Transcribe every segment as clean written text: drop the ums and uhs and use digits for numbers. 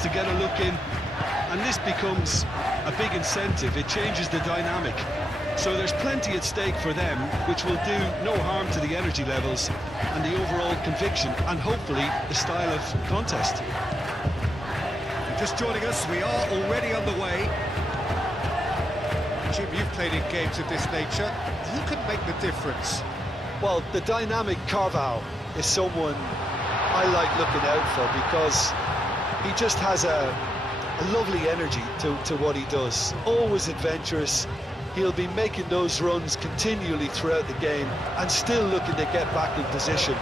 chance to get a look in, and this becomes a big incentive. It changes the dynamic. So there's plenty at stake for them, which will do no harm to the energy levels and the overall conviction, and hopefully the style of contest. If you're just joining us, we are already underway. Jim, you've played in games of this nature. Who can make the difference? Well, the dynamic Carvalho is someone I like looking out for, because he just has a lovely energy to what he does. Always adventurous. He'll be making those runs continually throughout the game and still looking to get back in position.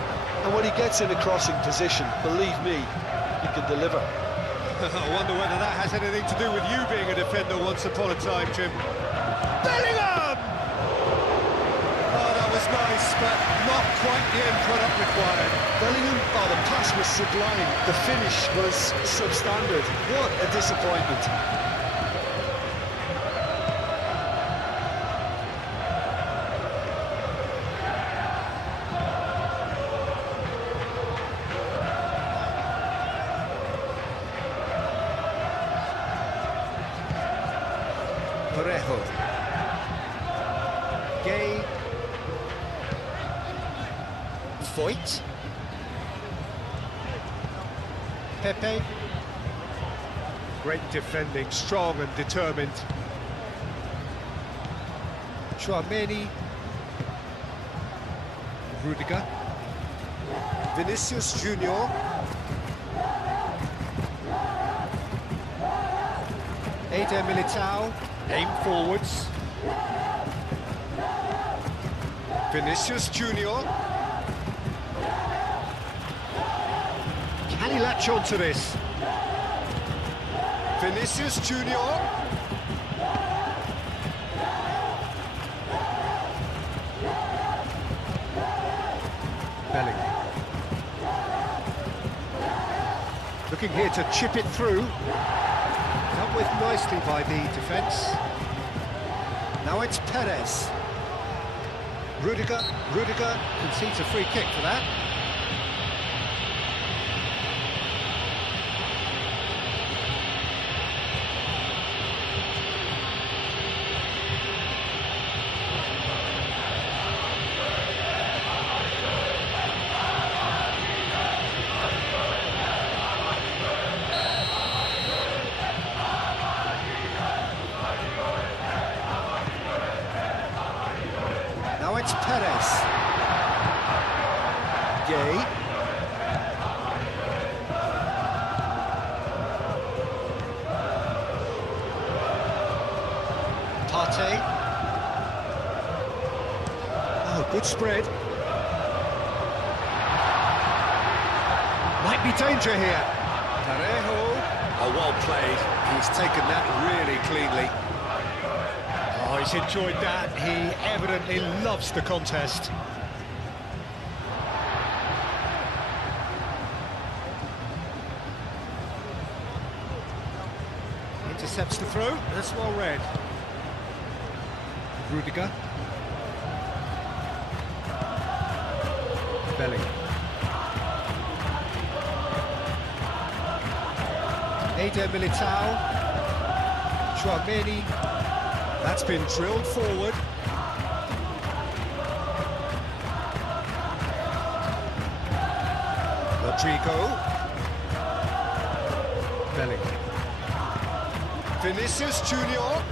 And when he gets in a crossing position, believe me, he can deliver. I wonder whether that has anything to do with you being a defender once upon a time, Jim. Bellingham! Oh, that was nice, but not quite the end product required. Bellingham, oh, the pass was sublime. The finish was substandard. What a disappointment. Parejo. Gay. Voigt. Pepe. Great defending, strong and determined. Chouameni. Rudiger. Vinicius Junior. Eder Militao. Aim forwards. Vinicius Junior. Can he latch on to this? Vinicius Junior. Bellingham. Looking here to chip it through. Dealt with nicely by the defence. Now it's Perez. Rudiger concedes a free kick for that. Now it's Perez. Gay. Partey. Oh, good spread. Might be danger here. Parejo. Oh, well played. He's taken that really cleanly. Oh, he's enjoyed that. He evidently loves the contest. Intercepts the throw. That's well read. Rudiger. Bellingham. Eder Militao. Chouameni. That's been drilled forward. Rodrigo. Bellingham. Vinicius Junior.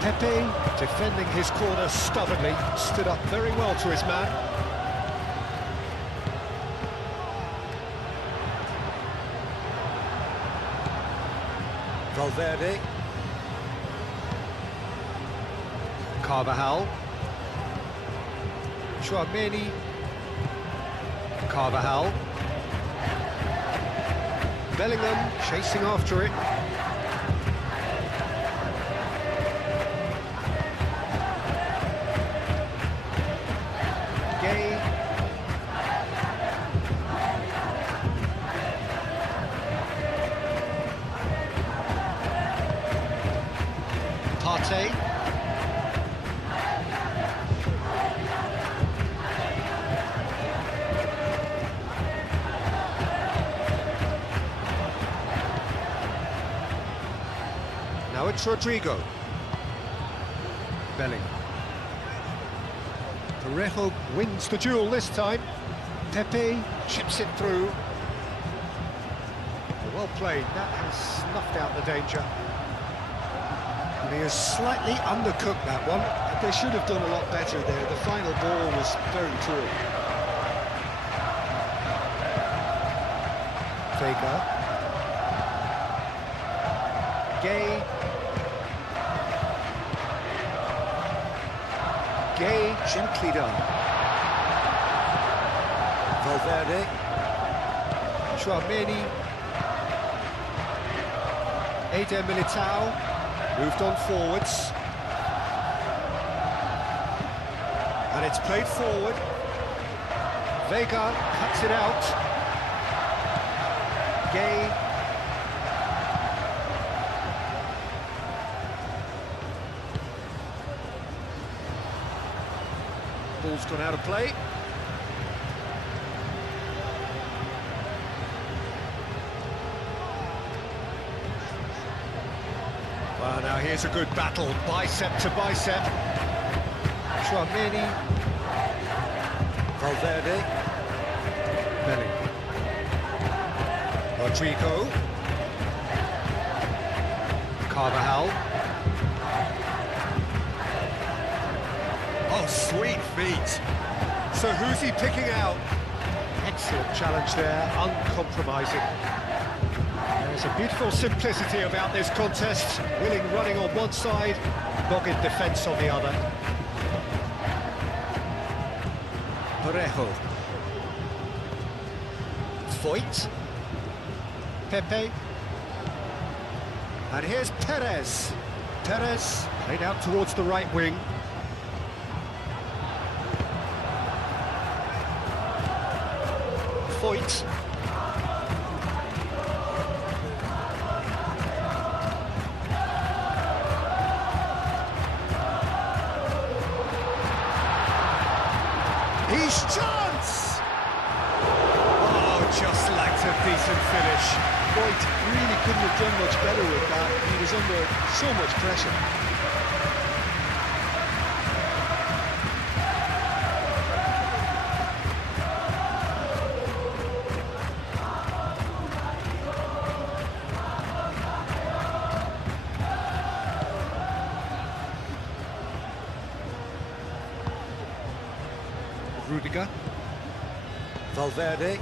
Pepe, defending his corner stubbornly, stood up very well to his man. Valverde. Carvajal. Chouameni. Carvajal. Bellingham chasing after it. Gay. Partey. it's Rodrigo. Belling. Parejo wins the duel this time. Pepe chips it through. Well played, that has snuffed out the danger. And he has slightly undercooked that one. They should have done a lot better there. The final ball was very poor. Vega. Gay. Gay, gently done. Valverde. Chouameni. Eder Militao. Moved on forwards. And it's played forward. Vega cuts it out. Gay. Ball's gone out of play. Well, now here's a good battle, bicep to bicep. Chouameni. Valverde. Belling. Rodrigo. Carvajal. Oh, sweet feet. So who's he picking out? Excellent challenge there, uncompromising. There's a beautiful simplicity about this contest. Willing running on one side, dogged defence on the other. Parejo. Foyt. Pepe. And here's Perez. Perez played out towards the right wing. Foyt. His chance! Oh, just lacked a decent finish. Foyt really couldn't have done much better with that. He was under so much pressure. Rudiger. Valverde.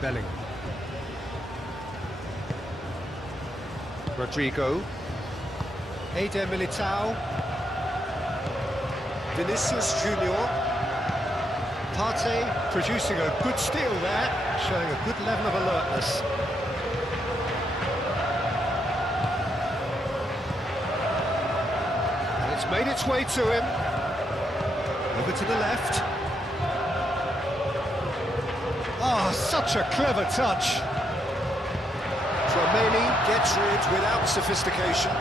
Belling. Rodrigo. Eder Militao. Vinicius Junior. Partey producing a good steal there, showing a good level of alertness. And it's made its way to him. Over to the left. Oh, such a clever touch. Chouameni gets rid without sophistication.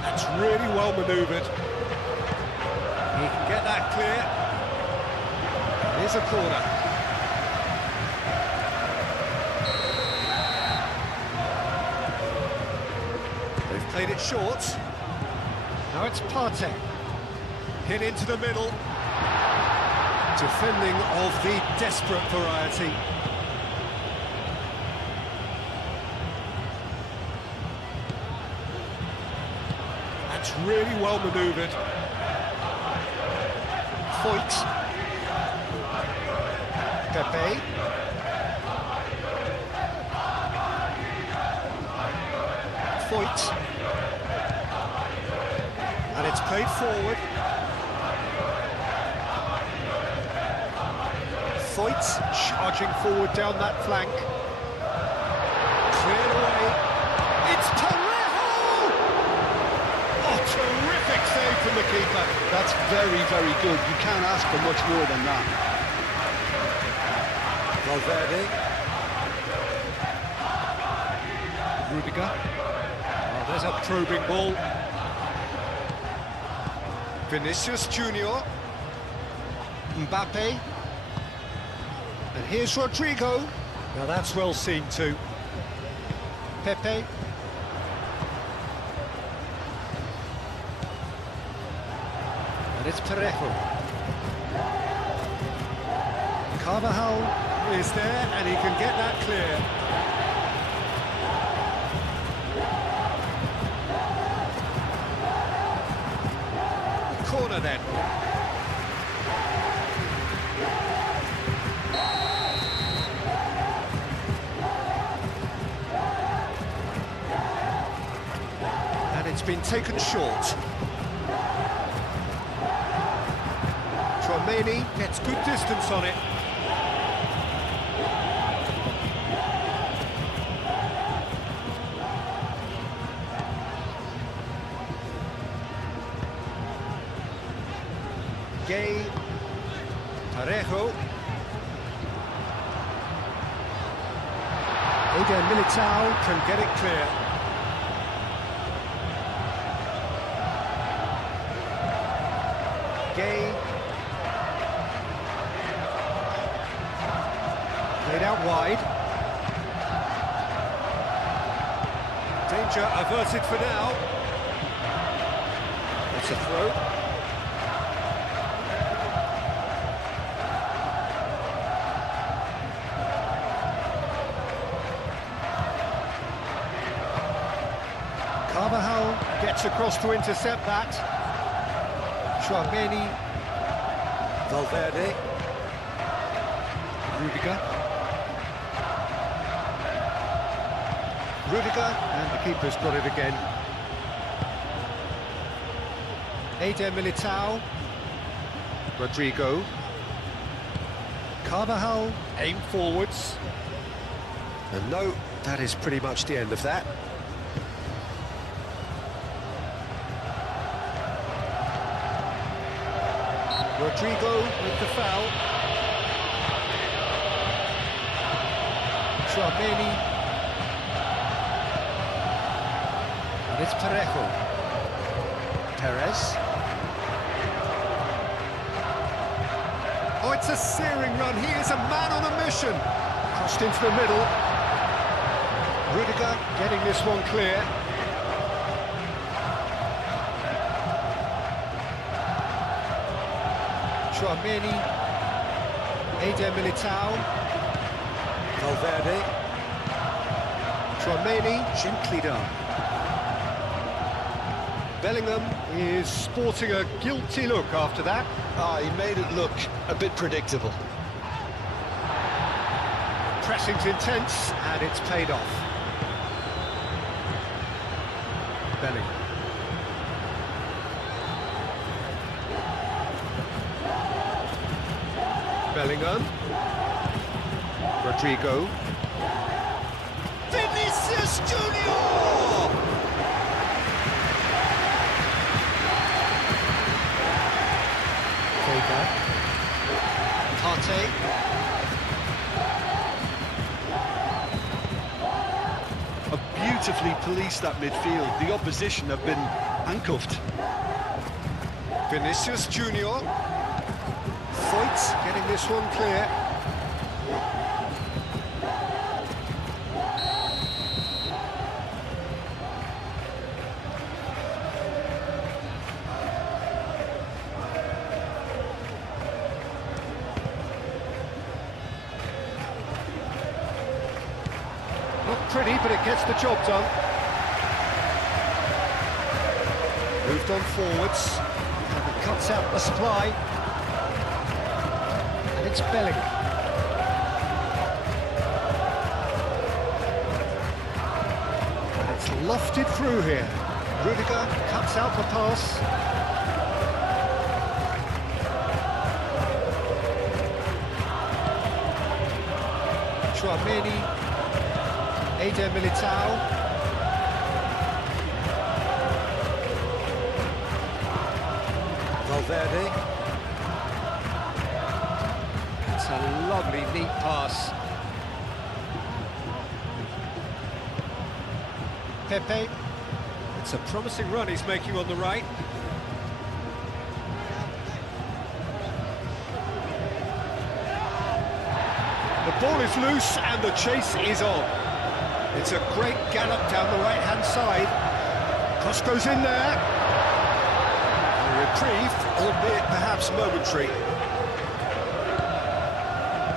That's really well manoeuvred. He can get that clear. Here's a corner. They've played it short. Now it's Partey. Hit into the middle. Defending of the desperate variety. That's really well manoeuvred. Foyt. Pepe. Foyt. And it's played forward. Foyt charging forward down that flank. Cleared away. It's Parejo! Oh, terrific save from the keeper. That's very, very good. You can't ask for much more than that. Valverde. Rudiger. Oh, there's a probing ball. Vinicius Junior. Mbappe. And here's Rodrigo. Now that's well seen too. Pepe. And it's Parejo. Carvajal is there, and he can get that clear. Corner then. And it's been taken short. Tchouaméni gets good distance on it. Gay, Parejo, Eder Militao can get it clear. Gay, played out wide. Danger averted for now. It's a throw. Carvajal gets across to intercept that. Tchouaméni, Valverde, Rudiger, and the keeper's got it again. Eder Militao, Rodrigo, Carvajal, aim forwards. And no, that is pretty much the end of that. Rodrigo with the foul. Tchouaméni. And it's Parejo. Perez. Oh, it's a searing run. He is a man on a mission. Crossed into the middle. Rudiger getting this one clear. Tchouaméni, Eder Militao, Valverde, Tchouaméni, gently done. Bellingham is sporting a guilty look after that. He made it look a bit predictable. Pressing's intense, and it's paid off. Bellingham. Bellingham, Rodrigo, Vinicius Junior! Vega, Partey, Beautifully policed that midfield. The opposition have been handcuffed. Vinicius Junior. Foyt getting this one clear. Not pretty, but it gets the job done. Moved on forwards, and it cuts out the supply. It's Bellingham. And it's lofted through here. Rudiger cuts out the pass. Tchouaméni, Eder Militao. Valverde. It's a lovely, neat pass. Pepe. It's a promising run he's making on the right. The ball is loose and the chase is on. It's a great gallop down the right-hand side. Cross goes in there. A reprieve, albeit perhaps momentary.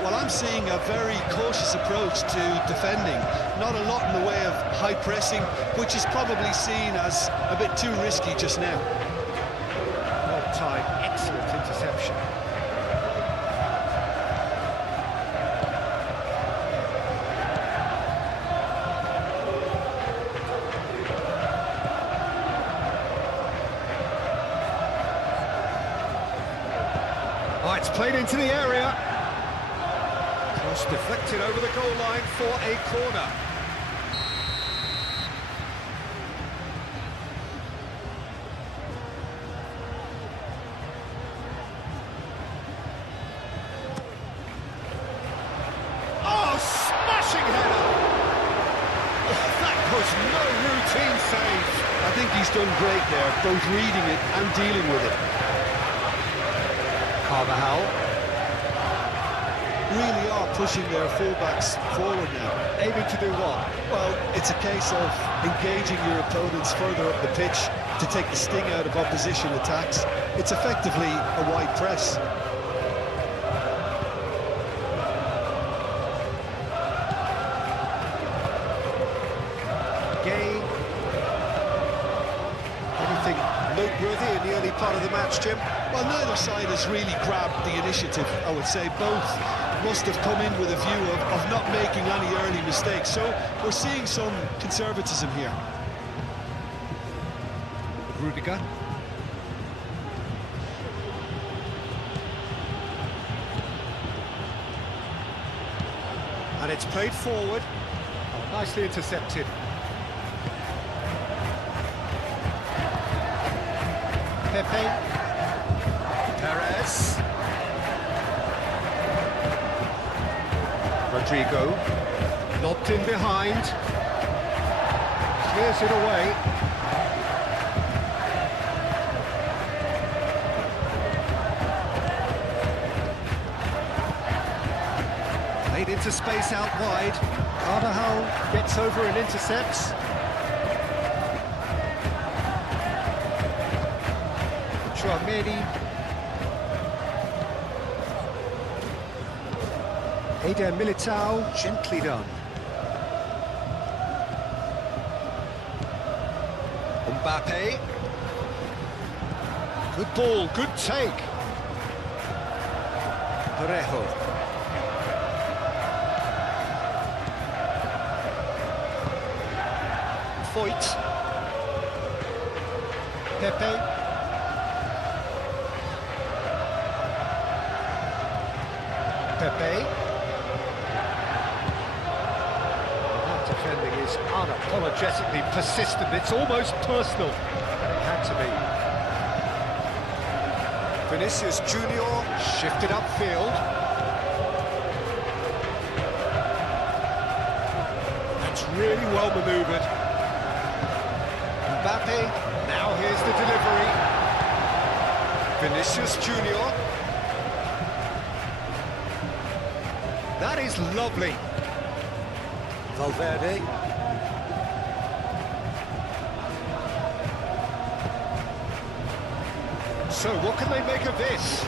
Well, I'm seeing a very cautious approach to defending. Not a lot in the way of high pressing, which is probably seen as a bit too risky just now. Well timed, excellent interception. Oh, it's played into the area. Cross deflected over the goal line for a corner. Oh, smashing header! Oh, that was no routine save. I think he's done great there, both reading it and dealing with it. Carvajal Really are pushing their fullbacks forward now. aiming to do what? Well, it's a case of engaging your opponents further up the pitch to take the sting out of opposition attacks. It's effectively a wide press. Game. Anything noteworthy in the early part of the match, Jim? Well, neither side has really grabbed the initiative, I would say. Both must have come in with a view of not making any early mistakes. So we're seeing some conservatism here. Rudiger. And it's played forward. Oh, nicely intercepted. Pepe. Perez. Rodrigo. Lobbed in behind. Clears it away. Played into space out wide. Carvajal gets over and intercepts. Chouameni. Eder Militao, gently done. Mbappe. Good ball, good take. Parejo. Foyt. Pepe. Pepe. That defending is unapologetically persistent. It's almost personal. It had to be. Vinicius Junior shifted upfield. That's really well manoeuvred. Mbappe, now here's the delivery. Vinicius Junior. That is lovely. Valverde. So what can they make of this?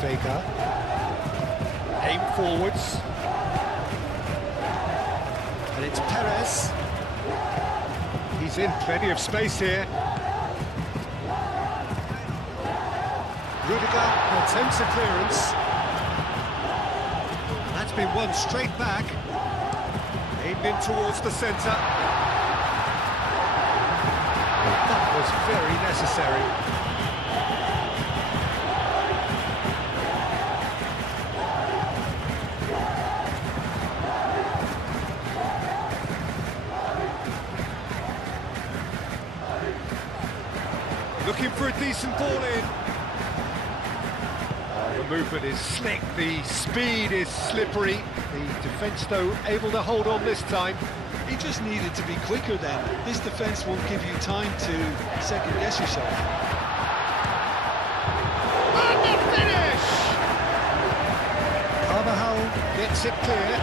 Vega. Aim forwards. And it's Perez. He's in plenty of space here. Rudiger attempts a clearance. That's been won straight back. Aimed in towards the centre. That was very necessary. Looking for a decent ball in. The movement is slick, the speed is slippery. The defence, though, able to hold on this time. He just needed to be quicker then. This defence won't give you time to second-guess yourself. And the finish! Carvajal Gets it clear.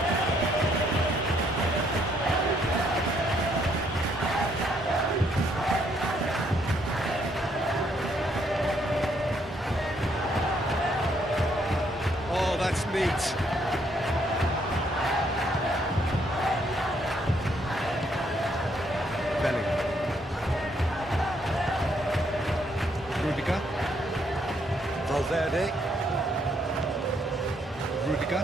Oh, that's neat. Bellingham. Rudiger. Valverde. Rudiger.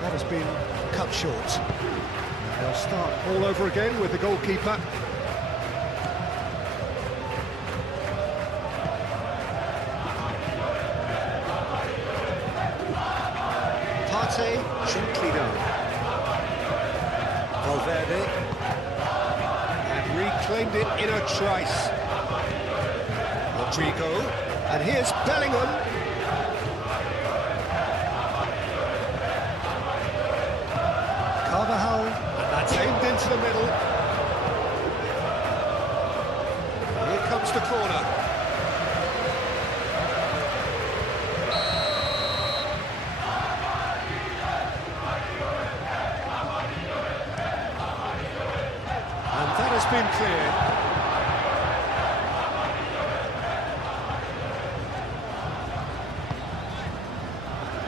That has been cut short. They'll start all over again with the goalkeeper. Partey, gently down. Valverde. And reclaimed it in a trice. Rodrigo. And here's Bellingham. Carvajal, and that's aimed into the middle. Here comes the corner. And that has been cleared.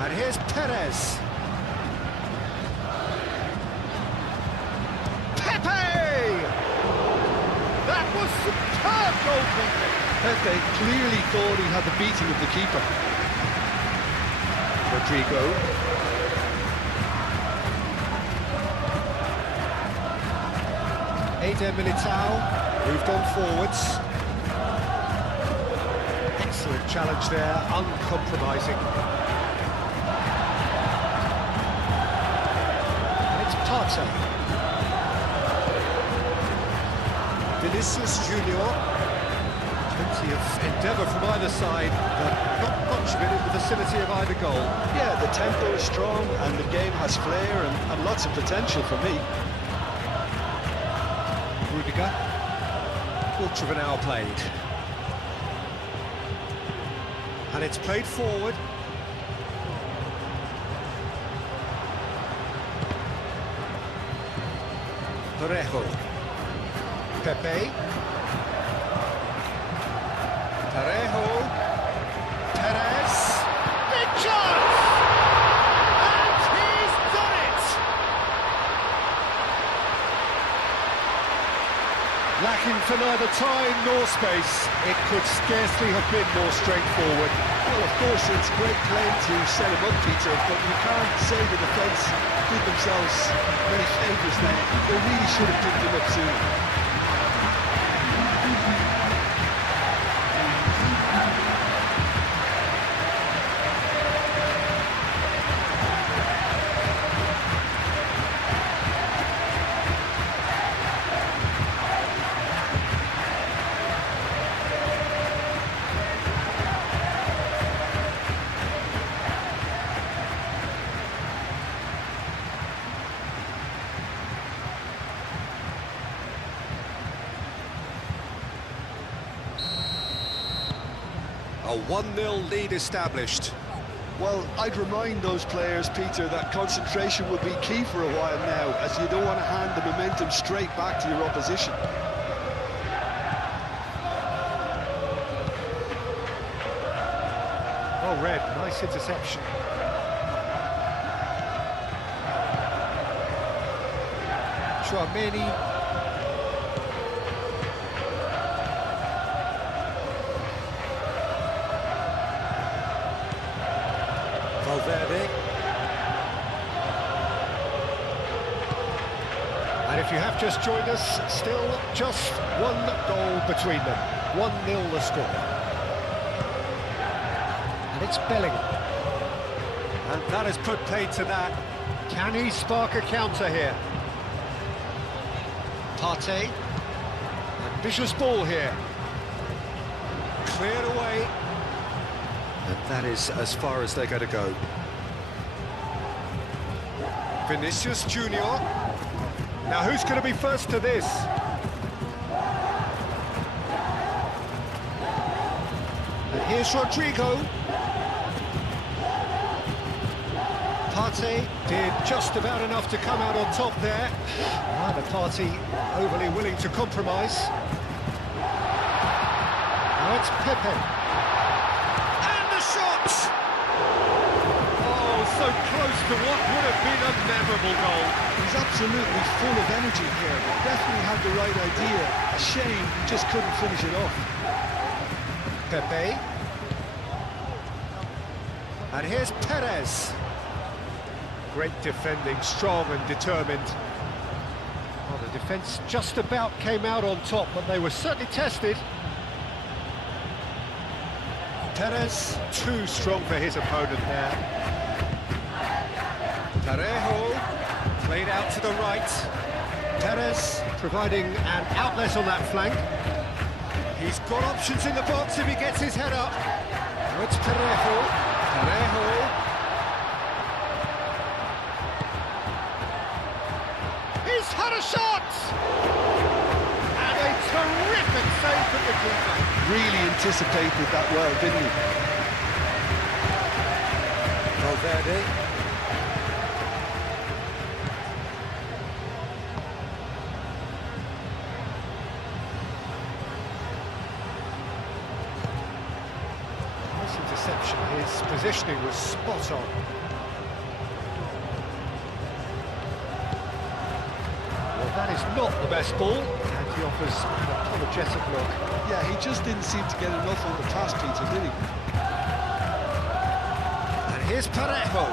And here's Perez. That was superb goalkeeping. Pepe clearly thought he had the beating of the keeper. Rodrigo. Eder Militao moved on forwards. Excellent challenge there, uncompromising. And it's Partey. Vinicius Junior. Plenty of endeavour from either side, but not much of it in the vicinity of either goal. Yeah, the tempo is strong and the game has flair and lots of potential for me. Rudiger. Quarter of an hour played. And it's played forward. Parejo. Pepe. Parejo. Perez. Big chance! And he's done it! Lacking for neither time nor space, it could scarcely have been more straightforward. Well, of course, it's great play to set him up, Peter, but you can't say the defence did themselves many favours then. They really should have picked him up sooner. A 1-0 lead established. Well, I'd remind those players, Peter, that concentration will be key for a while now, as you don't want to hand the momentum straight back to your opposition. Well read, nice interception. Chouameni. Valverde. And if you have just joined us, still just one goal between them. 1-0 the score. And it's Bellingham. And that has put paid to that. Can he spark a counter here? Partey. Ambitious ball here. Cleared away. And that is as far as they're going to go. Vinicius Junior. Now who's going to be first to this? And here's Rodrigo. Partey did just about enough to come out on top there. Neither party overly willing to compromise. Now it's Pepe. And the shot! Oh, so close to what would have been a memorable goal. He's absolutely full of energy here. Definitely had the right idea. A shame he just couldn't finish it off. Pepe. And here's Perez. Great defending, strong and determined. Well, the defence just about came out on top, but they were certainly tested. Perez, too strong for his opponent there. Parejo, played out to the right. Perez providing an outlet on that flank. He's got options in the box if he gets his head up. Now it's Parejo. Parejo. He's had a shot! And a terrific save from the keeper. Really anticipated that well, didn't he? Valverde. Nice interception. His positioning was spot on. That is not the best ball, and he offers an apologetic look. Yeah, he just didn't seem to get enough on the pass, Peter, did he? And here's Parejo.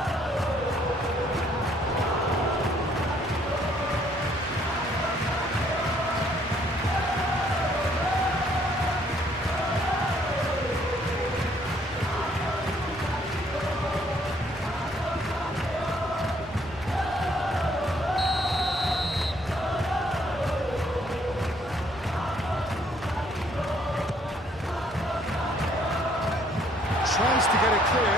Tries to get it clear.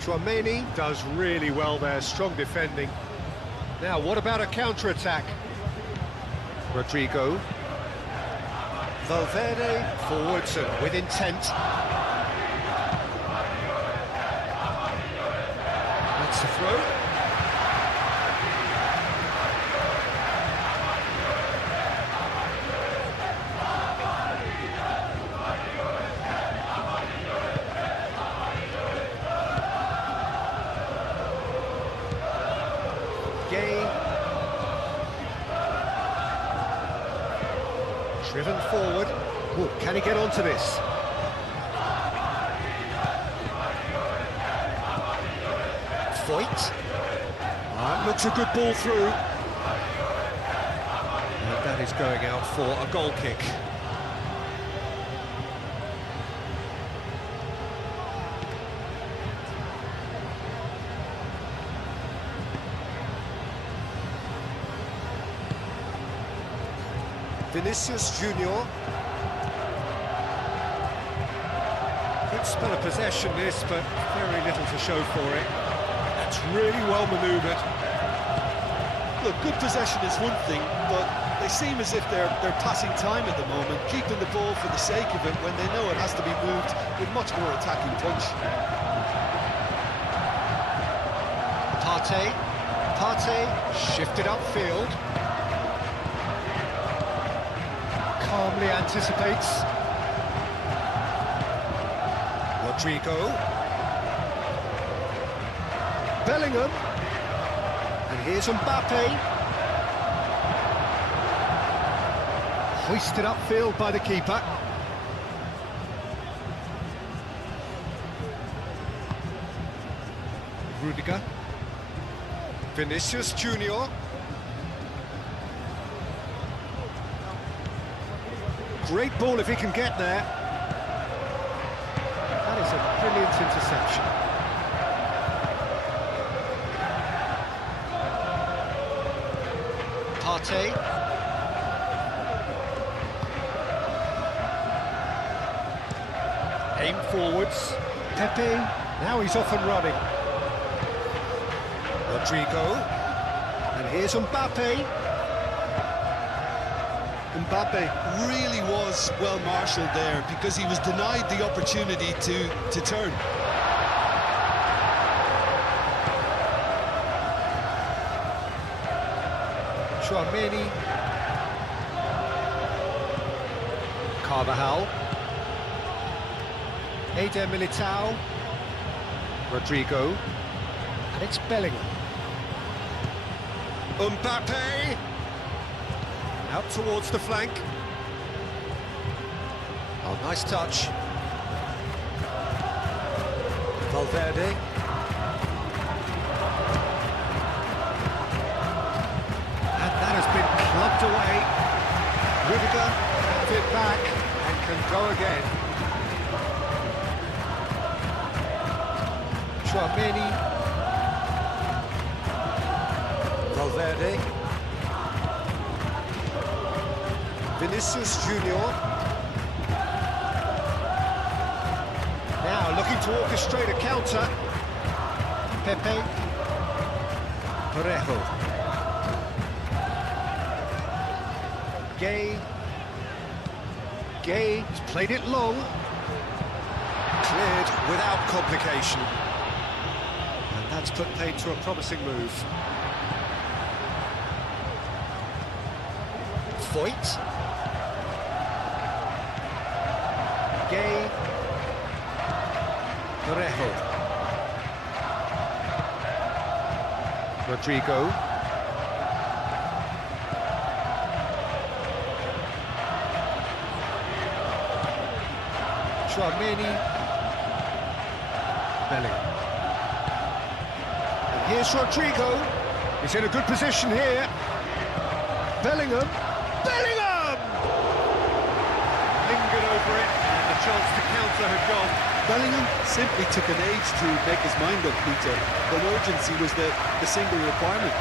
Tchouaméni does really well there, strong defending. Now, what about a counter-attack? Rodrigo. Valverde forwards and with intent. That's the throw. Driven forward. Ooh, can he get onto this? Voigt. That looks a good ball through. And that is going out for a goal kick. Vinicius Junior. Good spell of possession this, but very little to show for it. That's really well manoeuvred. Look, good possession is one thing, but they seem as if they're passing time at the moment, keeping the ball for the sake of it when they know it has to be moved with much more attacking punch. Partey shifted upfield. Calmly anticipates. Rodrigo. Bellingham. And here's Mbappe. Hoisted upfield by the keeper. Rudiger. Vinicius Junior. Great ball if he can get there. That is a brilliant interception. Partey. Aim forwards. Pepe. Now he's off and running. Rodrigo. And here's Mbappe. Mbappe really was well marshalled there because he was denied the opportunity to turn. Chouameni. Carvajal. Eder Militao. Rodrigo. And it's Bellingham. Mbappe! Out towards the flank. Oh, nice touch. Valverde. And that has been clubbed away. Rudiger has it back and can go again. Chouameni. Valverde. Vinicius Junior. Now looking to orchestrate a counter. Pepe. Parejo. Gay. He's played it long. Cleared without complication. And that's put paid to a promising move. Voigt. Gay. Parejo. Rodrigo. Chouameni. Bellingham. And here's Rodrigo. He's in a good position here. Bellingham. Bellingham! Lingered over it, and the chance to counter had gone. Bellingham simply took an age to make his mind up, Peter, when urgency was the single requirement.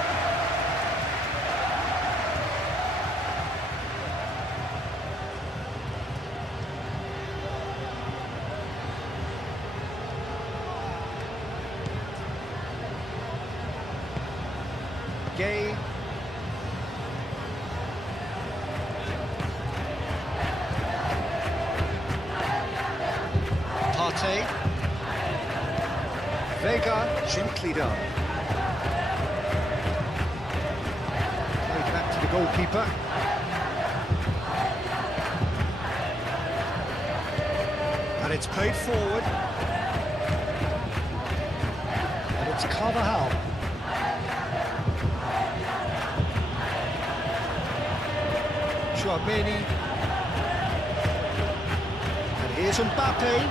Gay. Partey. Vega, gently done. Played back to the goalkeeper. And it's played forward. And it's Carvajal. Chouameni. And here's Mbappe.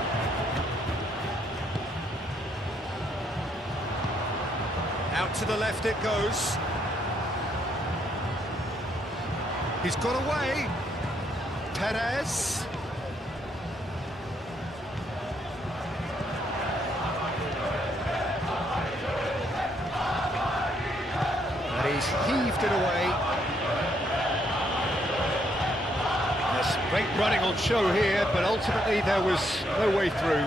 Out to the left it goes. He's got away. Perez. And he's heaved it away. There's great running on show here, but ultimately there was no way through.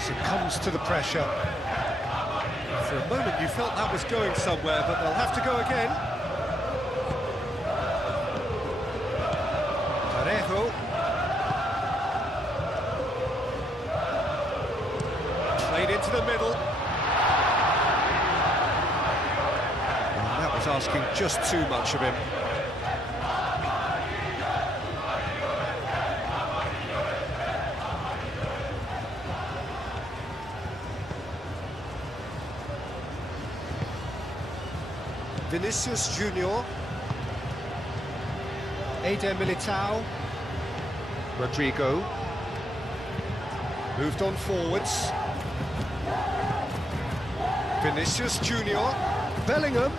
Succumbs to the pressure. For a moment you felt that was going somewhere, but they'll have to go again. Parejo. Played into the middle. And that was asking just too much of him. Vinicius Junior. Eder Militao. Rodrigo. Moved on forwards. Vinicius Junior. Bellingham.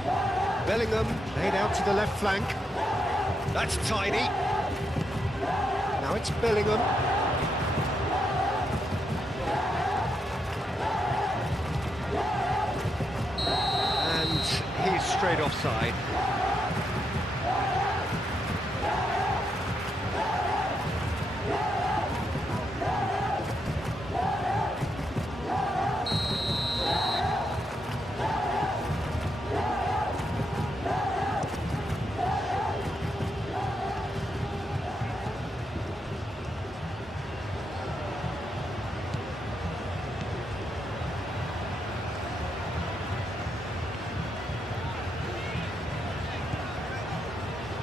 Bellingham laid out to the left flank. That's tidy. Now it's Bellingham. He's straight offside.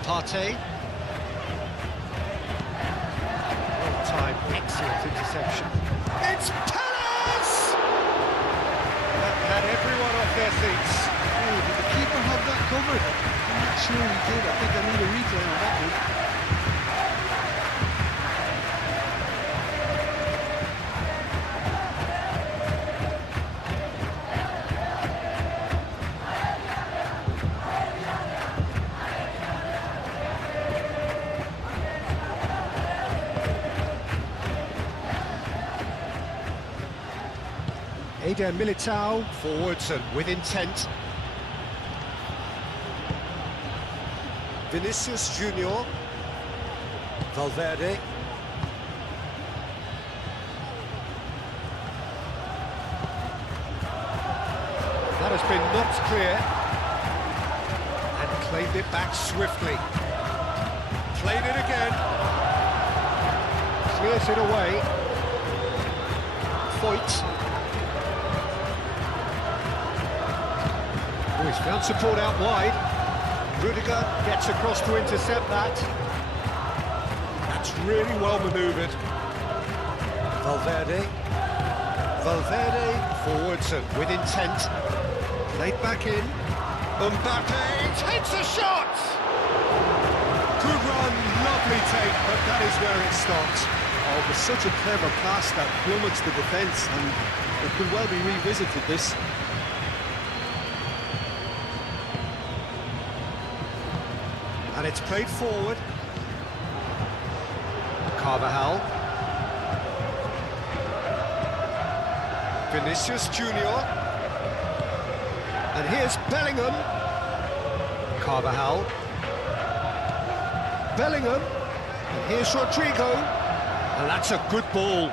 Partey. Well-timed, excellent interception. It's Perez! That had everyone off their seats. Oh, did the keeper have that covered? I'm not sure he did. I think I need a replay on that one. Eder Militao, forwards and with intent. Vinicius Junior. Valverde. That has been knocked clear. And claimed it back swiftly. Played it again. Clears it away. Foyt. Oh, he's found support out wide. Rudiger gets across to intercept that. That's really well manoeuvred. Valverde. Valverde forwards and with intent. Played back in. Mbappe takes a shot! Good run, lovely take, but that is where it stops. Oh, it was such a clever pass that plummets the defence, and it could well be revisited, this. And it's played forward. Carvajal. Vinicius Junior. And here's Bellingham. Carvajal. Bellingham. And here's Rodrigo. And that's a good ball.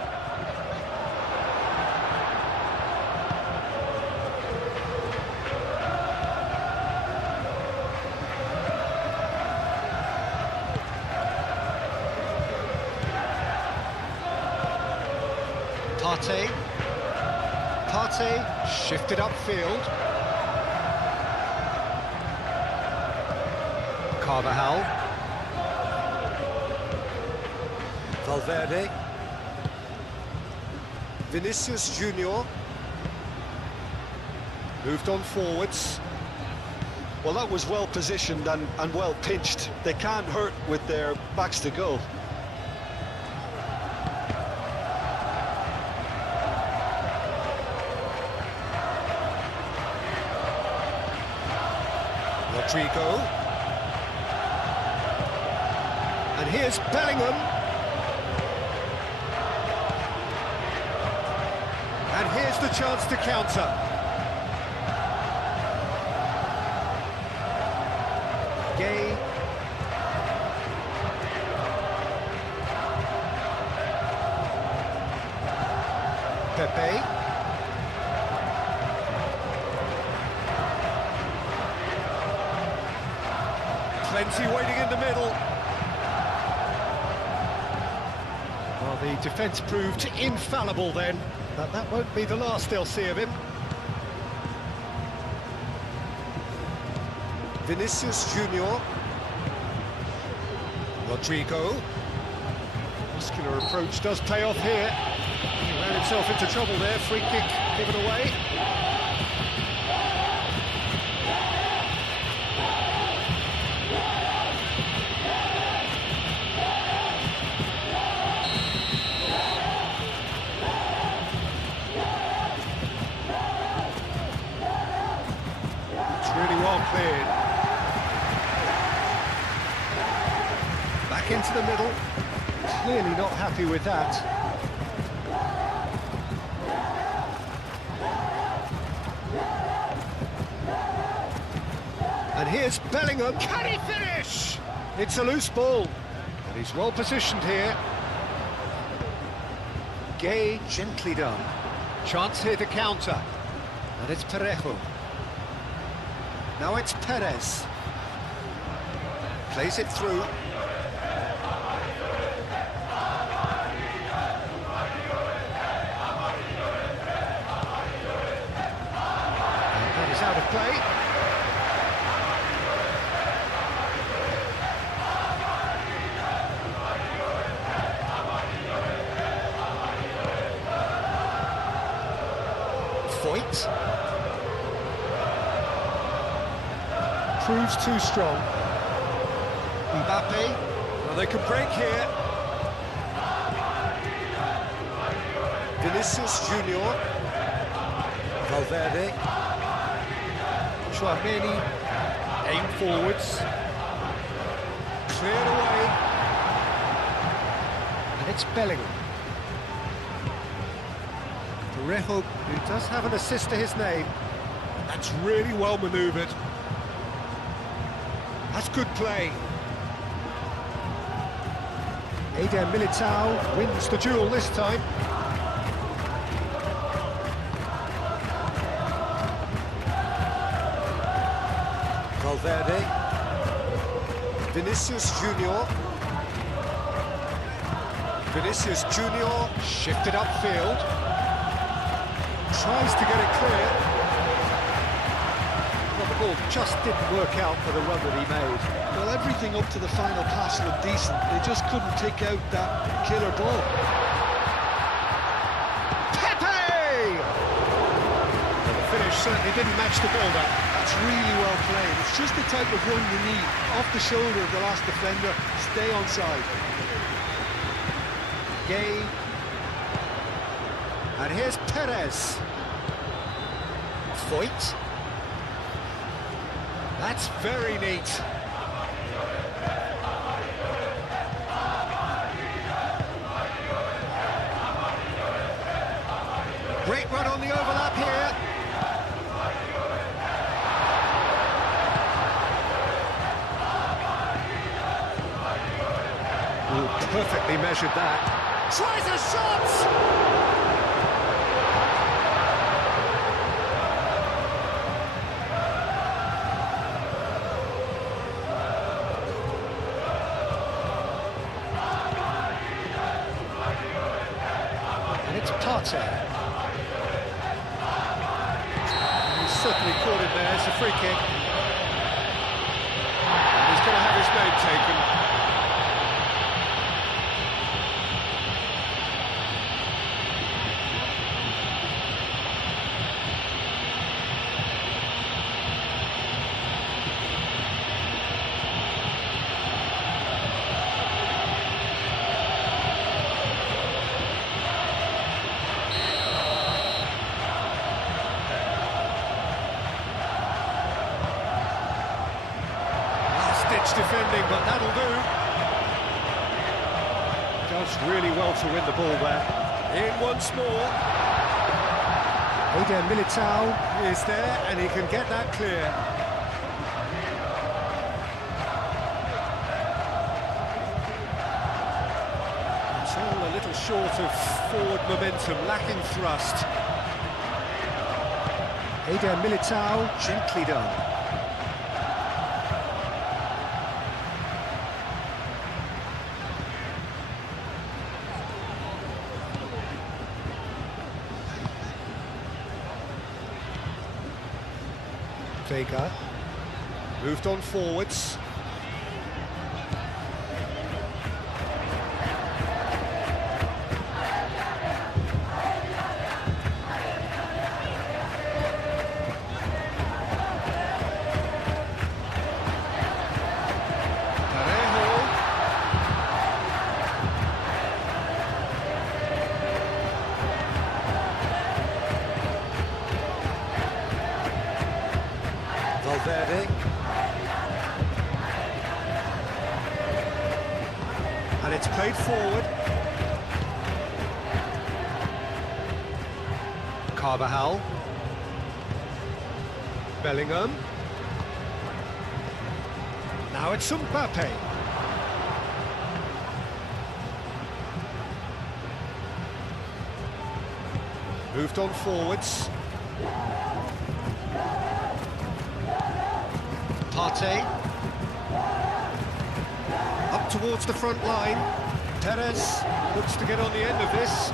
Partey. Partey shifted upfield. Carvajal. Valverde. Vinicius Junior. Moved on forwards. Well, that was well positioned and well pinched. They can't hurt with their backs to goal. Rodrigo. And here's Bellingham. And here's the chance to counter. Gay. Pepe. Plenty waiting in the middle. Well, the defence proved infallible then, but that won't be the last they'll see of him. Vinicius Junior. Rodrigo. Muscular approach does pay off here. He ran himself into trouble there. Free kick given away. Really well cleared. Back into the middle. Clearly not happy with that. And here's Bellingham. Can he finish? It's a loose ball. And he's well positioned here. Gay, gently done. Chance here to counter. And it's Parejo. Now it's Perez. Plays it through. And that is out of play. Foyt. Proves too strong. Mbappe. Well, they could break here. Vinicius Junior. Valverde. Chouameni. Aim forwards. Cleared away. And it's Bellingham. Parejo, who does have an assist to his name. That's really well manoeuvred. That's good play. Eder Militao wins the duel this time. Valverde. Vinicius Junior. Vinicius Junior shifted upfield. Tries to get it clear. Well, the ball just didn't work out for the run that he made. Well, everything up to the final pass looked decent. They just couldn't take out that killer ball. Pepe! Well, the finish certainly didn't match the ball back. That's really well played. It's just the type of run you need. Off the shoulder of the last defender, stay onside. Gay. And here's Perez. Foyt. That's very neat. Great run on the overlap here. Ooh, perfectly measured that. Tries a shot! And it's Partey. He's certainly caught it there, it's a free kick. And he's going to have his name taken. Defending, but that'll do. Does really well to win the ball there. In once more. Eder Militao is there, and he can get that clear. It's all a little short of forward momentum, lacking thrust. Eder Militao, gently done. Vega moved on forwards. Valverde. And it's played forward. Carvajal. Bellingham. Now it's Mbappe. Moved on forwards. Partey. Up towards the front line. Perez looks to get on the end of this.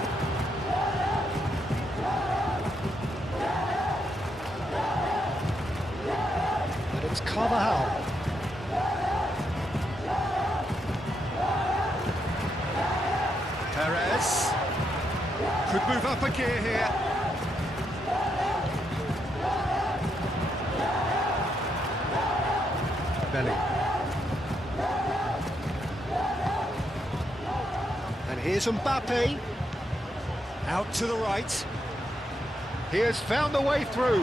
And it's Carvajal. Perez could move up a gear here. Bellingham. And here's Mbappe. Out to the right. He has found the way through.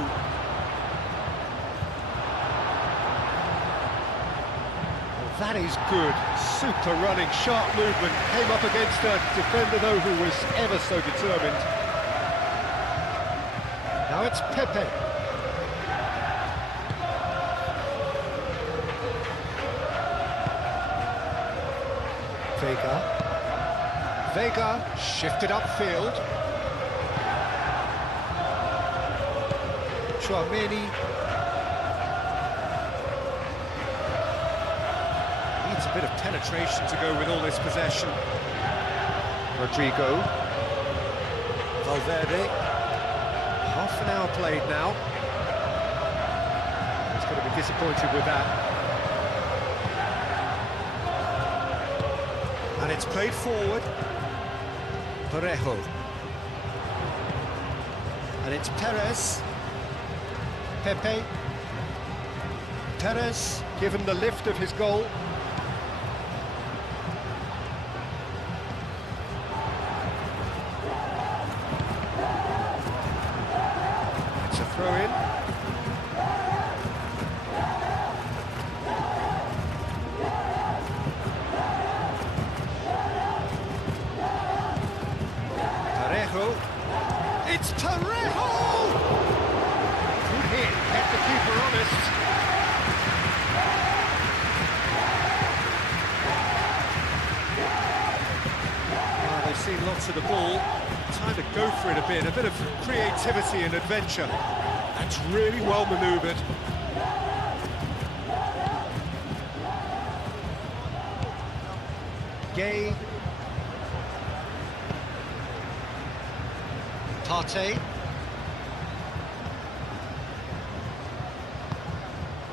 Well, that is good. Super running, sharp movement. Came up against a defender, though, who was ever so determined. Now it's Pepe. Vega shifted upfield. Tchouaméni needs a bit of penetration to go with all this possession. Rodrigo. Valverde. Half an hour played now. He's going to be disappointed with that. And it's played forward. Parejo. And it's Perez. Pepe. Perez given the lift of his goal. It's a throw-in. It's Parejo! Good hit, kept the keeper honest. Well, they've seen lots of the ball. Time to go for it a bit of creativity and adventure. That's really well manoeuvred. Gay. Partey.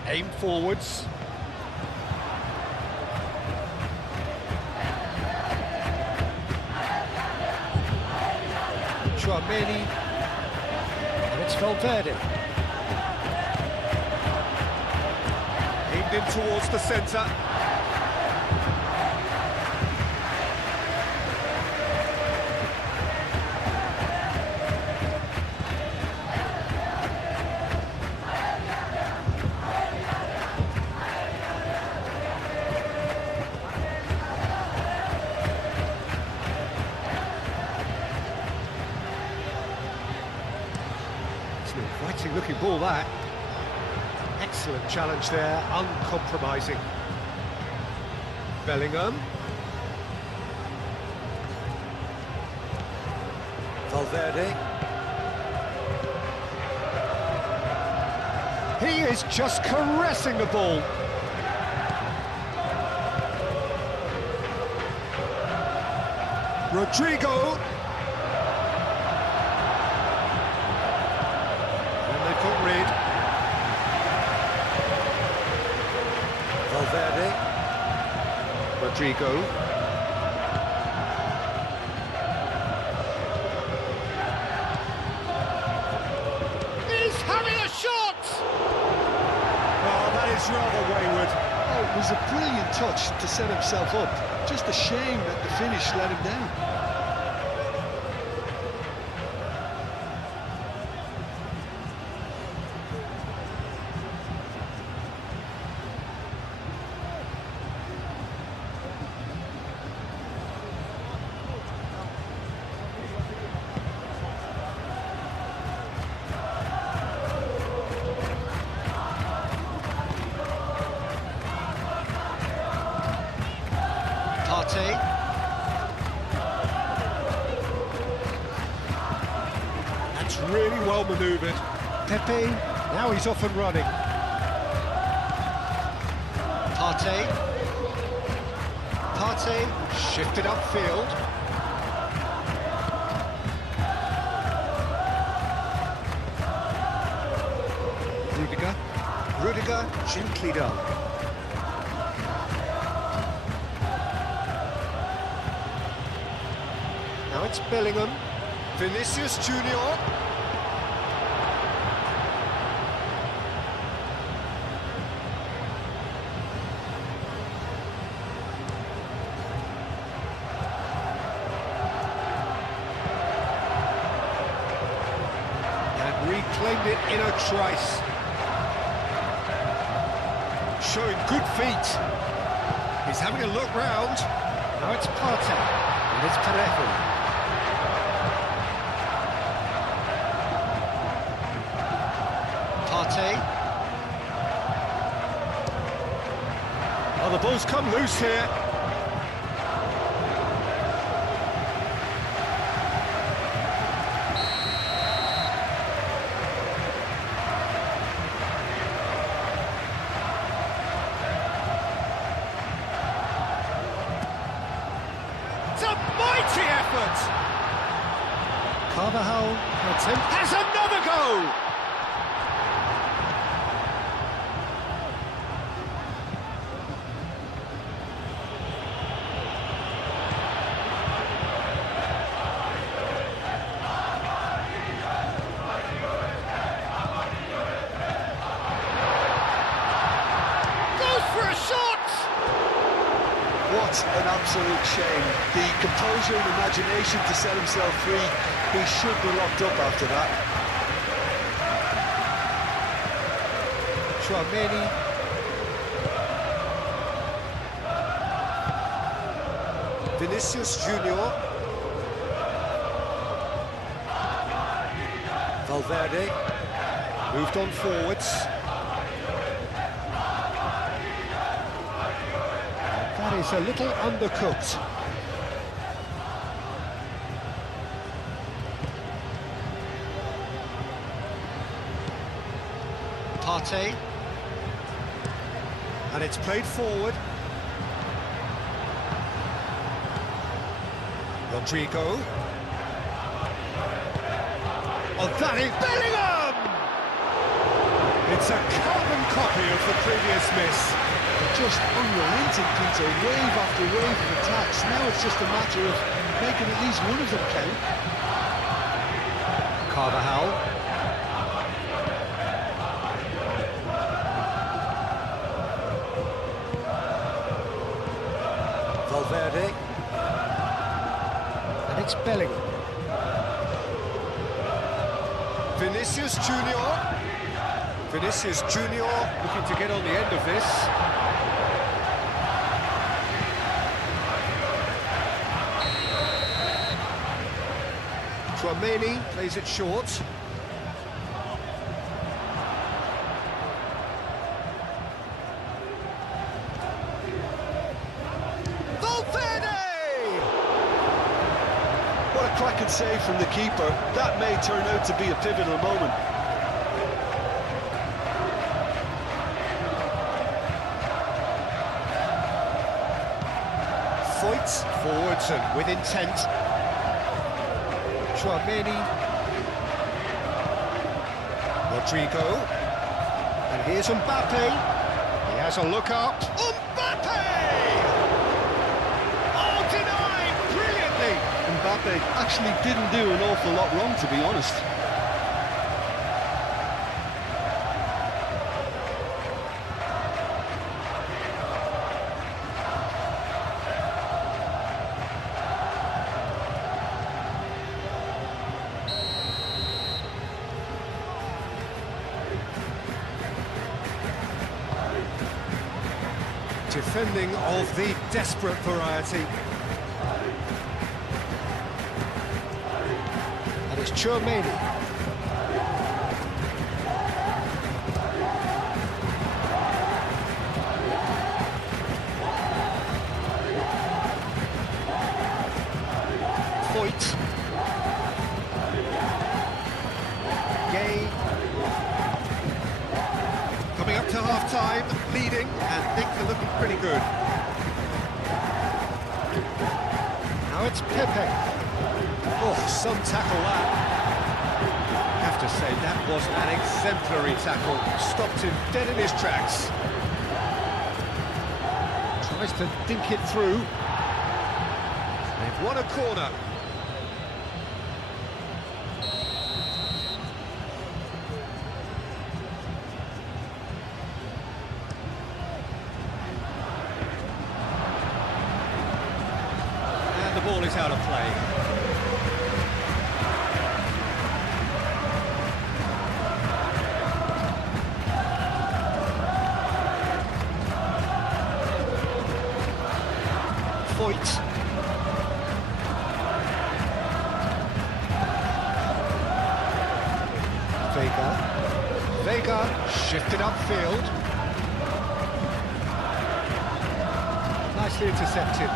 Aim forwards. Tchouaméni. And it's Valverde. Aimed in towards the centre. Fighting looking ball that. Excellent challenge there, uncompromising. Bellingham. Valverde. He is just caressing the ball. Rodrigo. Got rid. Valverde. Rodrigo. He's having a shot! Oh, that is rather wayward. Oh, it was a brilliant touch to set himself up. Just a shame that the finish let him down. Partey. That's really well manoeuvred. Pepe, now he's off and running. Partey. Partey, shifted upfield. Rudiger, gently done. Now it's Bellingham. Vinicius Junior. claimed it in a trice. Showing good feet. He's having a look round. Now it's Partey, and it's Parejo. Partey. Oh, the ball's come loose here. Mighty effort! Carvajal has another go! Goes for a shot! What an absolute shame. The composure and imagination to set himself free. He should be locked up after that. Tchouaméni. Vinicius Junior. Valverde. Moved on forwards. That is a little undercooked. Partey. And it's played forward. Rodrigo. Oh, that is Bellingham! It's a carbon copy of the previous miss. Just unrelenting, Peter, wave after wave of attacks. Now it's just a matter of making at least one of them count. Carvajal. Valverde. And it's Bellingham. Vinicius Junior. Vinicius Junior looking to get on the end of this. Tchouaméni plays it short. Valverde! What a cracking save from the keeper. That may turn out to be a pivotal moment. Fights forwards and with intent. Tchouaméni. Rodrigo. And here's Mbappe. He has a look up. Mbappe! Oh, denied brilliantly! Mbappe actually didn't do an awful lot wrong, to be honest. Defending of the desperate variety. And it's Tchouaméni. Foyt. Gay. Coming up to half-time, leading, and things are looking pretty good. Now it's Pepe. Oh, some tackle that. I have to say, that was an exemplary tackle. Stopped him dead in his tracks. Tries to dink it through. They've won a corner. The ball is out of play. Vega shifted upfield. Nicely intercepted.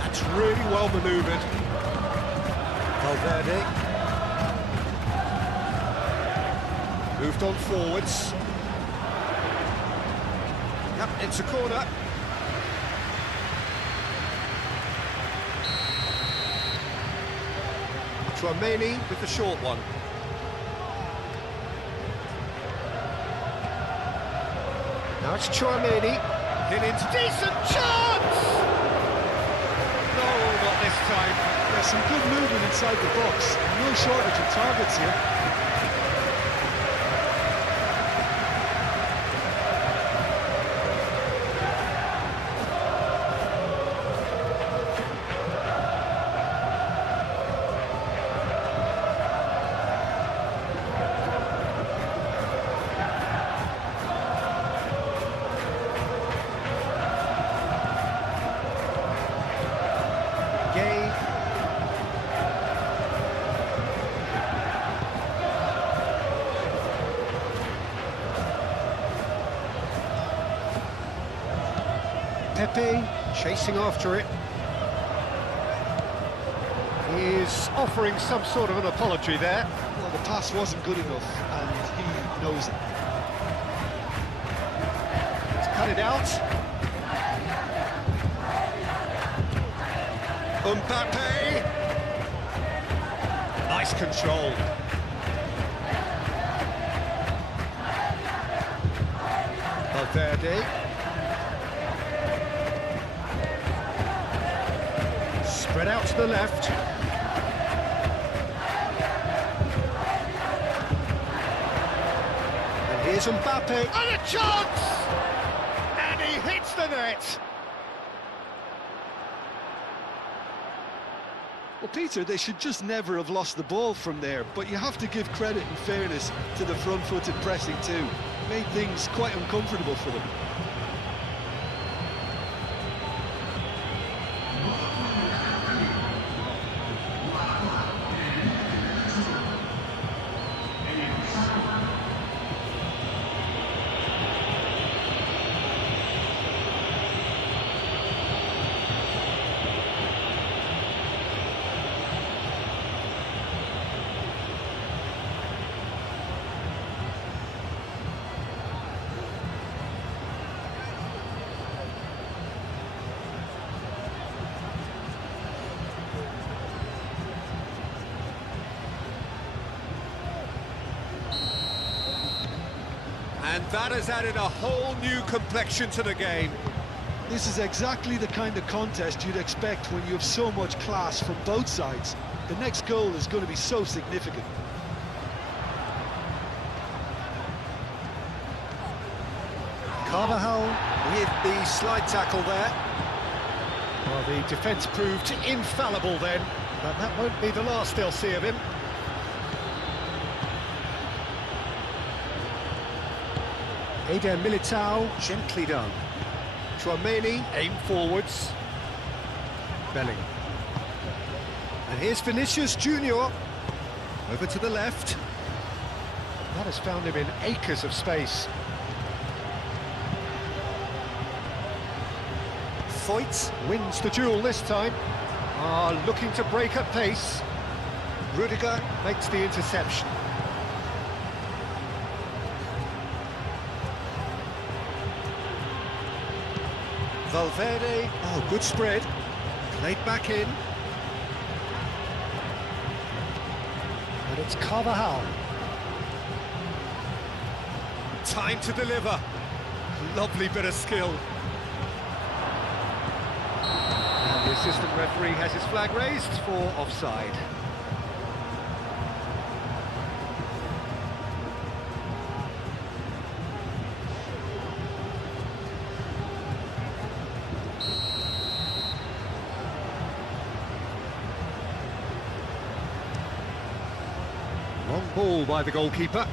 That's really well manoeuvred. Valverde. Moved on forwards. Yep, it's a corner. Tchouaméni with the short one. Now it's Tchouaméni. Into decent chance! No, not this time. There's some good movement inside the box. No shortage of targets here. Pepe chasing after it. He is offering some sort of an apology there. Well, the pass wasn't good enough, and he knows it. He's cut it out. Mbappe! Nice control. Valverde. Spread out to the left. And here's Mbappe. And a chance! And he hits the net. Well, Peter, they should just never have lost the ball from there, but you have to give credit and fairness to the front-footed pressing too. Made things quite uncomfortable for them. And that has added a whole new complexion to the game. This is exactly the kind of contest you'd expect when you have so much class from both sides. The next goal is going to be so significant. Carvajal with the slide tackle there. Well, the defence proved infallible then, but that won't be the last they'll see of him. Eder Militao, gently done. Tchouaméni, aim forwards. Belling. And here's Vinicius Junior. Over to the left. That has found him in acres of space. Foyt wins the duel this time. Looking to break at pace. Rudiger makes the interception. Valverde, good spread, played back in. And it's Carvajal. Time to deliver. Lovely bit of skill. And the assistant referee has his flag raised for offside. Long ball by the goalkeeper.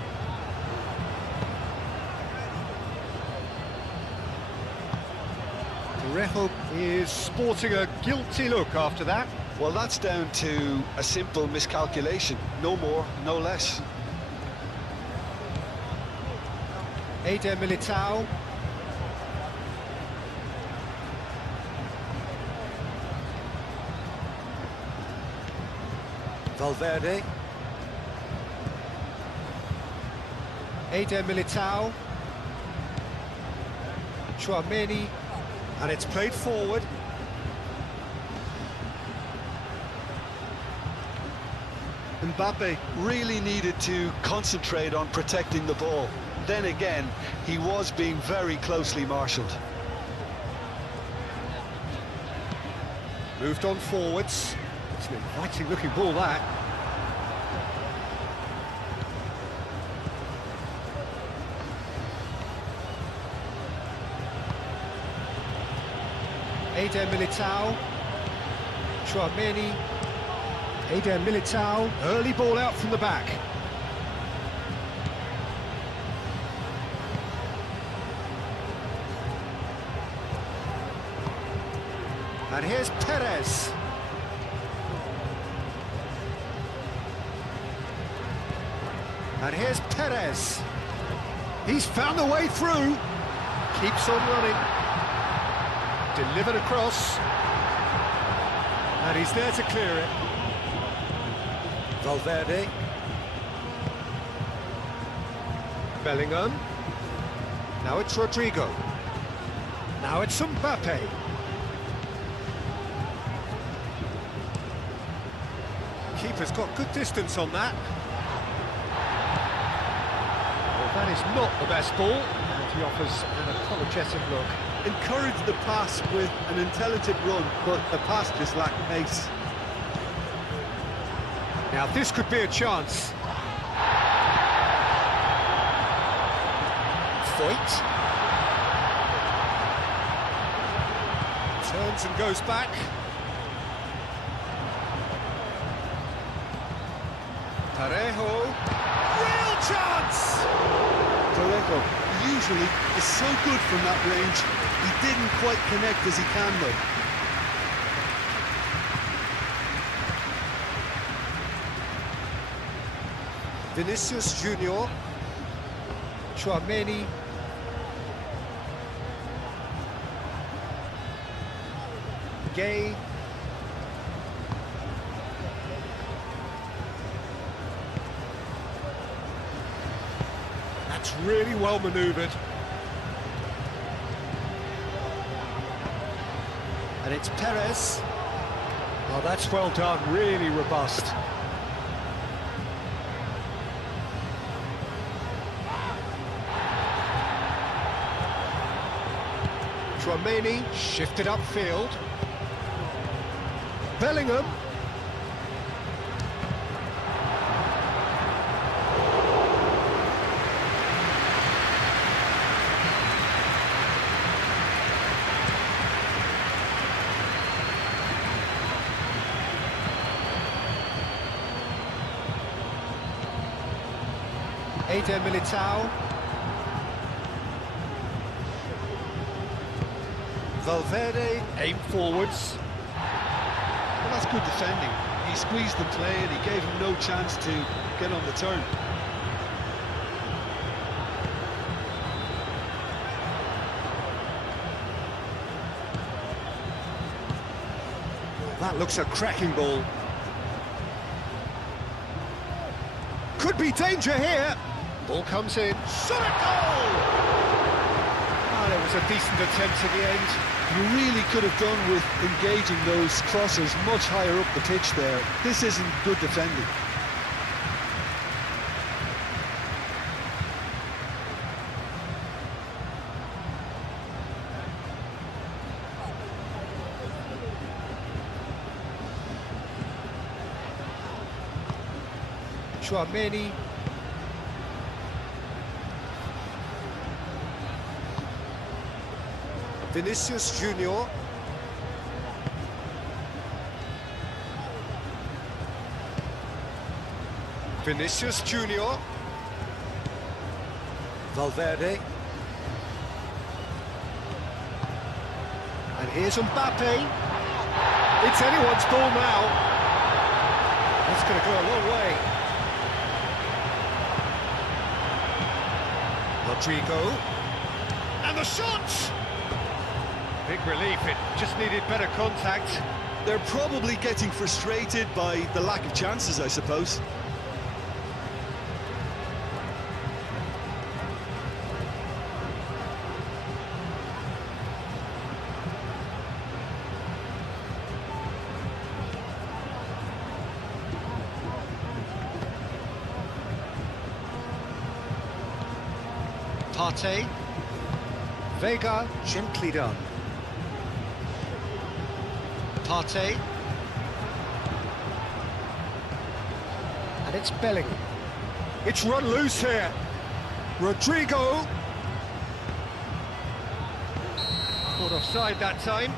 Parejo is sporting a guilty look after that. Well, that's down to a simple miscalculation. No more, no less. Eder Militao. Valverde. Eder Militao. Chouameni. And it's played forward. Mbappe really needed to concentrate on protecting the ball. Then again, he was being very closely marshalled. Moved on forwards. It's an inviting looking ball, that. Eder Militao. Chouameni. Eder Militao. Early ball out from the back. And here's Perez. And here's Perez. He's found a way through. Keeps on running. Delivered across. And he's there to clear it. Valverde. Bellingham. Now it's Rodrigo. Now it's Mbappe. Keeper's got good distance on that. Well, that is not the best ball, and he offers an apologetic look. Encouraged the pass with an intelligent run, but the pass just lacked pace. Now this could be a chance. Foyt. Turns and goes back. Parejo. Real chance! Parejo usually is so good from that range. He didn't quite connect as he can though. Vinicius Junior. Chouameni. Gay. That's really well manoeuvred. And it's Perez. Oh, that's well done, really robust. Chouameni shifted upfield. Bellingham. Eder Militao. Valverde, aim forwards. Well, that's good defending. He squeezed the play and he gave him no chance to get on the turn. That looks a cracking ball. Could be danger here. Ball comes in. Shot at goal! Ah, there was a decent attempt at the end. You really could have done with engaging those crosses much higher up the pitch there. This isn't good defending. Chouameni. Vinicius Junior. Vinicius Junior. Valverde. And here's Mbappe. It's anyone's ball now. That's going to go a long way. Rodrigo. And the shot! Big relief, it just needed better contact. They're probably getting frustrated by the lack of chances, I suppose. Partey. Vega, gently done. Partey. And it's Bellingham. It's run loose here. Rodrigo. Caught offside that time.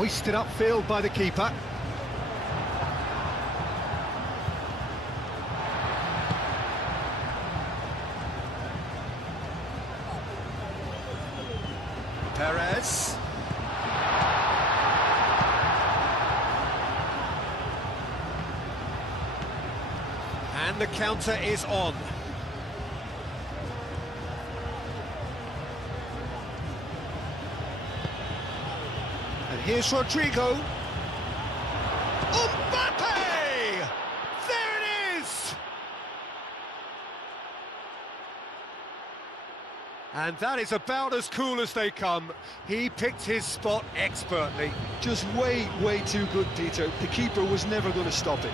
Hoisted upfield by the keeper. Perez. And the counter is on. And here's Rodrigo. Mbappe! There it is! And that is about as cool as they come. He picked his spot expertly. Just way too good, Peter. The keeper was never going to stop it.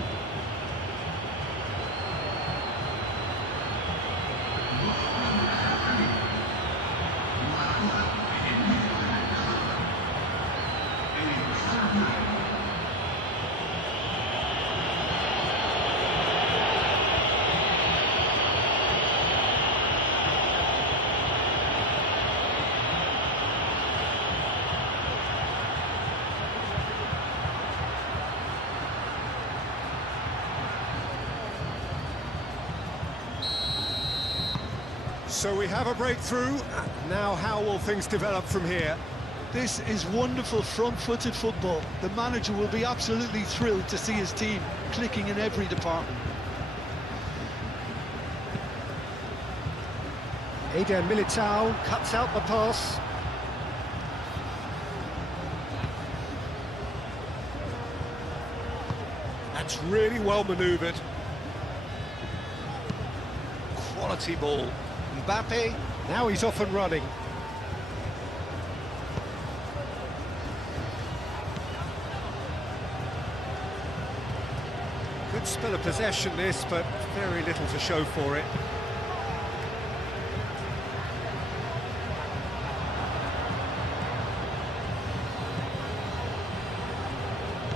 So we have a breakthrough. Now how will things develop from here? This is wonderful front-footed football. The manager will be absolutely thrilled to see his team clicking in every department. Eder Militao cuts out the pass. That's really well manoeuvred. Quality ball. Mbappe, now he's off and running. Good spell of possession this, but very little to show for it.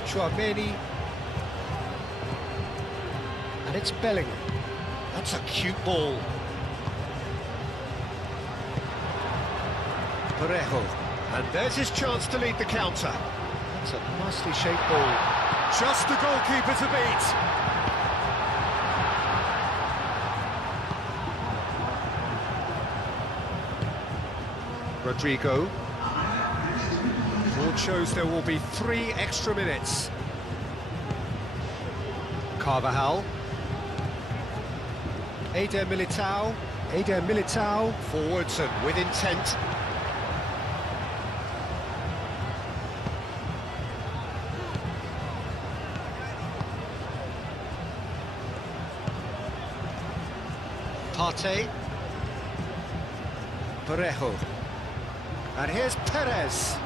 Chouameni. And it's Bellingham. That's a cute ball. Parejo. And there's his chance to lead the counter. That's a nicely shaped ball. Just the goalkeeper to beat. Rodrigo. Board shows there will be 3 extra minutes. Carvajal. Eder Militao. Eder Militao. Forwards and with intent. Partey. Parejo. And here's Perez.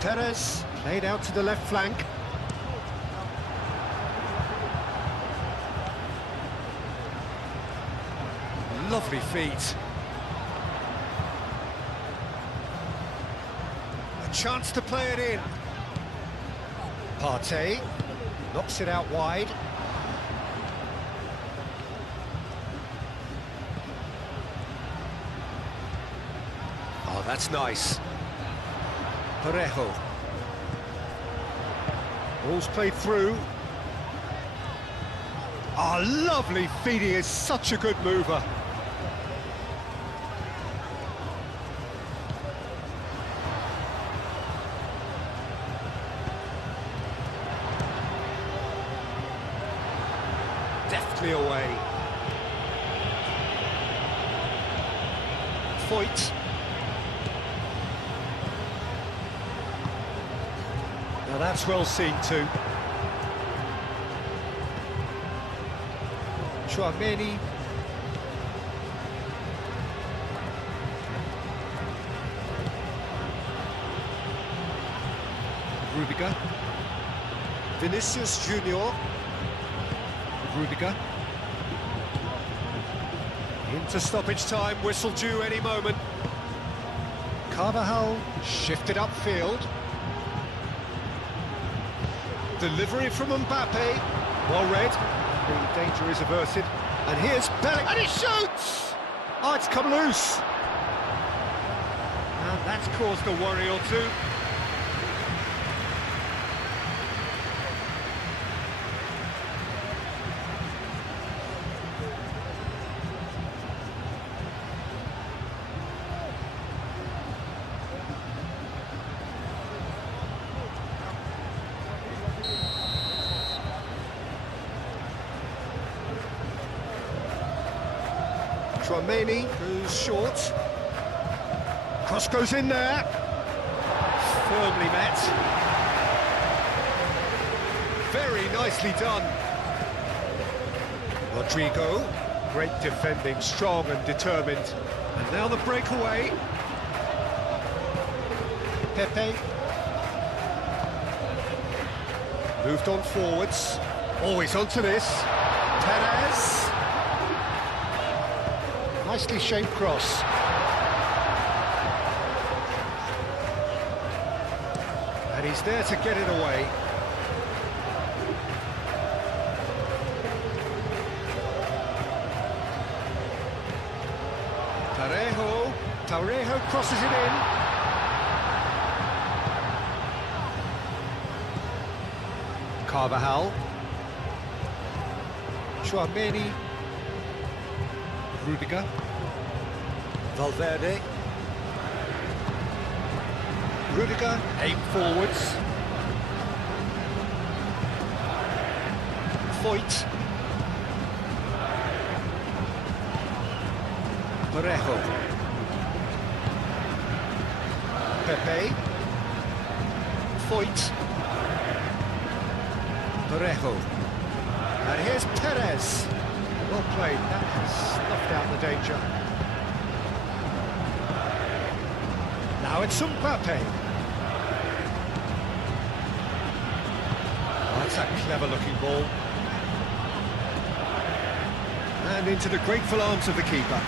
Perez played out to the left flank. Lovely feet. A chance to play it in. Partey knocks it out wide. Oh, that's nice. Parejo. Ball's played through. Ah, lovely feeding, is such a good mover. Deftly away. Foyt. Now that's well seen too. Chouameni. Rudiger. Vinicius Junior. Rudiger. Into stoppage time, whistle due any moment. Carvajal shifted upfield. Delivery from Mbappe. Well read. The danger is averted. And here's Bellingham. And he shoots! Oh, it's come loose. And that's caused a worry or two. Chouameni goes short. Cross goes in there. Firmly met. Very nicely done. Rodrigo. Great defending, strong and determined. And now the breakaway. Pepe. Moved on forwards. Always onto this. Perez. Nicely shaped cross. And he's there to get it away. Tarejo crosses it in. Carvajal. Chouameni. Rudiger. Valverde. Rudiger, aim forwards. Foyt. Parejo. Pepe. Foyt. Parejo. And here's Perez. Well played, that has snuffed out the danger. Now it's Mbappe. Oh, that's a clever looking ball. And into the grateful arms of the keeper.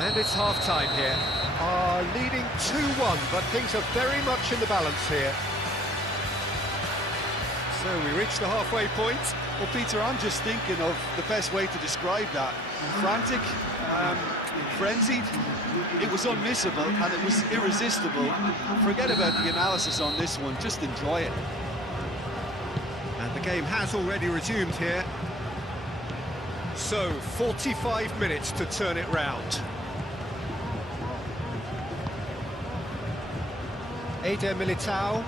And it's half-time here. Leading 2-1, but things are very much in the balance here. So we reach the halfway point. Well, Peter, I'm just thinking of the best way to describe that. Frantic, frenzied, it was unmissable and it was irresistible. Forget about the analysis on this one, just enjoy it. And the game has already resumed here. So, 45 minutes to turn it round. Eder Militao.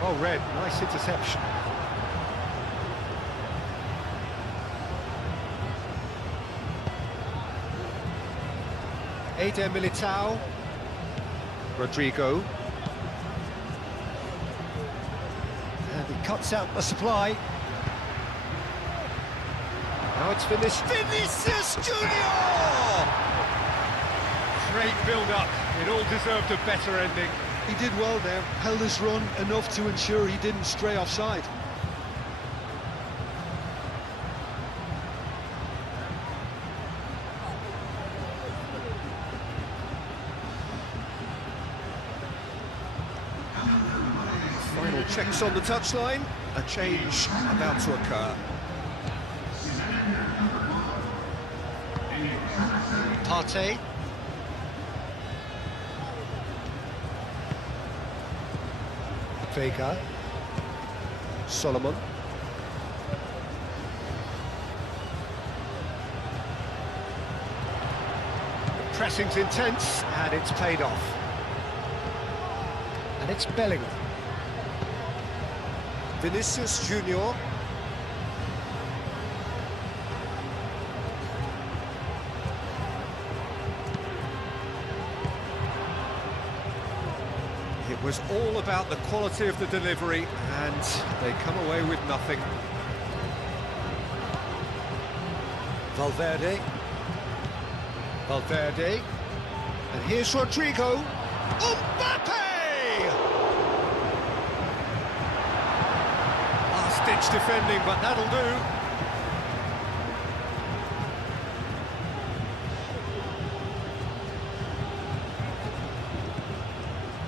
Oh, Red, nice interception. Eder Militao. Rodrigo. And he cuts out the supply. Now it's Vinicius Junior! Great build-up. It all deserved a better ending. He did well there, held his run enough to ensure he didn't stray offside. Checks on the touchline. A change about to occur. Partey. Vega. Solomon. The pressing's intense, and it's paid off. And it's Bellingham. Vinicius Junior. It was all about the quality of the delivery, and they come away with nothing. Valverde. Valverde. And here's Rodrigo. Mbappe! Last-ditch defending, but that'll do.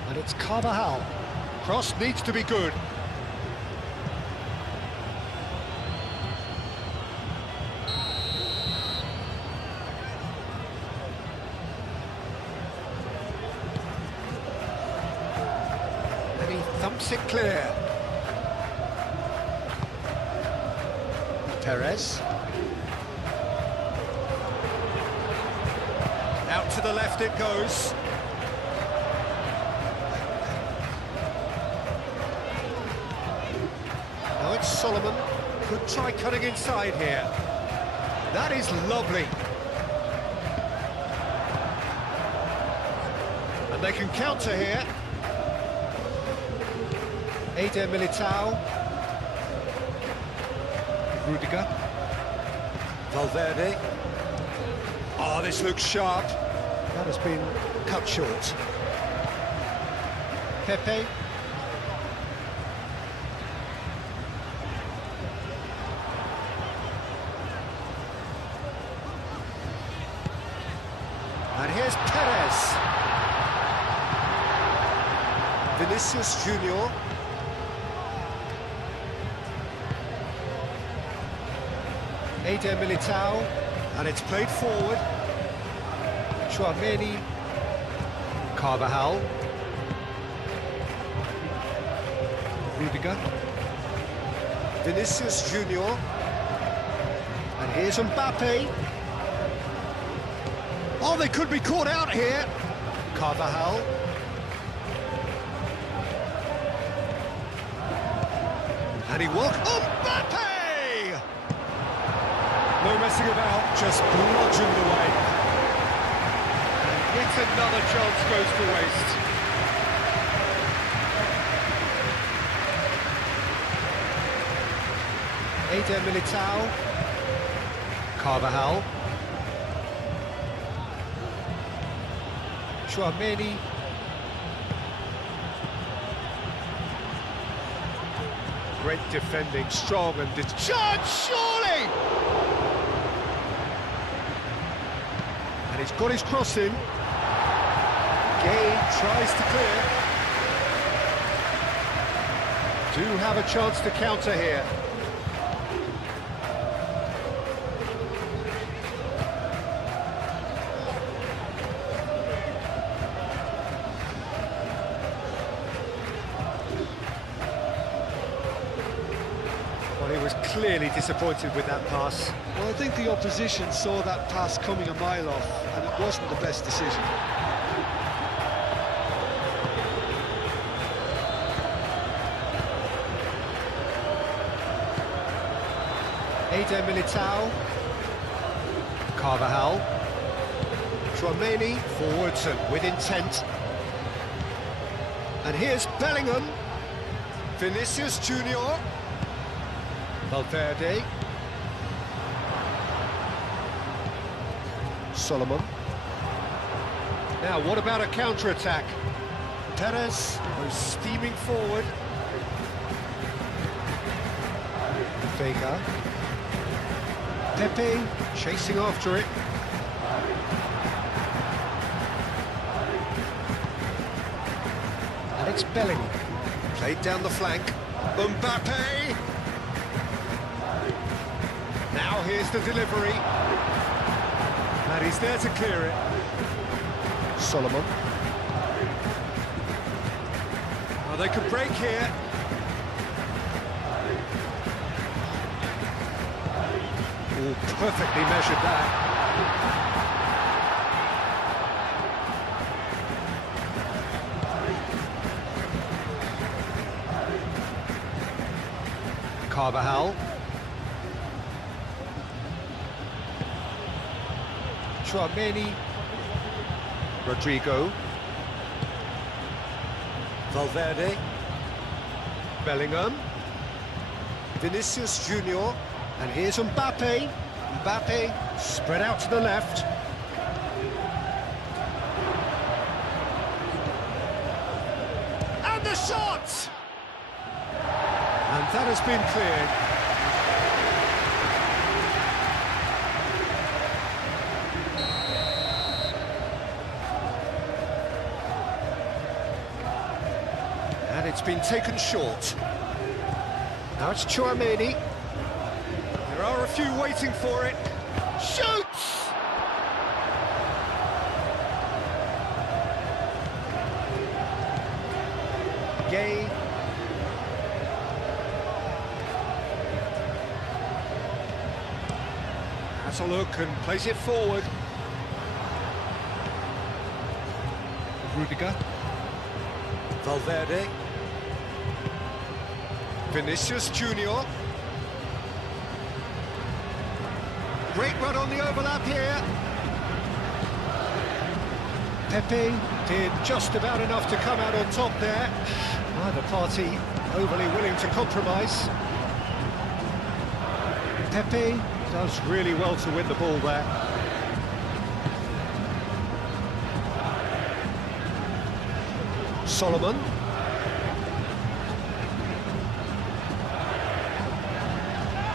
And it's Carvajal. Cross needs to be good. And he thumps it clear. Perez. Out to the left it goes. Now it's Solomon. Could try cutting inside here. That is lovely. And they can counter here. Eder Militao. Rudiger. Valverde. Oh, this looks sharp. That has been cut short. Pepe. And here's Perez. Vinicius Junior. Eder Militao. And it's played forward. Chouameni. Carvajal. Rudiger. Vinicius Junior. And here's Mbappe. Oh, they could be caught out here. Carvajal. And he walks. Mbappe! No messing about, just bludgeoned away. And yet another chance goes to waste. Eder Militao. Carvajal. Chouameni. Great defending, strong and chance, surely! And he's got his cross in. Gay tries to clear. Do have a chance to counter here. He was clearly disappointed with that pass. Well, I think the opposition saw that pass coming a mile off, and it wasn't the best decision. Eder Militao. Carvajal. Chouameni forwards and with intent. And here's Bellingham. Vinicius Junior. Valverde. Solomon. Now, what about a counter-attack? Perez goes steaming forward. Vega. Pepe chasing after it. And it's Bellingham. Played down the flank. Mbappe! Now here's the delivery. And he's there to clear it. Solomon. Well, they could break here. Oh, perfectly measured that. Carvajal. Tchouaméni. Rodrigo. Valverde. Bellingham. Vinicius Junior. And here's Mbappe. Mbappe spread out to the left. And the shot! And that has been cleared. And it's been taken short. Now it's Tchouaméni. There are a few waiting for it. Shoots! Gay. Has a look and plays it forward. Rudiger. Valverde. Vinicius Junior. Great run on the overlap here. Pepe did just about enough to come out on top there. Neither party overly willing to compromise. Pepe does really well to win the ball there. Solomon.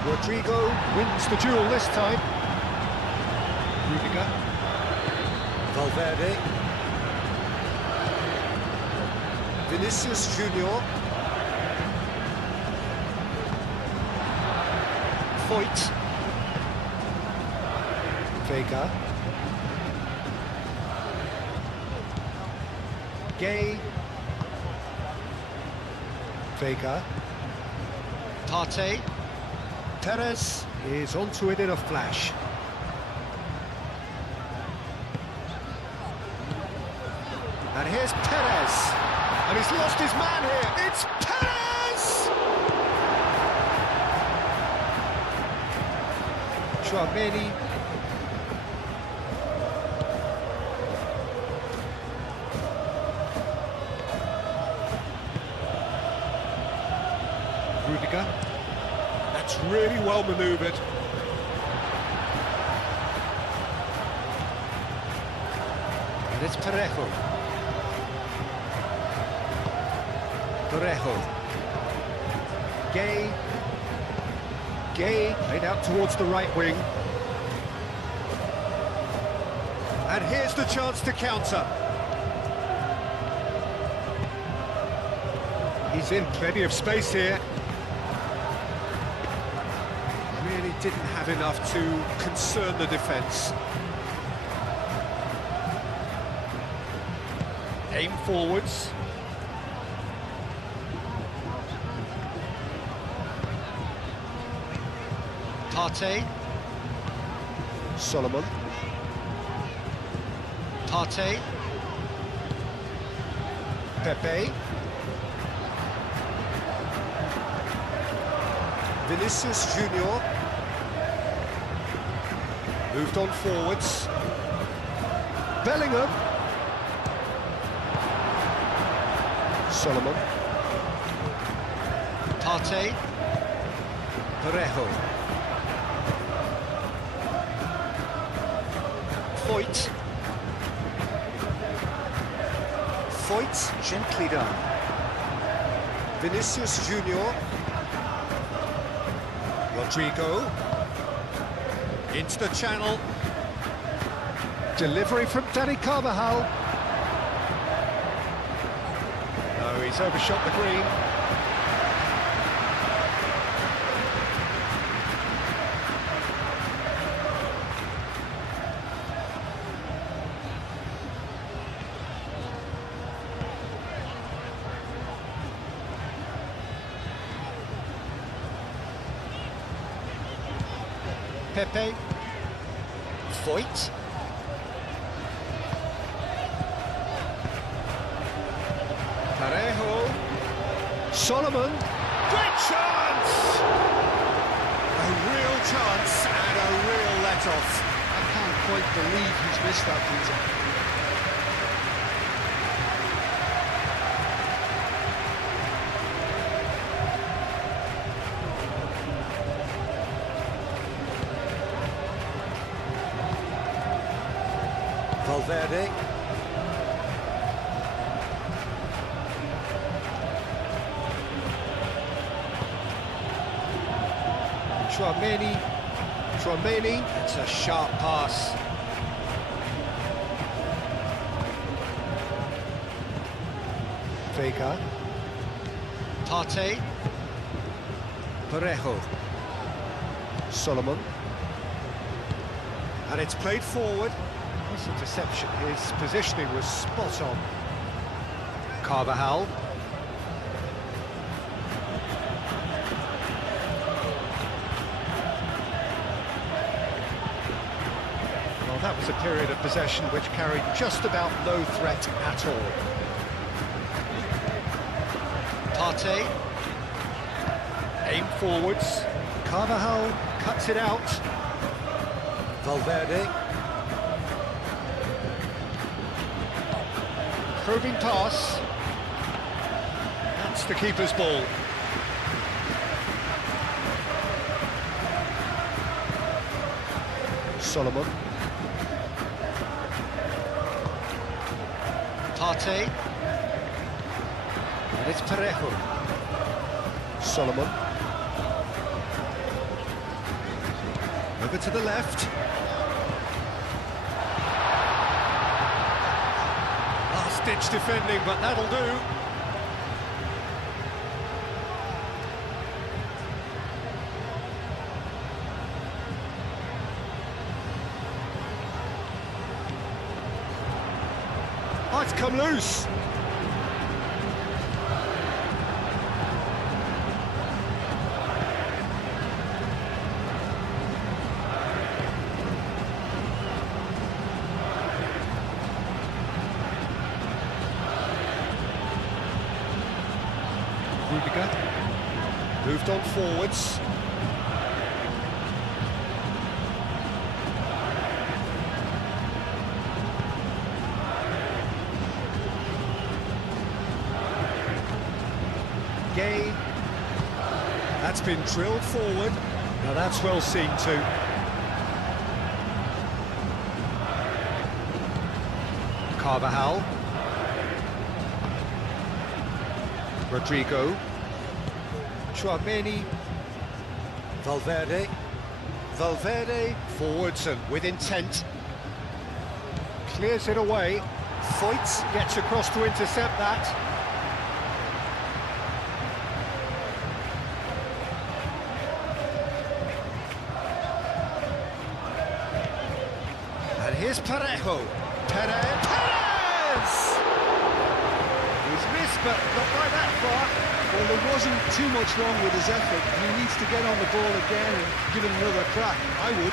Rodrigo wins the duel this time. Rudiger. Valverde. Vinicius Junior. Foyt. Vega. Gay. Vega. Partey. Perez is onto it in a flash. And here's Perez. And he's lost his man here. It's Perez! Tchouaméni. Rudiger. That's really well manoeuvred. And it's Parejo. Parejo. Gay. Gay played out towards the right wing. And here's the chance to counter. He's in plenty of space here. Really didn't have enough to concern the defence. Aim forwards. Partey. Solomon. Partey. Pepe. Vinicius Junior. Moved on forwards. Bellingham. Solomon. Partey. Parejo. Foyt. Foyt, gently done. Vinicius Junior. Rodrigo. Into the channel. Delivery from Dani Carvajal. Oh, he's overshot the green. Pepe. Voigt. Parejo. Solomon. Great chance! A real chance and a real let-off. I can't quite believe he's missed that, Peter. Valverde. Tchouaméni, it's a sharp pass. Vega. Partey. Parejo. Solomon. And it's played forward. Nice interception, his positioning was spot on. Carvajal. Well, that was a period of possession which carried just about no threat at all. Partey. Aim forwards. Carvajal cuts it out. Valverde. Probing pass. That's the keeper's ball. Solomon. Partey. And it's Parejo. Solomon. Over to the left. Last-ditch defending, but that'll do. Oh, it's come loose. Rudiger moved on forwards. Gay. That's been drilled forward. Now that's well seen too. Carvajal. Rodrigo. Tchouaméni. Valverde. Valverde forwards and with intent. Clears it away. Voigt gets across to intercept that. And here's Parejo. Perez! He's missed, but not by that far. Well, there wasn't too much wrong with his effort. He needs to get on the ball again and give it another crack. I would.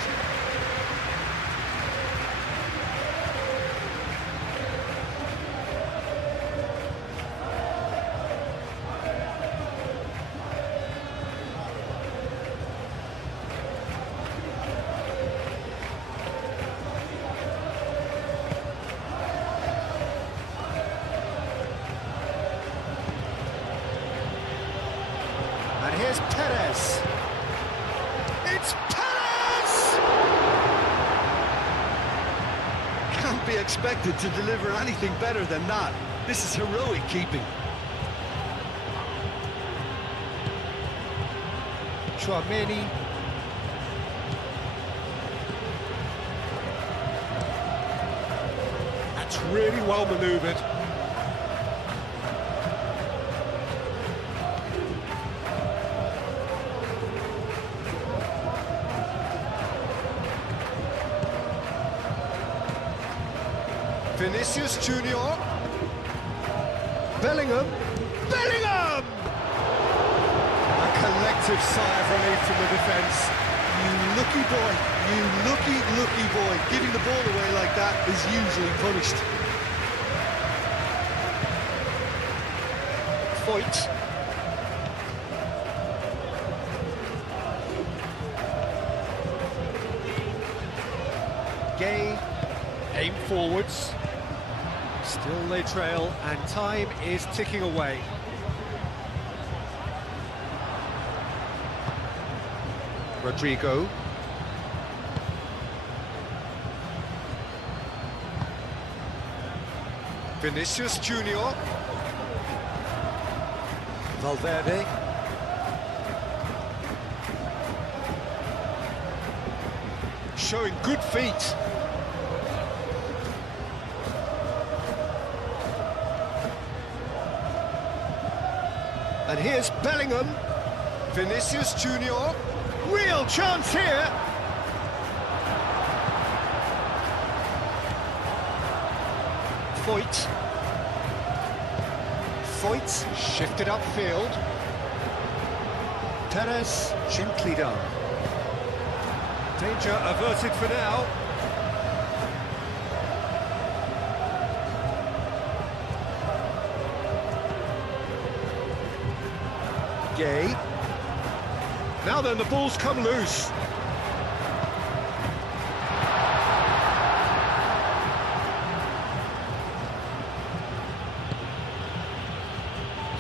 And here's Perez. It's Perez! Can't be expected to deliver anything better than that. This is heroic keeping. Tchouaméni. That's really well manoeuvred. Vinicius Junior. Bellingham. Bellingham! A collective sigh of relief from the defence. You lucky boy, you lucky boy. Giving the ball away like that is usually punished. Foyt. Gay, aim forwards. Still they trail, and time is ticking away. Rodrigo. Vinicius Junior. Valverde. Showing good feet. And here's Bellingham. Vinicius Junior. Real chance here. Foyt. Foyt shifted upfield. Perez gently done. Danger averted for now. Gay. Now then, the ball's come loose.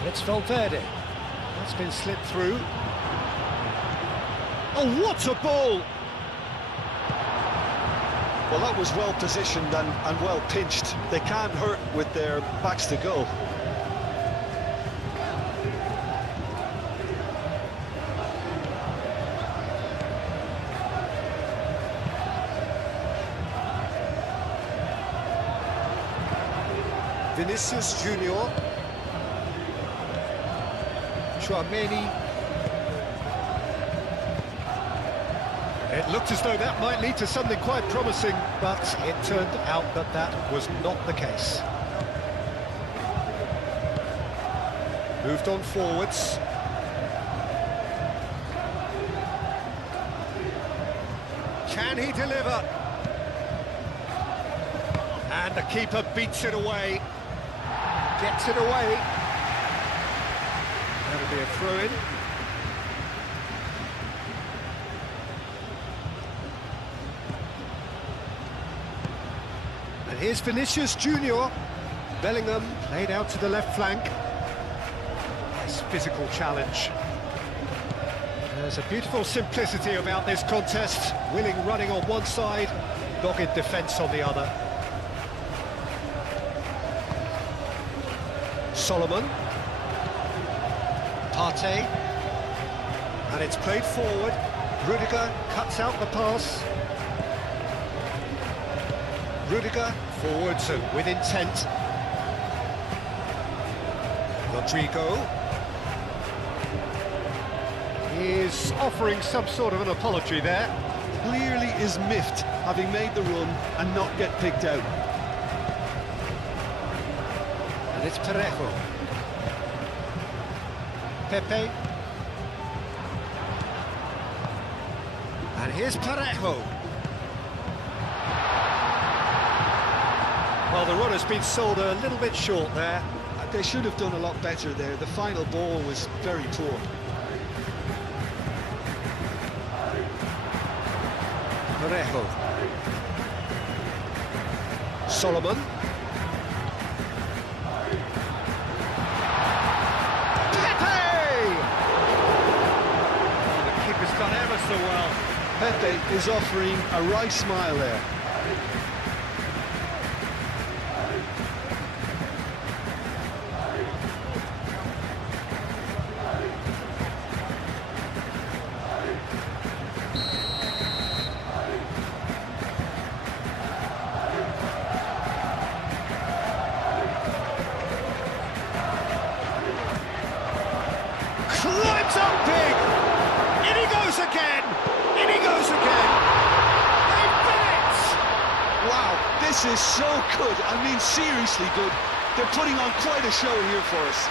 It's Valverde. That's been slipped through. Oh, what a ball! Well, that was well positioned and well pinched. They can't hurt with their backs to goal. Vinicius Junior. Chouameni. It looked as though that might lead to something quite promising, but it turned out that that was not the case. Moved on forwards. Can he deliver? And the keeper beats it away. Gets it away. That'll be a throw-in. And here's Vinicius Junior. Bellingham played out to the left flank. Nice physical challenge. There's a beautiful simplicity about this contest. Willing running on one side, dogged defence on the other. Solomon. Partey. And it's played forward. Rudiger cuts out the pass. Rudiger forwards and with intent. Rodrigo is offering some sort of an apology there. Clearly is miffed, having made the run and not get picked out. And it's Parejo. Pepe. And here's Parejo. Well, the run has been sold a little bit short there. They should have done a lot better there. The final ball was very poor. Parejo. Solomon. Done ever so well. Pepe is offering a wry smile there. Climbs up big. In he goes again! In he goes again! They've done it! Wow, this is so good. I mean, seriously good. They're putting on quite a show here for us.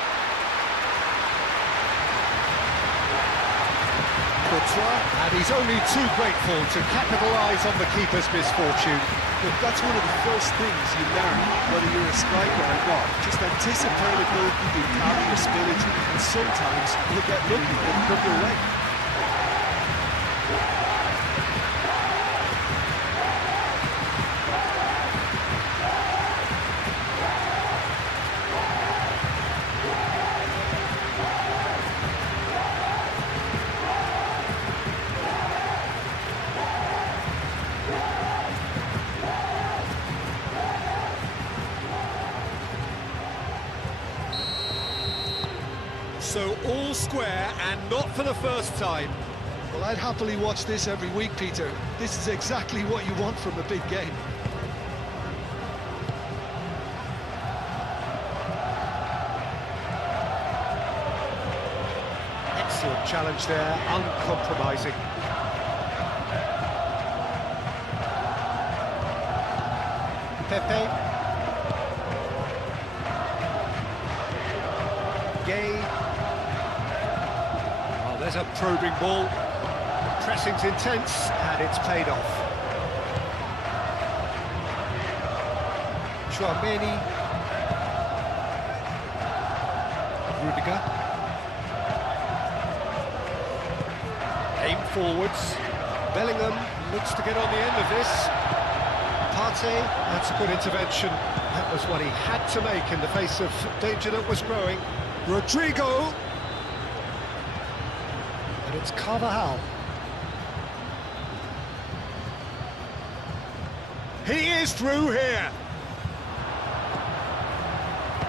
Courtois, and he's only too grateful to capitalise on the keeper's misfortune. Look, that's one of the first things you learn, whether you're a striker or not. Just anticipate a goalkeeping carry or spillage, and sometimes you'll get lucky and come your way. So all square, and not for the first time. Well, I'd happily watch this every week, Peter. This is exactly what you want from a big game. Excellent challenge there, uncompromising. Pepe. Gay. Oh, there's a probing ball. The pressing's intense, and it's paid off. Chouameni. Rudiger. Aim forwards. Bellingham looks to get on the end of this. Partey, that's a good intervention. That was what he had to make in the face of danger that was growing. Rodrigo. And it's Carvajal. He is through here.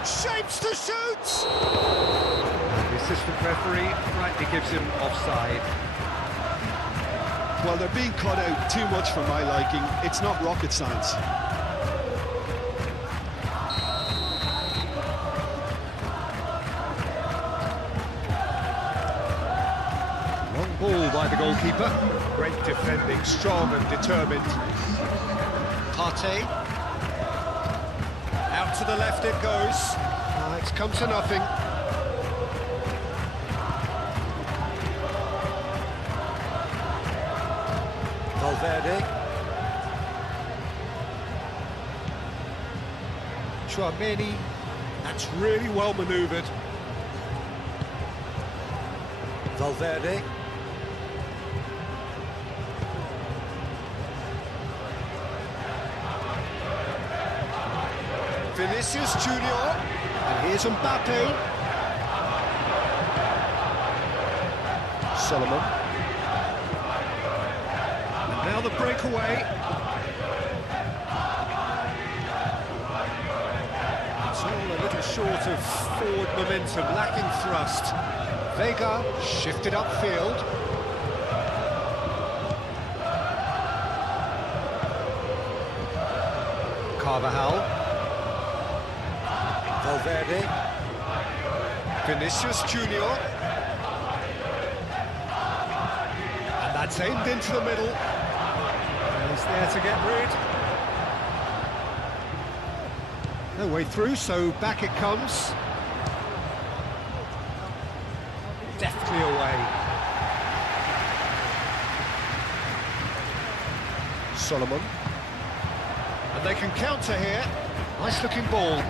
Shapes to shoot! And the assistant referee rightly gives him offside. Well, they're being cut out too much for my liking. It's not rocket science. Long ball by the goalkeeper. Great defending, strong and determined. Partey. Out to the left it goes. It's come to nothing. Valverde. Chouameni. That's really well manoeuvred. Valverde. Vinicius Junior. And here's Mbappe. Solomon. And now the breakaway. It's all a little short of forward momentum, lacking thrust. Vega shifted upfield. Carvajal. Valverde. Vinicius Junior. And that's aimed into the middle. And he's there to get rid. No way through, so back it comes. Deftly away. Solomon. And they can counter here. Nice looking ball.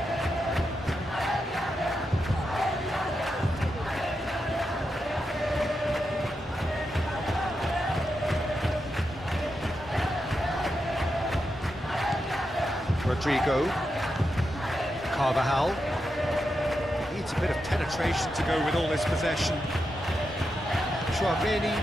Rodrigo. Carvajal. Needs a bit of penetration to go with all this possession. Chouameni.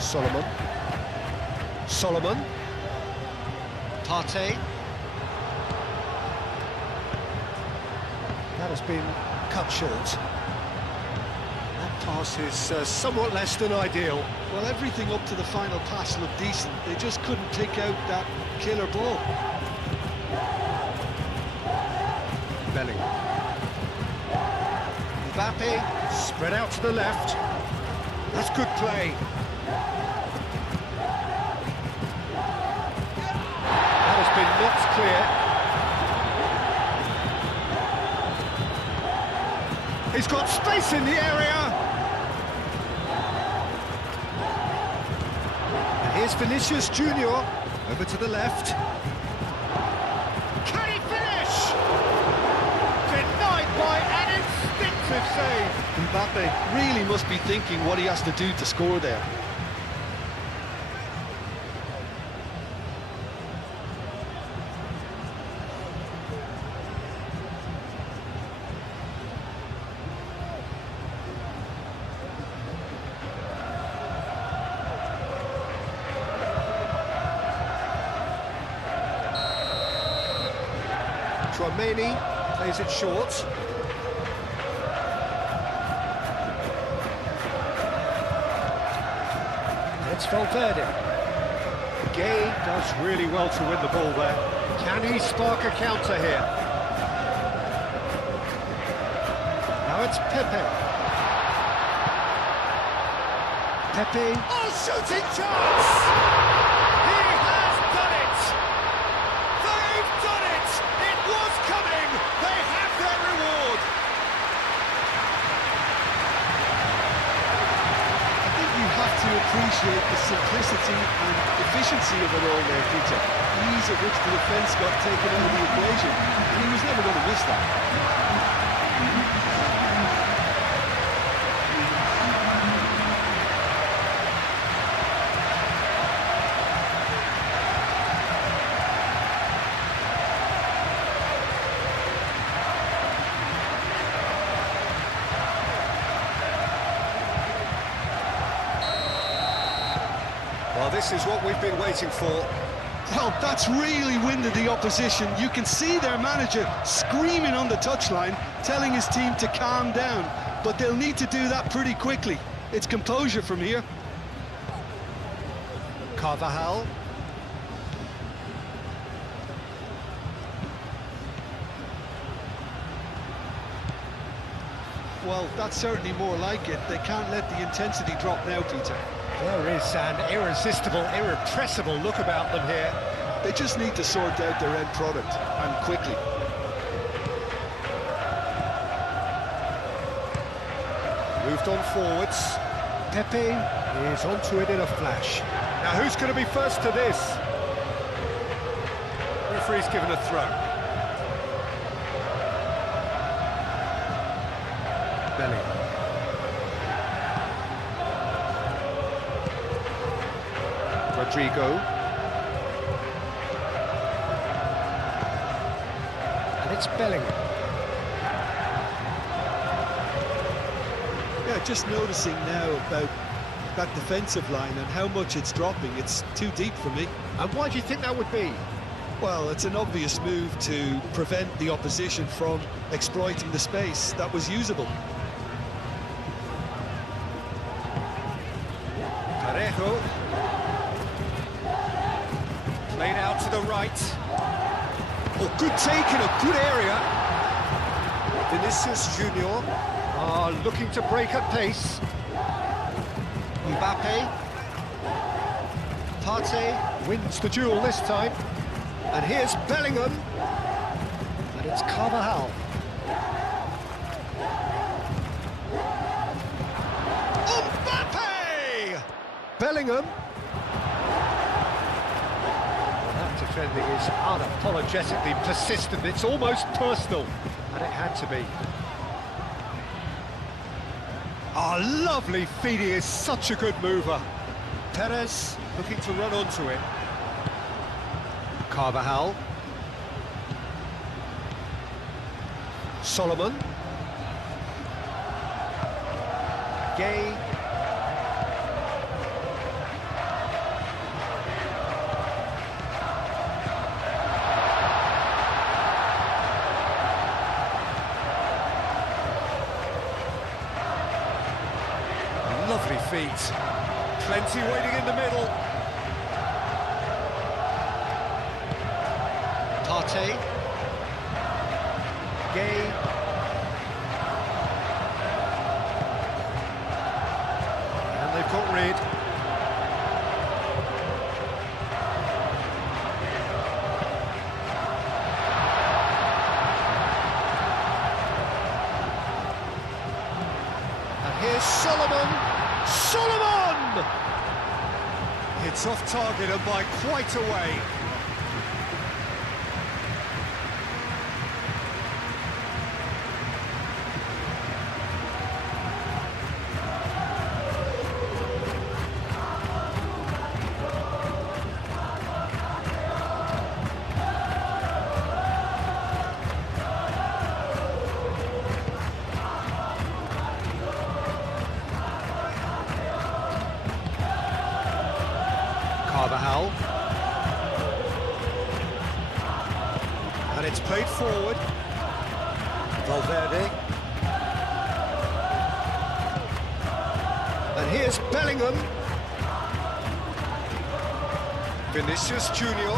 Solomon. Solomon. Partey. That has been cut short. That pass is somewhat less than ideal. Well, everything up to the final pass looked decent. They just couldn't pick out that killer ball. Bellingham. Mbappe, spread out to the left. That's good play. That has been knocked clear. He's got space in the area. And here's Vinicius Junior over to the left. Can he finish? Denied by an instinctive save. Mbappe really must be thinking what he has to do to score there. Tchouaméni plays it short. It's Valverde. Gay does really well to win the ball there. Can he spark a counter here? Now it's Pepe. Pepe. Oh, shooting chance! He has done it! They've done it! It was coming! They have their reward! I think you have to appreciate the simplicity and efficiency of it all there, Peter. Ease at which the defence got taken out of the equation, and he was never going to miss that. Well, this is what we've been waiting for. Well, that's really winded the opposition. You can see their manager screaming on the touchline, telling his team to calm down, but they'll need to do that pretty quickly. It's composure from here. Carvajal. Well, that's certainly more like it. They can't let the intensity drop now, Peter. There is an irresistible, irrepressible look about them here. They just need to sort out their end product, and quickly. Moved on forwards. Pepe is onto it in a flash. Now who's going to be first to this? Referee's given a throw. Bellingham. Rodrigo. And it's Bellingham. Yeah, just noticing now about that defensive line and how much it's dropping. It's too deep for me. And why do you think that would be? Well, it's an obvious move to prevent the opposition from exploiting the space that was usable. Parejo. Played out to the right. Oh, good take in a good area. Vinicius Junior looking to break at pace. Mbappe. Partey wins the duel this time. And here's Bellingham. And it's Carvajal. Mbappe! Bellingham. That defending is unapologetically persistent. It's almost personal. And it had to be. Oh, lovely feed. He is such a good mover. Perez looking to run onto it. Carvajal. Solomon. Gay. Lovely feet. Plenty waiting in the middle. Partey. Gay. And they've got rid. Solomon! It's off target and by quite a way. Carvajal. And it's played forward. Valverde. And here's Bellingham. Vinicius Junior.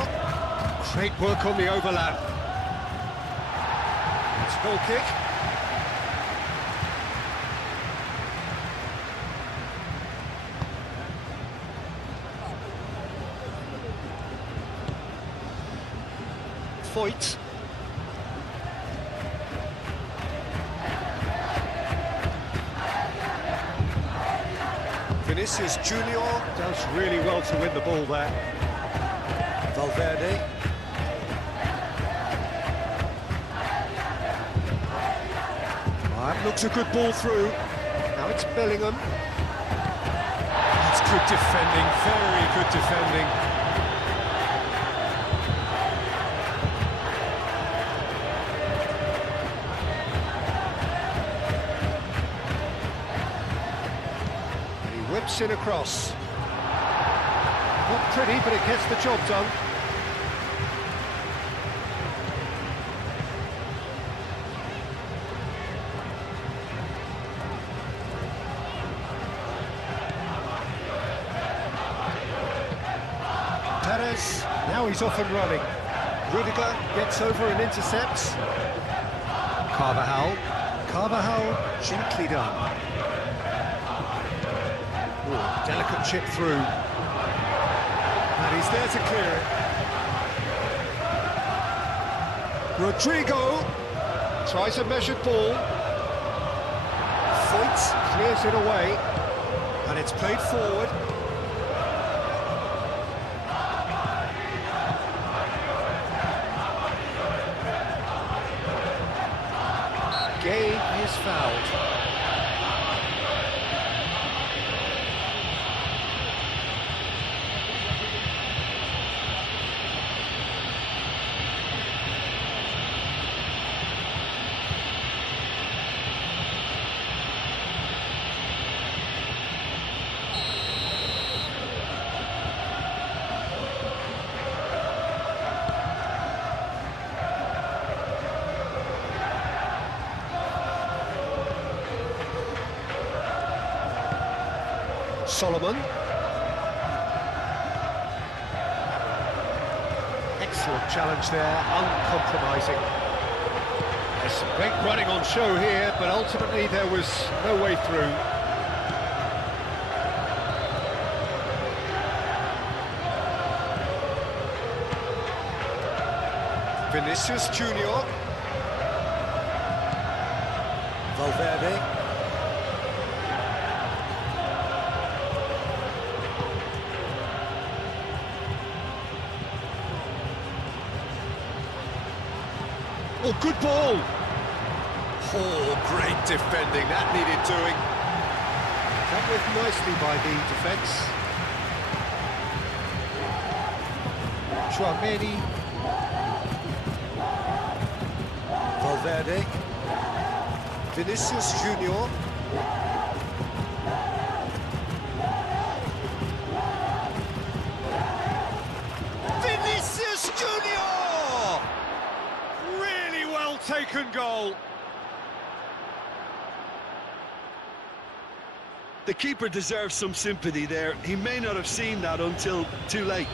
Great work on the overlap. It's a goal kick. Foyt. Vinicius Junior does really well to win the ball there. Valverde. That looks a good ball through. Now it's Bellingham. That's good defending, very good defending. Whips in across. Not pretty, but it gets the job done. Perez, now he's off and running. Rudiger gets over and intercepts. Carvajal. Carvajal, gently done. Delicate chip through. And he's there to clear it. Rodrigo tries a measured ball. Foyt clears it away. And it's played forward. Game is fouled. Solomon. Excellent challenge there, uncompromising. There's some great running on show here, but ultimately there was no way through. Vinicius Junior. Valverde. Oh, good ball! Oh, great defending, that needed doing. Dealt with nicely by the defence. Chouameni. Valverde. Vinicius Junior. Vinicius Junior! Taken goal. The keeper deserves some sympathy there. He may not have seen that until too late.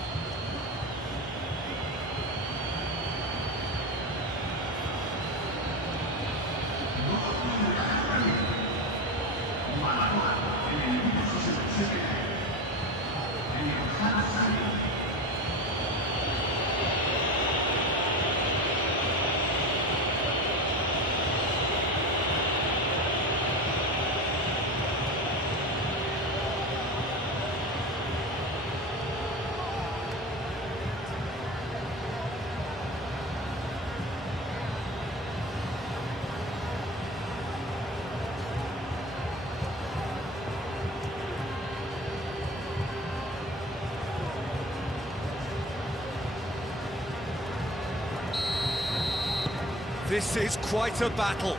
This is quite a battle.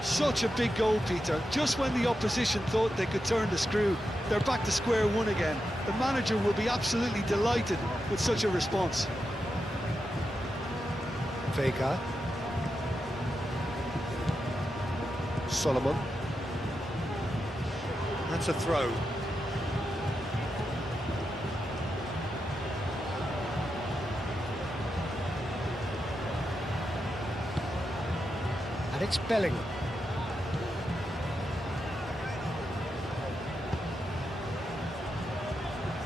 Such a big goal, Peter. Just when the opposition thought they could turn the screw, they're back to square one again. The manager will be absolutely delighted with such a response. Vega. Solomon. That's a throw. And it's Bellingham.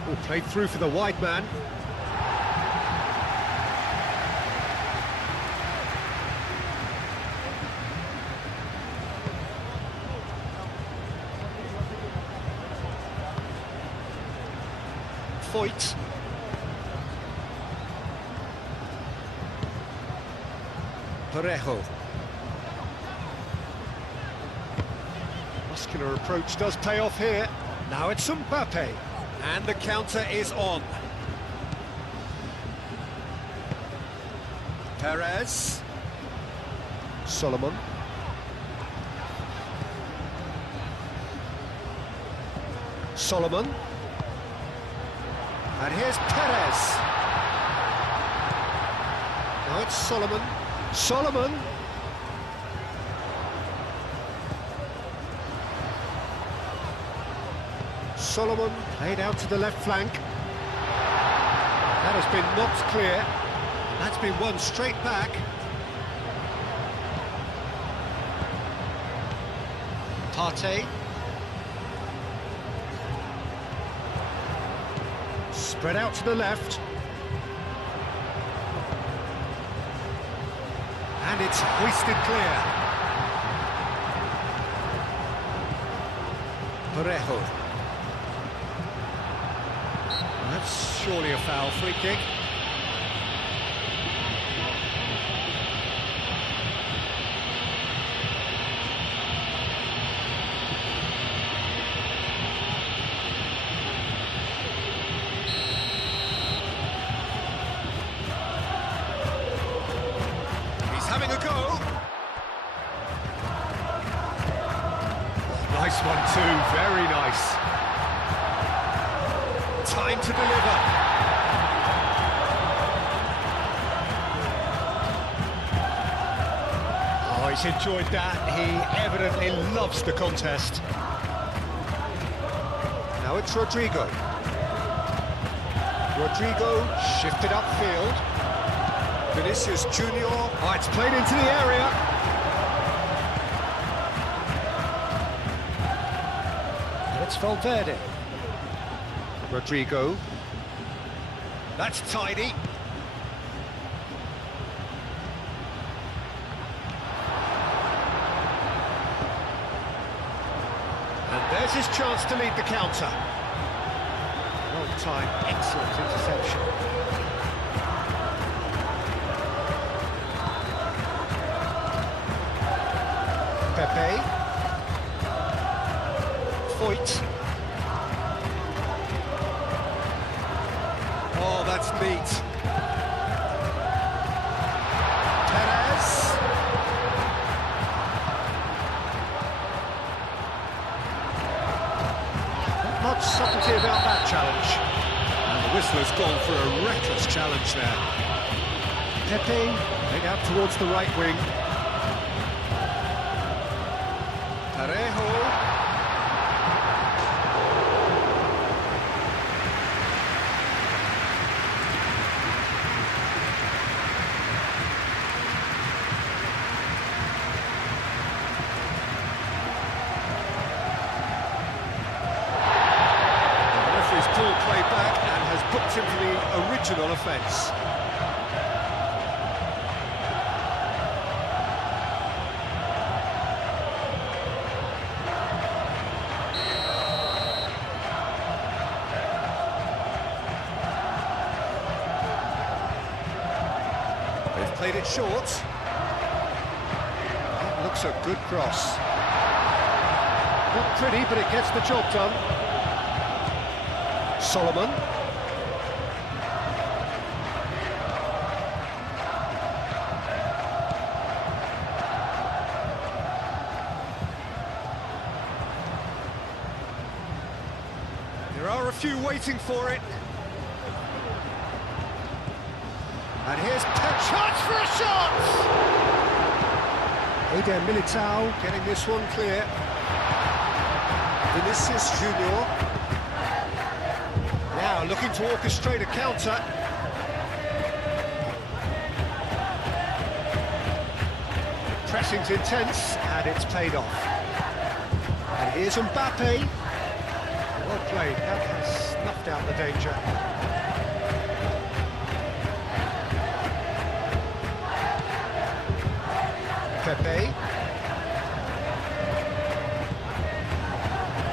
Oh, played through for the wide man. Foyt. Parejo. Muscular approach does pay off here. Now it's Mbappe. And the counter is on. Perez. Solomon. Solomon. And here's Perez. Now it's Solomon. Solomon. Solomon played out to the left flank. That has been knocked clear. That's been won straight back. Partey. Spread out to the left. And it's hoisted clear. Parejo. That's surely a foul. Free kick. Having a go. Nice one too, very nice. Time to deliver. Oh, he's enjoyed that. He evidently loves the contest. Now it's Rodrigo. Rodrigo shifted upfield. Vinicius Junior. Oh, it's played into the area. And it's Valverde. Rodrigo. That's tidy. And there's his chance to lead the counter. Well timed, excellent interception. Pepe. Foyt. Oh, that's neat. Perez. Not much subtlety about that challenge. And the whistler's gone for a reckless challenge there. Pepe played out towards the right wing. Parejo. The referee's pulled play back and has booked him for the original offence. They've played it short. That looks a good cross. Not pretty, but it gets the job done. Solomon. There are a few waiting for it. And here's Pep. Chance for a shot! Eder Militao getting this one clear. Vinicius Junior. Now looking to orchestrate a counter. Pressing's intense, and it's paid off. And here's Mbappe. Well played, that has snuffed out the danger. Pepe.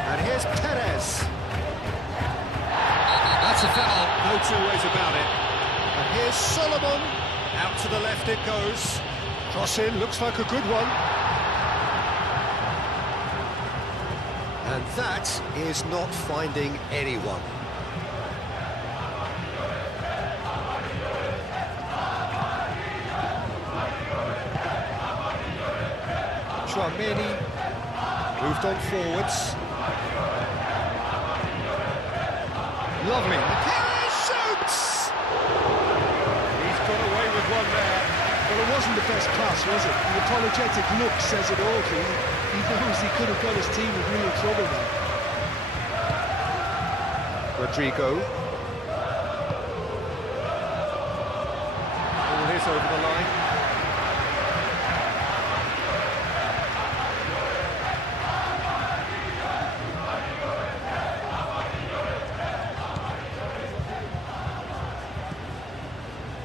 And here's Perez. That's a foul, no two ways about it. And here's Solomon. Out to the left it goes. Cross in, looks like a good one. And that is not finding anyone. Chouameni moved on forwards. Lovely. Perez shoots! He's got away with one there. Well, it wasn't the best pass, was it? The apologetic look says it all, Keane. He knows he could have got his team in real trouble now. Rodrigo. Ball is over the line.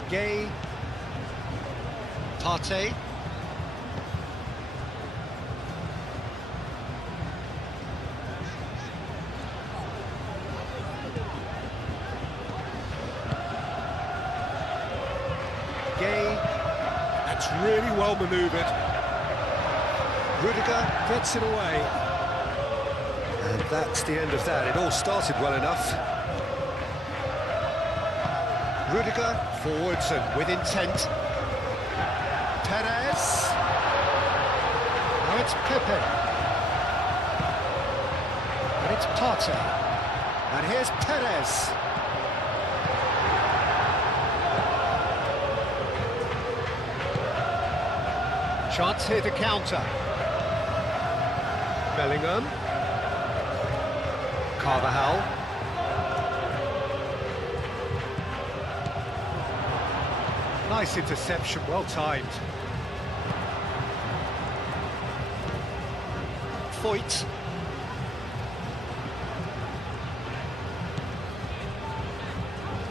Gay. Partey. Gay. That's really well manoeuvred. Rudiger gets it away. And that's the end of that. It all started well enough. Rudiger forwards and with intent. Perez. Now it's Pepe. And it's Partey. And here's Perez. Chance here to counter. Bellingham. Carvajal. Nice interception, well timed. Foyt.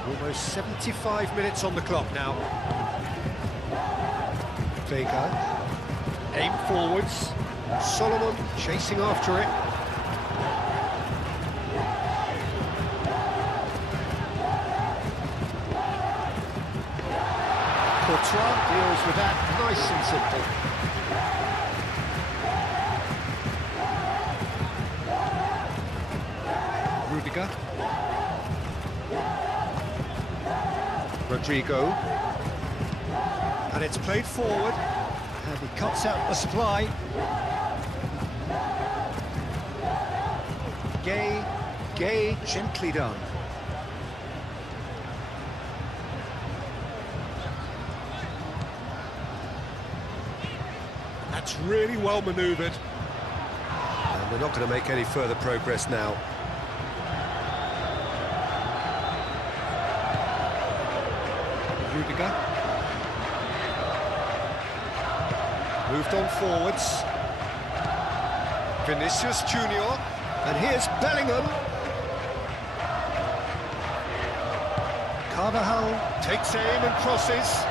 Almost 75 minutes on the clock now. Vega. Aim forwards. Solomon chasing after it. Courtois deals with that nice and simple. Rudiger. Rodrigo. And it's played forward. And he cuts out the supply. Gay, gently done. That's really well manoeuvred. And they're not going to make any further progress now. Rudiger. Moved on forwards. Vinicius Junior. And here's Bellingham. Carvajal takes aim and crosses.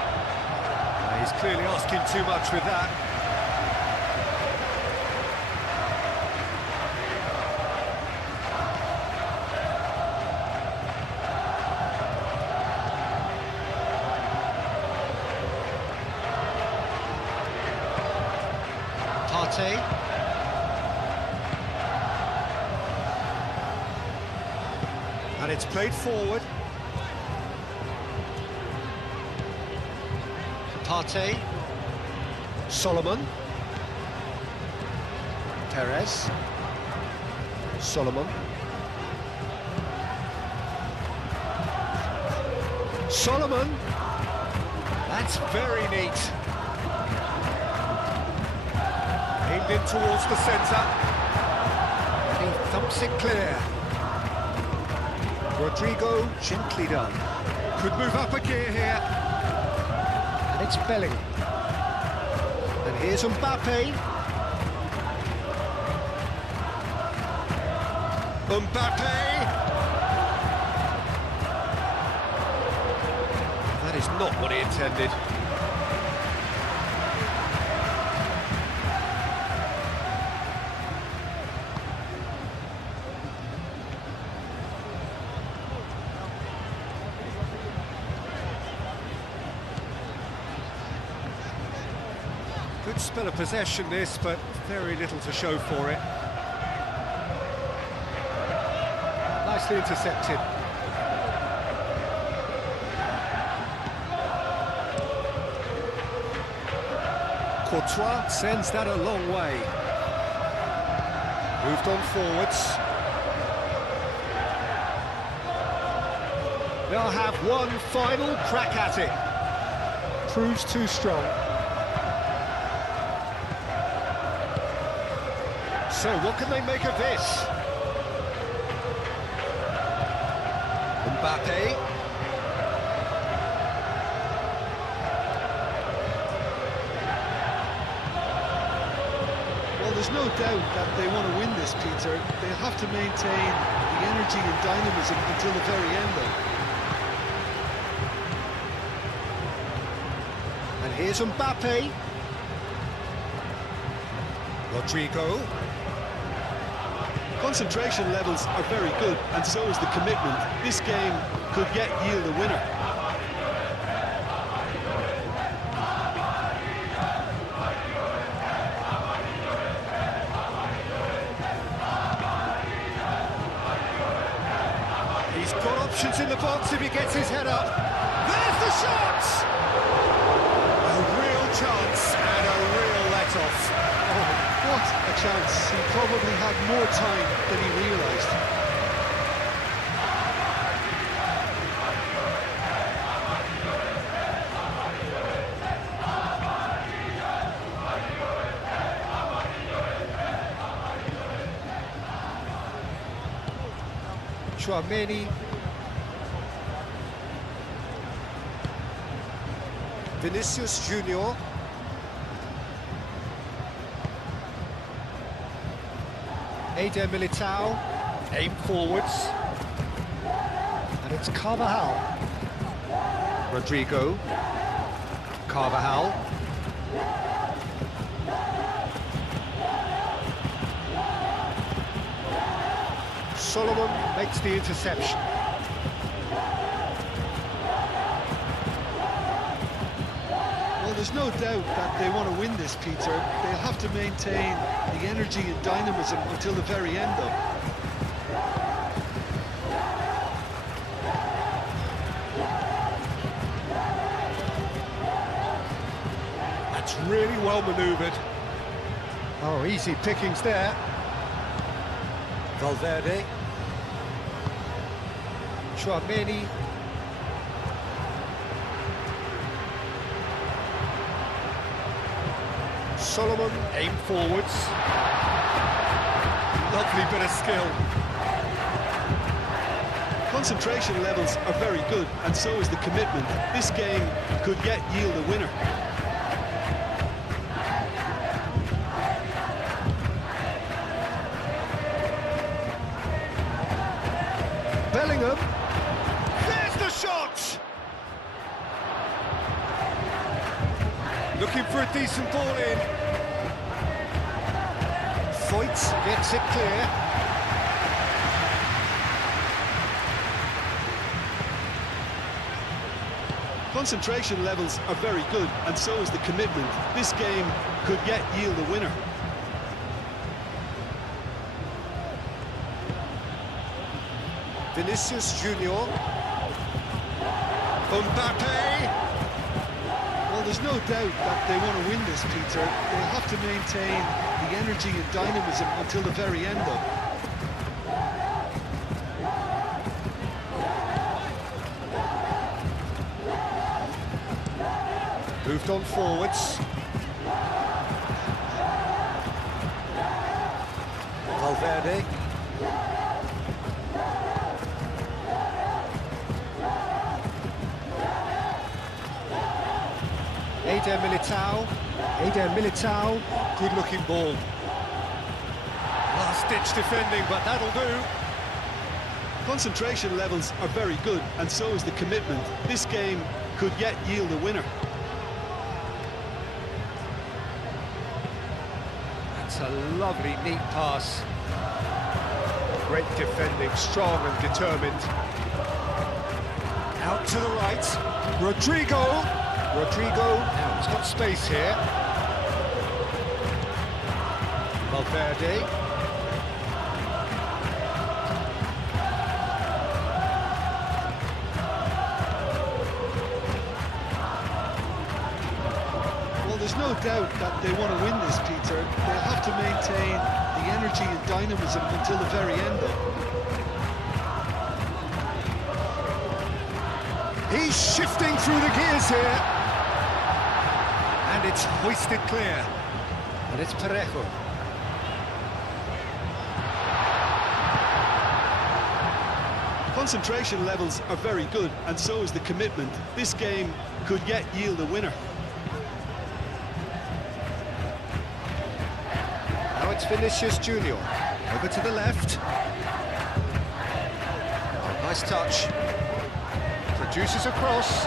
He's clearly asking too much with that. Partey. And it's played forward. Partey. Solomon. Perez. Solomon. Solomon. That's very neat. Aimed in towards the centre. And he thumps it clear. Rodrigo, gently done. Could move up a gear here. And it's Bellingham. And here's Mbappe. Mbappe! That is not what he intended. Good spell of possession this, but very little to show for it. Nicely intercepted. Courtois sends that a long way. Moved on forwards. They'll have one final crack at it. Proves too strong. So what can they make of this? Mbappe. Well, there's no doubt that they want to win this, Peter. They'll have to maintain the energy and dynamism until the very end, though. And here's Mbappe. Rodrigo. Concentration levels are very good, and so is the commitment. This game could yet yield a winner. He's got options in the box if he gets his head up. There's the shot! A real chance and a real let-off. Oh, what a chance. He probably had more time than he realised. Tchouaméni. Vinicius Junior. Eder Militao, aim forwards, and it's Carvajal. Rodrigo, Carvajal. Solomon makes the interception. Well, there's no doubt that they want to win this, Peter. They'll have to maintain the energy and dynamism until the very end, though. That's really well manoeuvred. Oh, easy pickings there. Valverde. Tchouaméni. Solomon, aim forwards. Lovely bit of skill. Concentration levels are very good, and so is the commitment. This game could yet yield a winner. Bellingham. There's the shot! Looking for a decent ball in. Foyt gets it clear. Concentration levels are very good, and so is the commitment. This game could yet yield a winner. Vinicius Junior. Mbappe. Well, there's no doubt that they want to win this, Peter. They'll have to maintain the energy and dynamism until the very end, though. moved on forwards. Valverde. Eder Militao, good-looking ball. Last-ditch defending, but that'll do. Concentration levels are very good, and so is the commitment. This game could yet yield a winner. That's a lovely, neat pass. Great defending, strong and determined. Out to the right, Rodrigo, now he's got space here. Valverde. Well, there's no doubt that they want to win this, Peter. They'll have to maintain the energy and dynamism until the very end, though. He's shifting through the gears here. And it's hoisted clear. And it's Parejo. Concentration levels are very good, and so is the commitment. This game could yet yield a winner. Now it's Vinicius Junior. Over to the left. Nice touch. Produces a cross.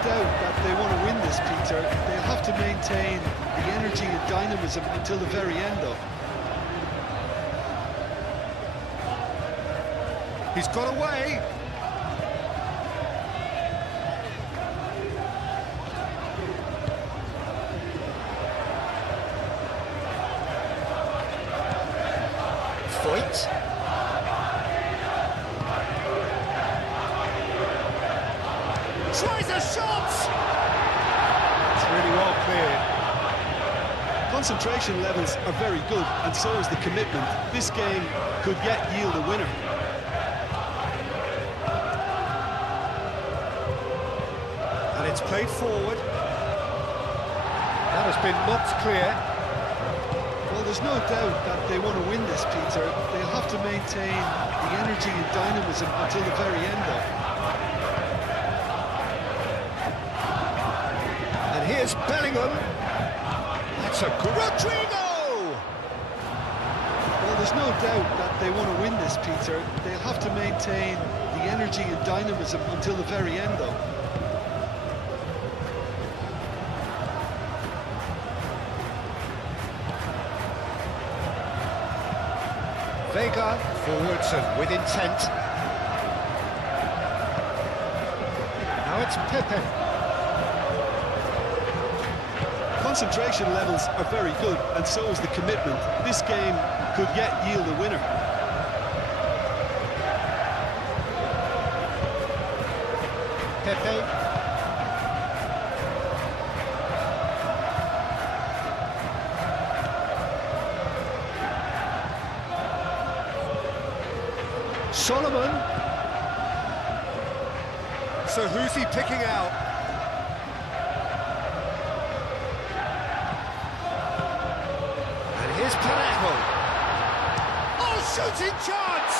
Doubt that they want to win this, Peter. They'll have to maintain the energy and dynamism until the very end, though. He's got away. Foyt. Tries a shot! It's really well cleared. Concentration levels are very good, and so is the commitment. This game could yet yield a winner. And it's played forward. That has been knocked clear. Well, there's no doubt that they want to win this, Peter. They'll have to maintain the energy and dynamism until the very end, though. Here's Bellingham. That's a good Rodrigo! Well, there's no doubt that they want to win this, Peter. They'll have to maintain the energy and dynamism until the very end, though. Vega forwards and with intent. Now it's Pepe. Concentration levels are very good, and so is the commitment. This game could yet yield a winner. Pepe. Solomon. So who's he picking out? Here's Parejo. Oh, shooting chance!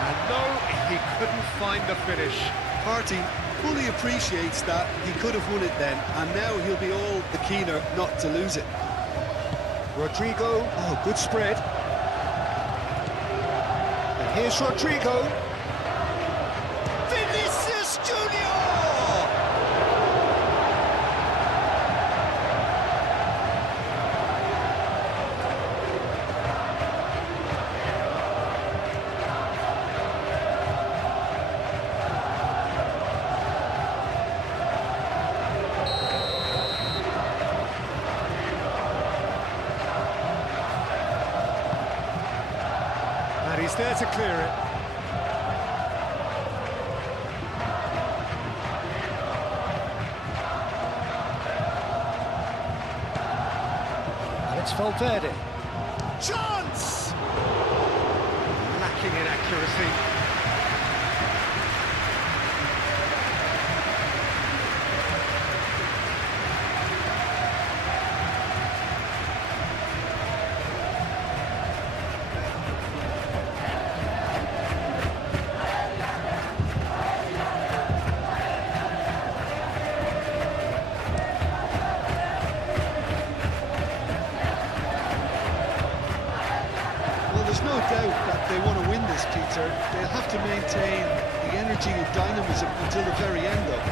And no, he couldn't find the finish. Partey fully appreciates that he could have won it then, and now he'll be all the keener not to lose it. Rodrigo, oh, good spread. And here's Rodrigo. Vinicius Junior! He's there to clear it. It's Valverde. Chance! Lacking in accuracy. There's no doubt that they want to win this, Peter. They'll have to maintain the energy and dynamism until the very end, though.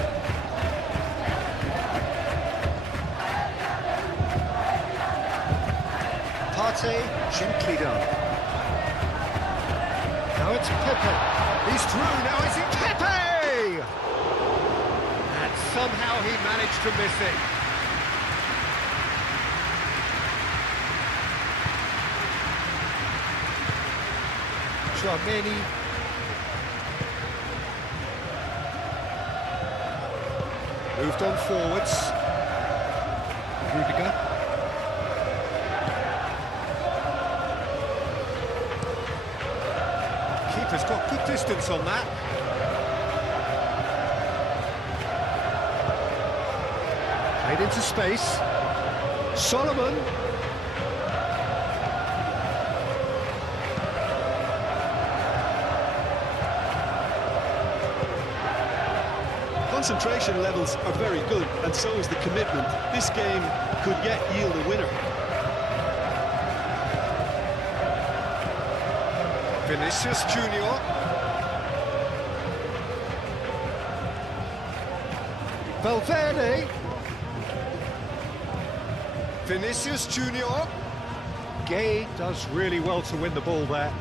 Partey, gently done. Now it's Pepe. He's through, now is it Pepe? And somehow he managed to miss it. Tchouaméni. Moved on forwards. Rudiger. Keeper's got good distance on that. Played into space. Solomon. Concentration levels are very good, and so is the commitment. This game could yet yield a winner. Vinicius Junior. Valverde. Vinicius Junior. Gay does really well to win the ball there.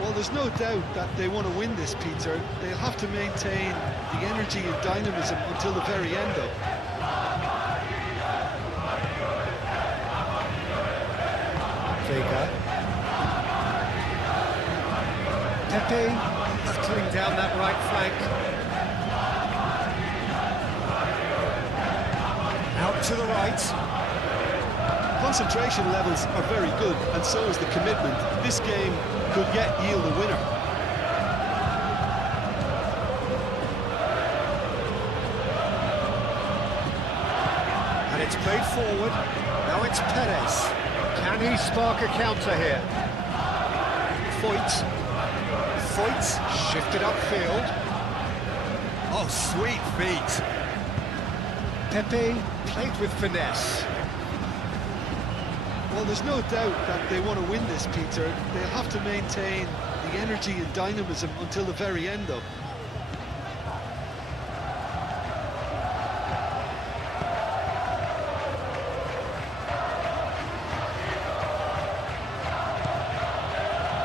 Well, there's no doubt that they want to win this, Peter. They'll have to maintain the energy and dynamism until the very end, though. Vega. Pepe cutting down that right flank. Out to the right. Concentration levels are very good, and so is the commitment. This game could yet yield a winner. And it's played forward. Now it's Perez. Can he spark a counter here? Foyt. Foyt shifted upfield. Oh, sweet feet. Pepe played with finesse. Well, there's no doubt that they want to win this, Peter. They'll have to maintain the energy and dynamism until the very end, though.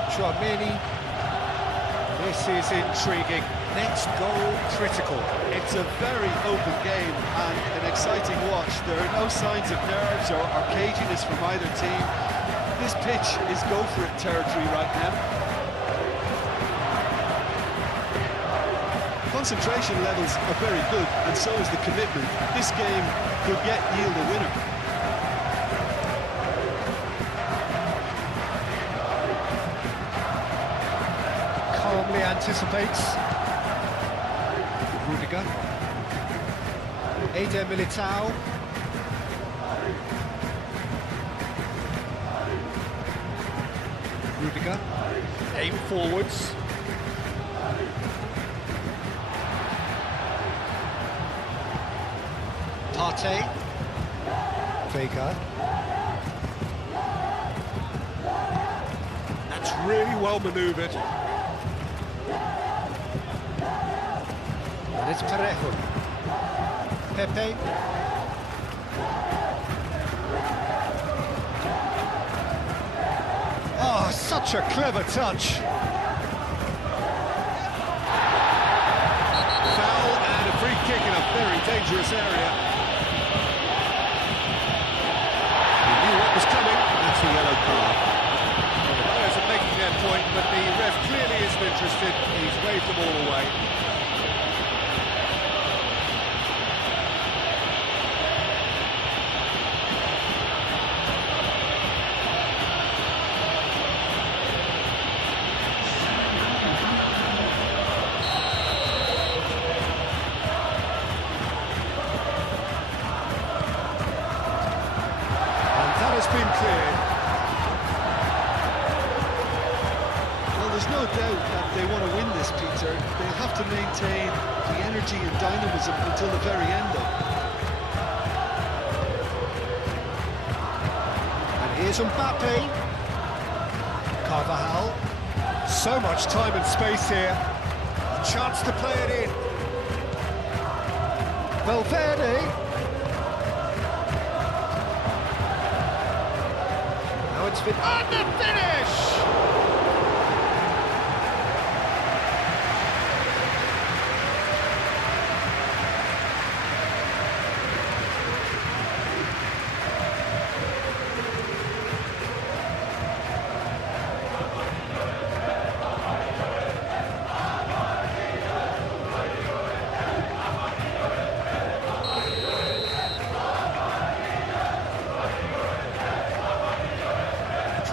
Tchouaméni. This is intriguing. Next goal critical. It's a very open game and an exciting watch. There are no signs of nerves or caginess from either team. This pitch is go-for-it territory right now. Concentration levels are very good, and so is the commitment. This game could yet yield a winner. Calmly anticipates. Rudiger. Eder Militao. Rudiger. Aim forwards. Partey. Vega. That's really well manoeuvred. And it's Parejo. Pepe. Oh, such a clever touch. Foul and a free kick in a very dangerous area. He knew what was coming. That's a yellow card. Well, the players are making their point, but the ref clearly isn't interested. He's waved them all away. doubt that they want to win this, Peter. They'll have to maintain the energy and dynamism until the very end, though. And here's Mbappe. Carvajal. So much time and space here. A chance to play it in. Valverde. Now it's been on the finish!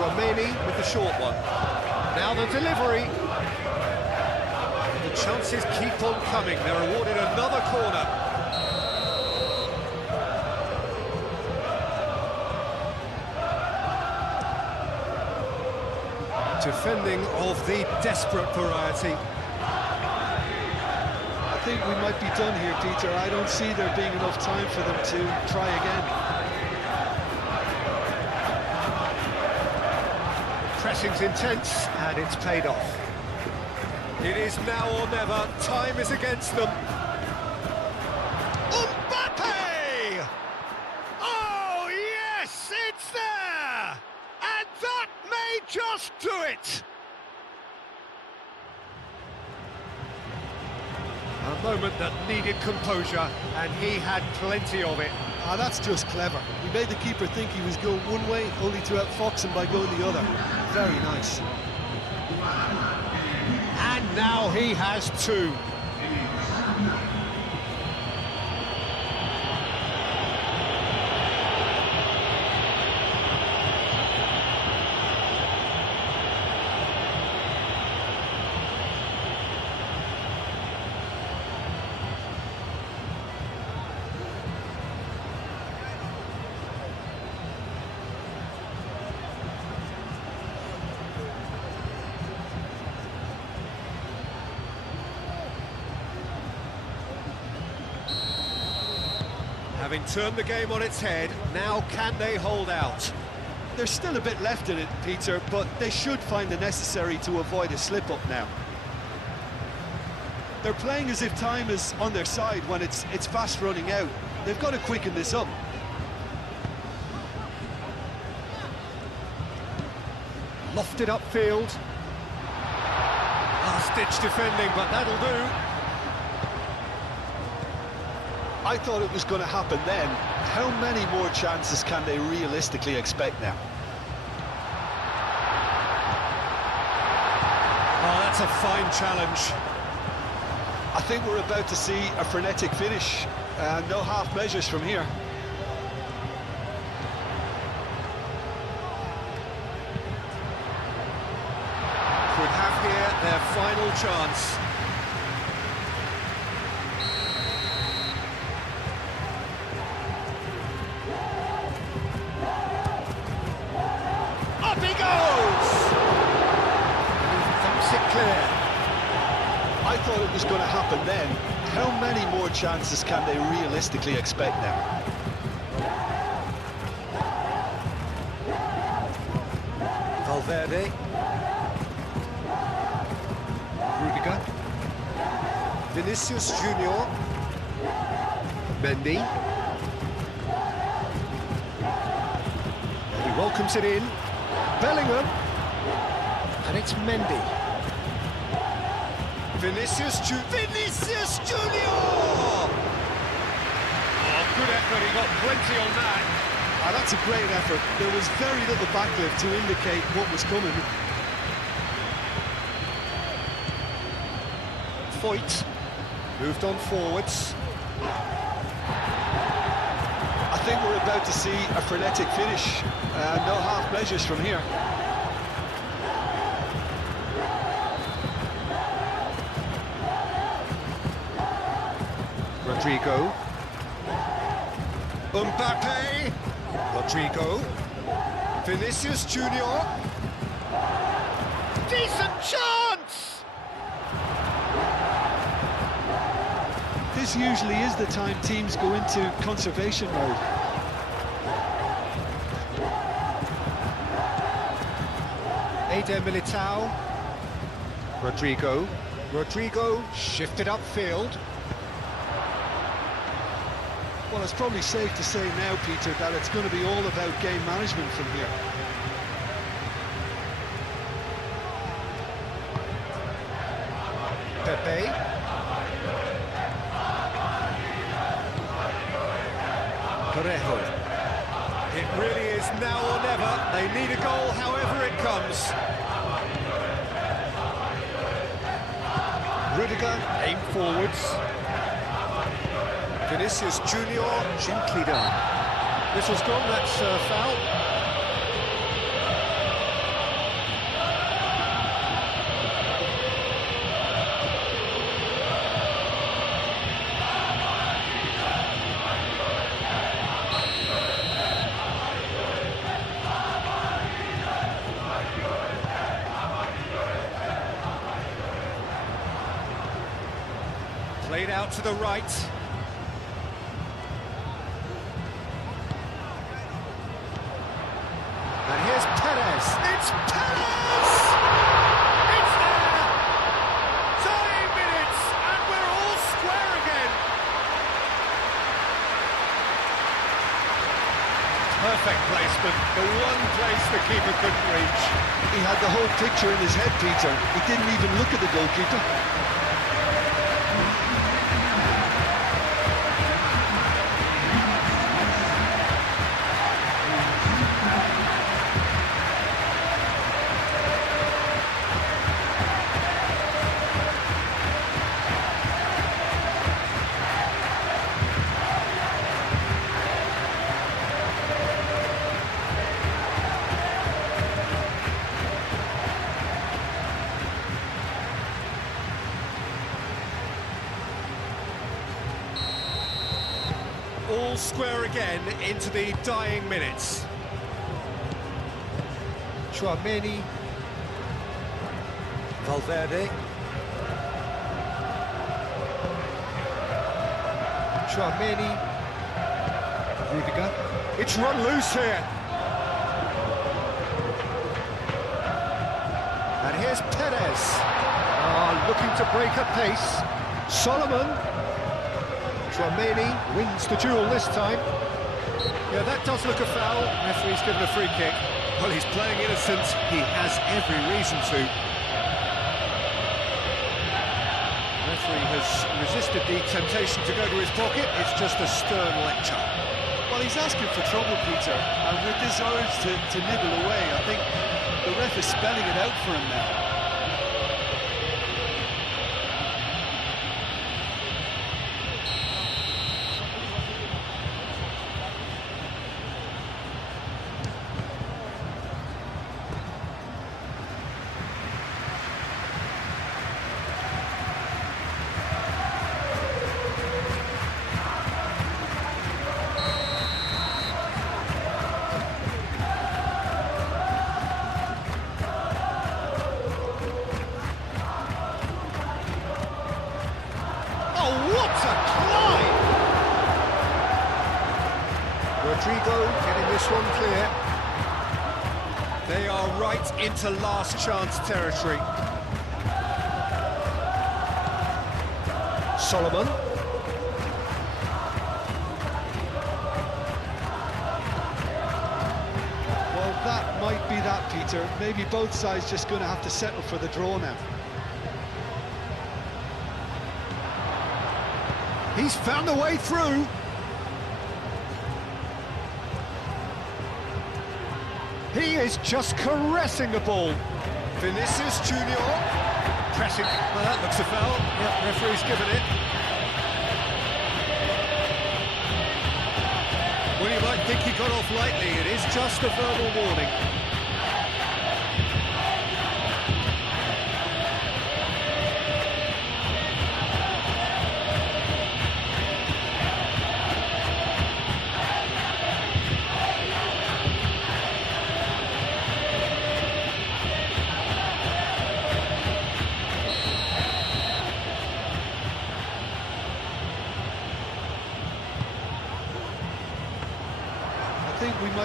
Romani with the short one. Now the delivery. The chances keep on coming. They're awarded another corner. Defending of the desperate variety. I think we might be done here, Peter. I don't see there being enough time for them to try again. Pressing's intense, and it's paid off. It is now or never. Time is against them. Mbappe! Oh, yes, it's there! And that may just do it! A moment that needed composure, and he had plenty of it. Ah, that's just clever. He made the keeper think he was going one way, only to outfox him by going the other. Very nice. And now he has two. Having turned the game on its head, now can they hold out? There's still a bit left in it, Peter, but they should find the necessary to avoid a slip-up now. They're playing as if time is on their side when it's fast running out. They've got to quicken this up. Lofted upfield. Last-ditch defending, but that'll do. I thought it was going to happen then. How many more chances can they realistically expect now? Oh, that's a fine challenge. I think we're about to see a frenetic finish. No half measures from here. Could have here their final chance. Up he goes! He thumps it clear. I thought it was going to happen then. How many more chances can they realistically expect now? Valverde. Rudiger. Vinicius Junior. Mendy. He welcomes it in. Bellingham. And it's Mendy. Vinicius Junior! Oh, good effort, he got plenty on that. Ah, that's a great effort. There was very little backlift to indicate what was coming. Foyt moved on forwards. I think we're about to see a frenetic finish. No half measures from here. Rodrigo. Mbappe. Rodrigo. Vinicius Junior. Decent chance! this usually is the time teams go into conservation mode. Eder Militao. Rodrigo shifted upfield. Well, it's probably safe to say now, Peter, that it's going to be all about game management from here. Pepe. Parejo. It really is now or never. They need a goal however it comes. Rudiger, aim forwards. Vinicius Junior, gently done. Whistle's gone, that's a foul. Played out to the right. And here's Perez. It's Perez! It's there! Dying minutes, and we're all square again. Perfect placement, the one place the keeper couldn't reach. He had the whole picture in his head, Peter. He didn't even look at the goalkeeper. All square again into the dying minutes. Chouameni. Valverde. Chouameni. Rudiger. It's run loose here. And here's Perez. Looking to break at pace. Solomon. Chouameni wins the duel this time. Yeah, that does look a foul. Referee's given a free kick. Well, he's playing innocent. He has every reason to. Referee has resisted the temptation to go to his pocket. It's just a stern lecture. Well, he's asking for trouble, Peter, and with this urge to nibble away, I think the ref is spelling it out for him now. What a climb! Rodrigo getting this one clear. They are right into last chance territory. Solomon. Well, that might be that, Peter. Maybe both sides just going to have to settle for the draw now. He's found a way through. He is just caressing the ball. Vinicius Junior pressing. Well, that looks a foul. Yep, referee's given it. Well, you might think he got off lightly. It is just a verbal warning.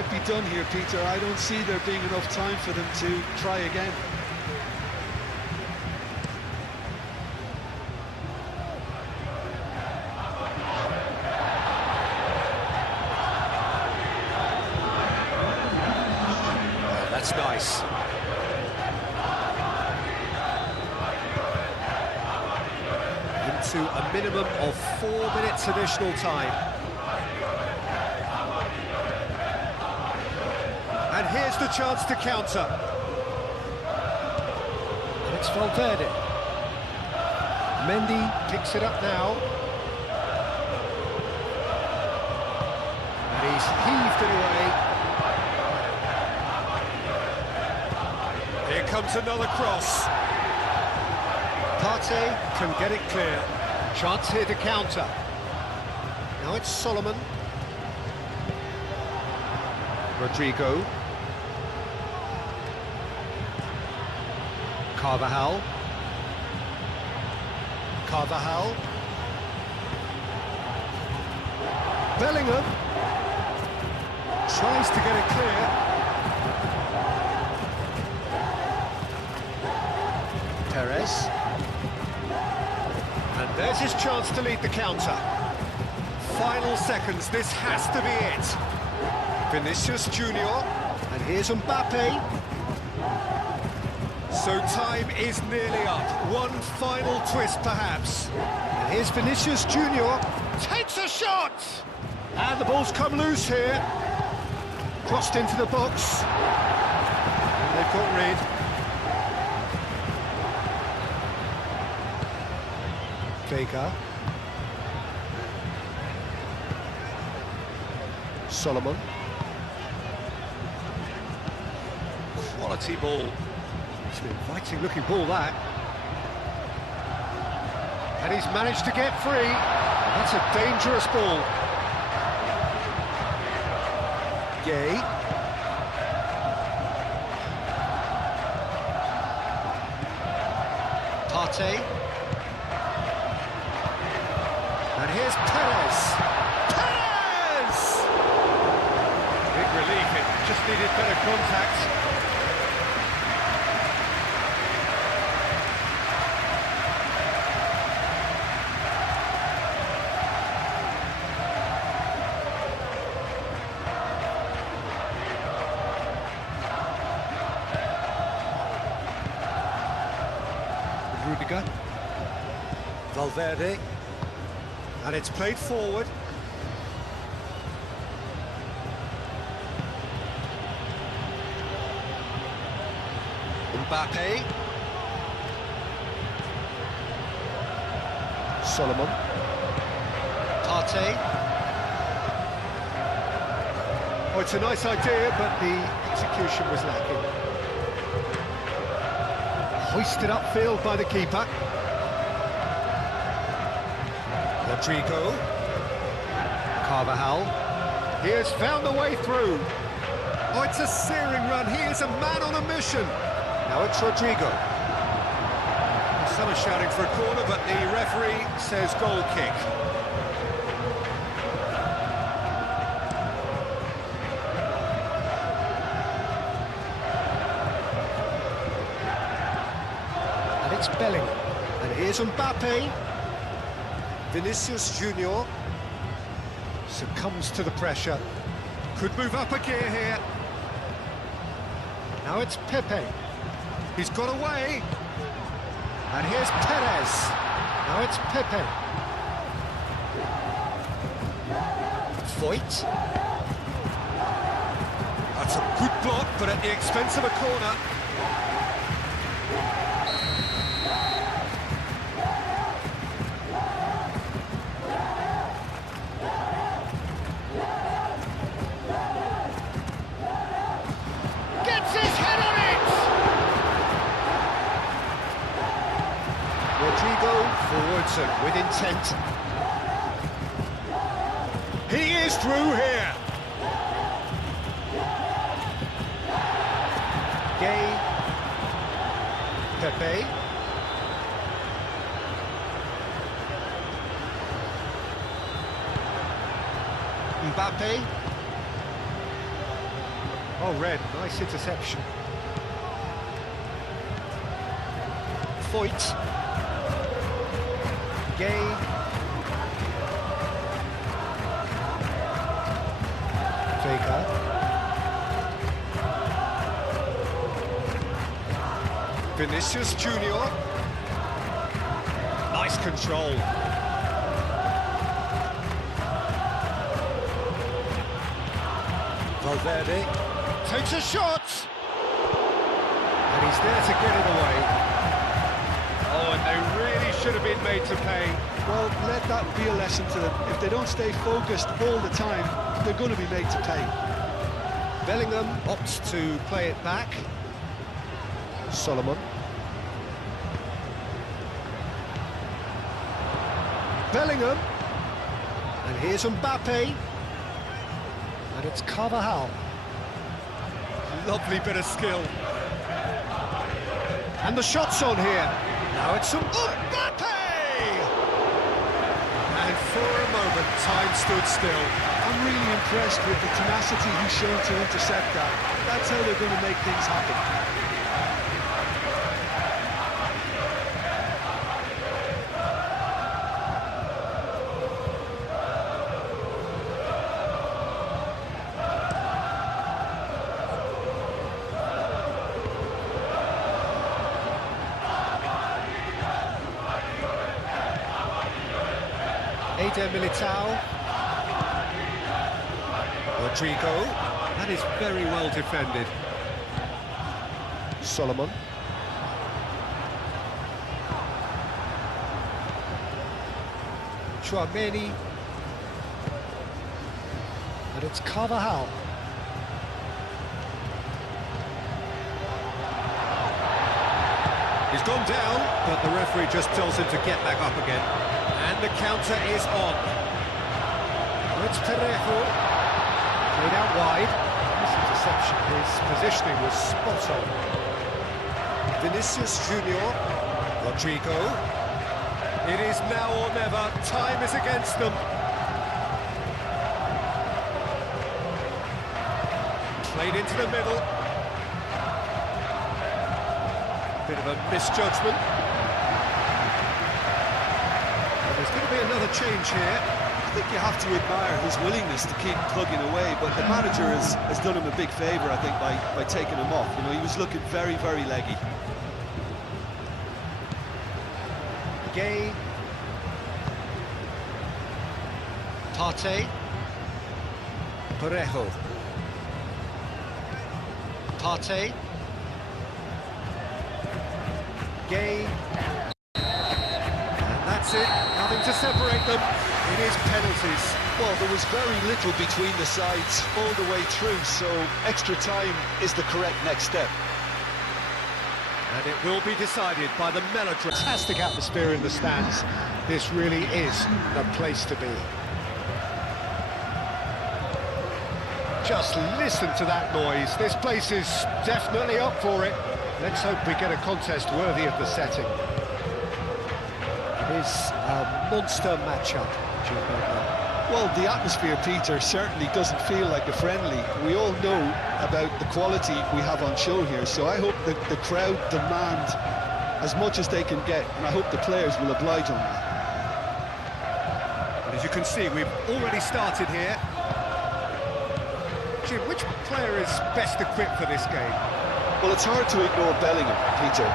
might be done here, Peter. I don't see there being enough time for them to try again. That's nice. Into a minimum of 4 minutes additional time. And here's the chance to counter. And it's Valverde. Mendy picks it up now. And he's heaved it away. Here comes another cross. Partey can get it clear. Chance here to counter. Now it's Solomon. Rodrigo. Carvajal. Carvajal. Bellingham. Tries to get it clear. Perez. And there's his chance to lead the counter. Final seconds, this has to be it. Vinicius Junior, and here's Mbappe. So time is nearly up. One final twist, perhaps. And here's Vinicius Junior, takes a shot! And the ball's come loose here. Crossed into the box. And they've got rid. Vega. Solomon. Quality ball. It's an inviting looking ball, that. And he's managed to get free. That's a dangerous ball. Gay. Partey. And here's Perez. Perez! Big relief, it just needed better contact. Rudiger. Valverde. And it's played forward. Mbappe. Solomon. Partey. Oh, it's a nice idea, but the execution was lacking. Hoisted upfield by the keeper. Rodrigo. Carvajal. He has found a way through. Oh, it's a searing run. He is a man on a mission. Now it's Rodrigo. Some are shouting for a corner, but the referee says goal kick. And it's Bellingham. And here's Mbappe. Vinicius Junior succumbs to the pressure. Could move up a gear here. Now it's Pepe. He's got away. And here's Perez. Now it's Pepe. Voigt. That's a good block, but at the expense of a corner. Gets his head on it! Rodrigo forwards and with intent. He is through here. Gay. Pepe. Mbappe. Oh, Red, nice interception. Foyt. Gay. Vega. Vinicius Junior. Nice control. Valverde takes a shot, and he's there to get it away. Oh, and they really should have been made to pay. Well, let that be a lesson to them. If they don't stay focused all the time, they're going to be made to pay. Bellingham opts to play it back. Solomon. Bellingham. And here's Mbappe. And it's Carvajal. Lovely bit of skill. And the shot's on here. Now it's Mbappe! And for a moment, time stood still. I'm really impressed with the tenacity he's shown to intercept that. That's how they're going to make things happen. Eder Militao. Rodrigo. That is very well defended. Solomon. Chouameni. And it's Carvajal. He's gone down, but the referee just tells him to get back up again. And the counter is on. It's Parejo. Played out wide. This interception, his positioning was spot on. Vinicius Junior. Rodrigo. It is now or never. Time is against them. Played into the middle. Bit of a misjudgment. There's going to be another change here. I think you have to admire his willingness to keep plugging away, but the manager has done him a big favour, I think, by taking him off. You know, he was looking very, very leggy. Gay. Partey. Parejo. Partey. Gay. And that's it. Nothing to separate them. It is penalties. Well, there was very little between the sides all the way through, so extra time is the correct next step. And it will be decided by the melodrama. Fantastic atmosphere in the stands. This really is the place to be. Just listen to that noise. This place is definitely up for it. Let's hope we get a contest worthy of the setting. It is a monster matchup, Gilberto. Well, the atmosphere, Peter, certainly doesn't feel like a friendly. We all know about the quality we have on show here, so I hope that the crowd demand as much as they can get, and I hope the players will oblige on that. And as you can see, we've already started here. Jim, which player is best equipped for this game? Well, it's hard to ignore Bellingham, Peter,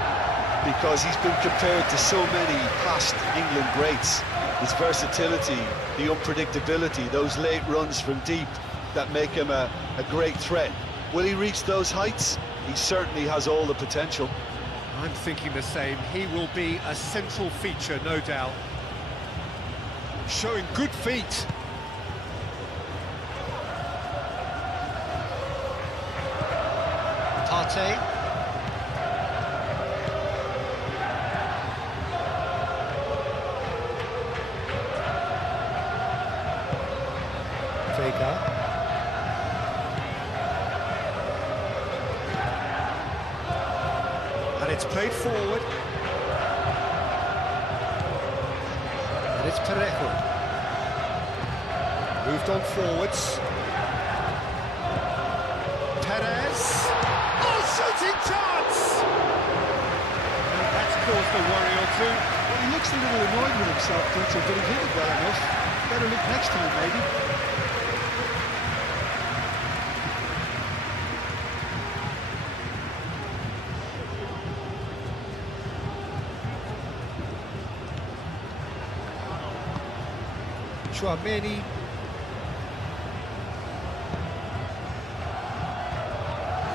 because he's been compared to so many past England greats. His versatility, the unpredictability, those late runs from deep that make him a great threat. Will he reach those heights? He certainly has all the potential. I'm thinking the same. He will be a central feature, no doubt. Showing good feet. Partey. Vega. And it's played forward. And it's Parejo. Moved on forwards. Perez. Oh, shooting chance! That's caused a worry or two. Well, he looks a little annoyed with himself, Peter, but he hit it well enough. Better look next time, maybe. Chouameni.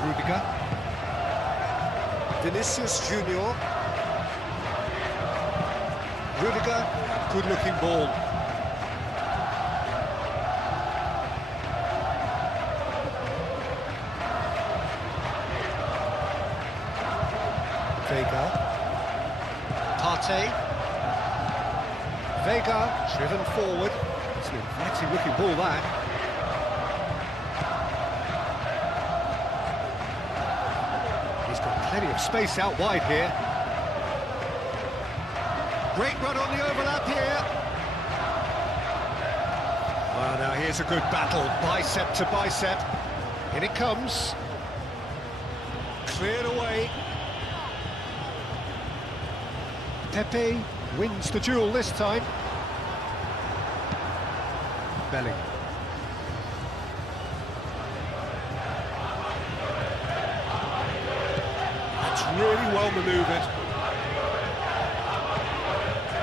Rudiger. Vinicius Junior. Rudiger, good-looking ball. Vega. Partey. Vega, driven forward. It's an inviting-looking ball, that. He's got plenty of space out wide here. Great run on the overlap here. Well, now here's a good battle, bicep to bicep. In it comes. Cleared away. Pepe wins the duel this time. Bellingham. That's really well manoeuvred.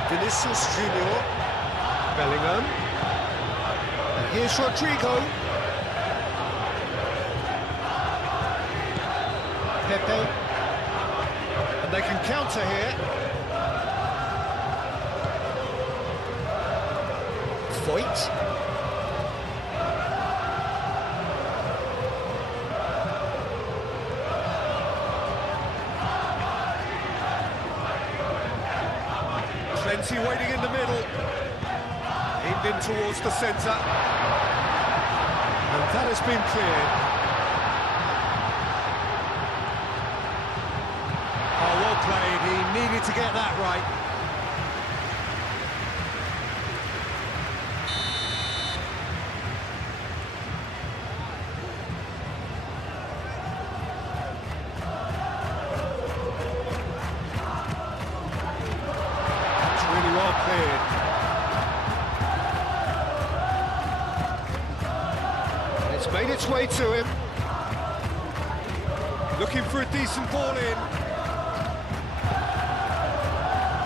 Vinicius Junior. Bellingham. And here's Rodrigo. Pepe. And they can counter here. Voigt. Plenty waiting in the middle. Aimed in towards the centre. And that has been cleared. Oh, well played. He needed to get that right. It's made its way to him. Looking for a decent ball in.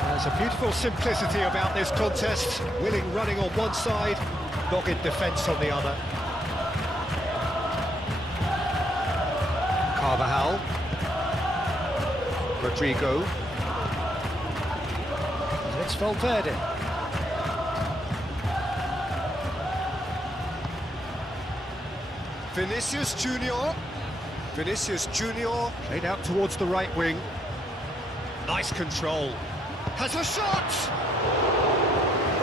There's a beautiful simplicity about this contest. Willing running on one side, dogged defence on the other. Carvajal. Rodrigo. And it's Valverde. Vinicius Junior. Vinicius Junior played out towards the right wing. Nice control. Has a shot!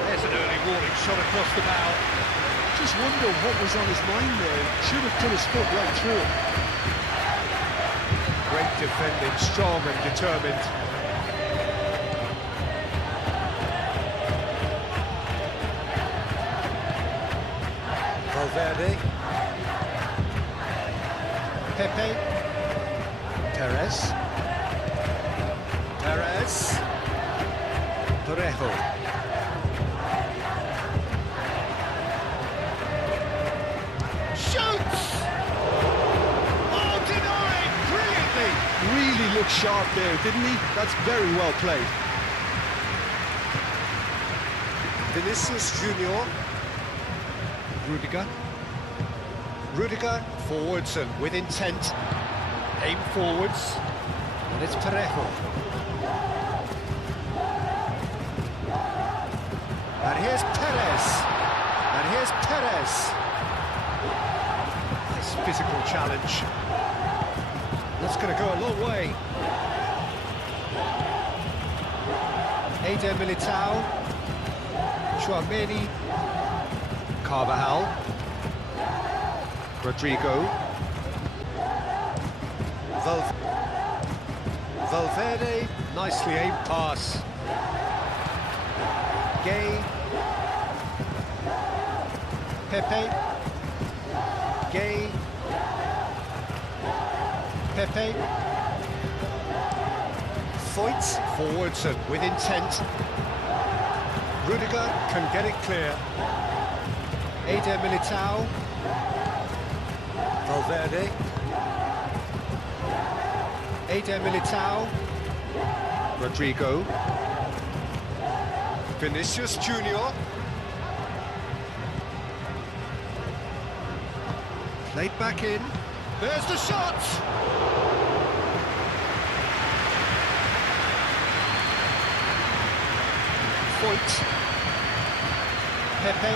There's an early warning shot across the bow. Just wonder what was on his mind there. Should have put his foot right through it. Great defending, strong and determined. Valverde. Pepe. Perez. Perez. Parejo. Shoots! Oh, denied! Brilliantly! Really looked sharp there, didn't he? That's very well played. Vinicius Junior. Rudiger. Rudiger forwards and with intent. Aim forwards. And it's Parejo. And here's Perez. And here's Perez. Nice physical challenge. That's going to go a long way. Eder Militao. Chouameni. Carvajal. Rodrigo. Valverde, nicely aimed pass. Gay. Pepe. Gay. Pepe. Foyt forwards and with intent. Rudiger can get it clear. Eder Militao. Valverde. Eder Militao. Rodrigo. Vinicius Junior. Played back in. There's the shot! Foyt. Pepe.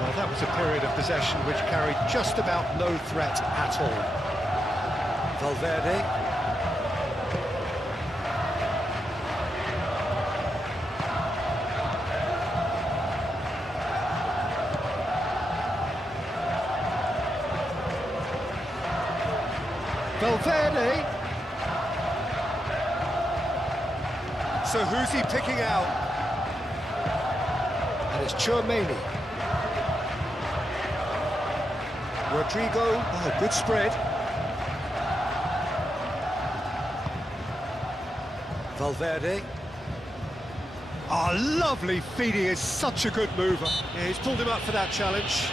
Well, that was a period of possession which carried just about no threat at all. Valverde. Valverde. So who's he picking out? And it's Tchouaméni. Rodrigo, oh, good spread. Valverde. Oh, lovely feed, he is such a good mover. Yeah, he's pulled him up for that challenge.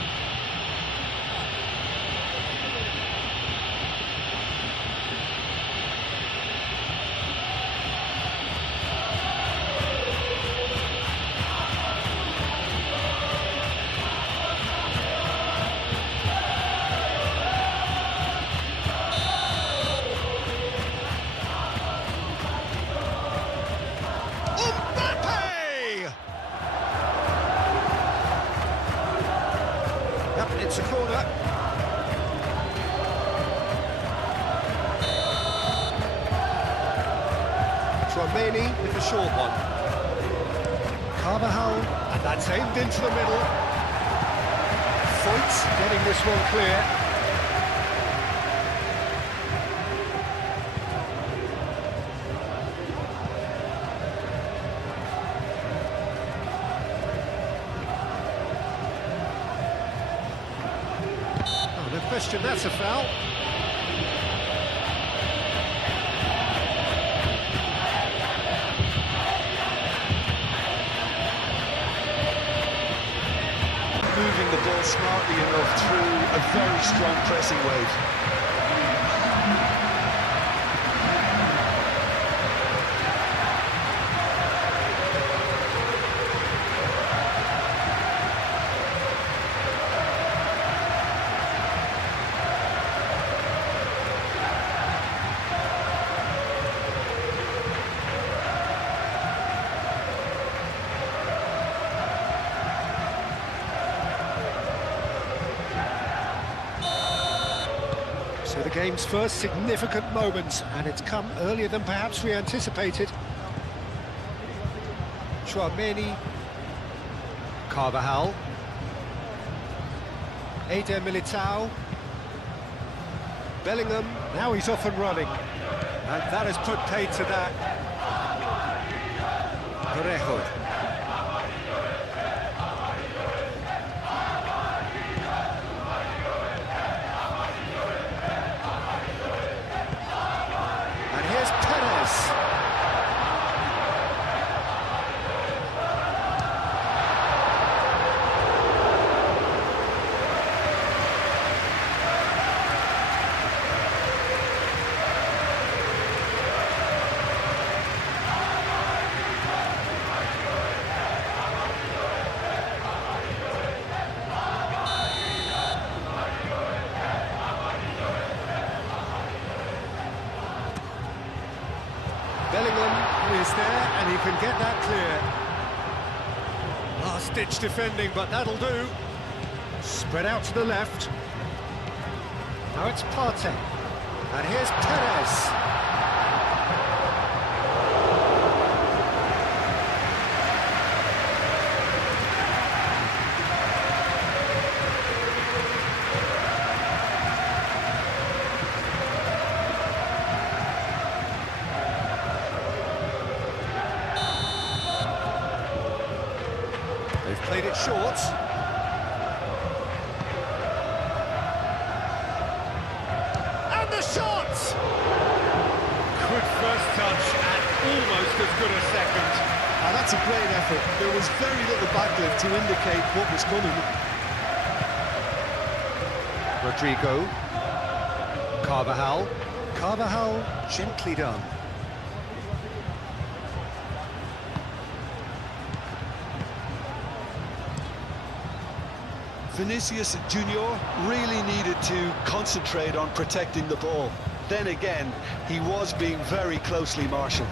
It's a corner. Tchouaméni with the short one. Carvajal, and that's aimed into the middle. Foyt getting this one clear. No question, that's a foul. Moving the ball smartly enough through a very strong pressing wave. So the game's first significant moment, and it's come earlier than perhaps we anticipated. Tchouaméni, Carvajal, Eder Militao, Bellingham, now he's off and running, and that has put paid to that. Parejo. Bellingham is there, and he can get that clear. Last-ditch defending, but that'll do. Spread out to the left. Now it's Partey. And here's Perez. They've played it short. a shot! Good first touch and almost as good a second. That's a great effort. There was very little backlift to indicate what was coming. Rodrigo. Carvajal. Carvajal, gently done. Vinicius Junior really needed to concentrate on protecting the ball. Then again, he was being very closely marshalled.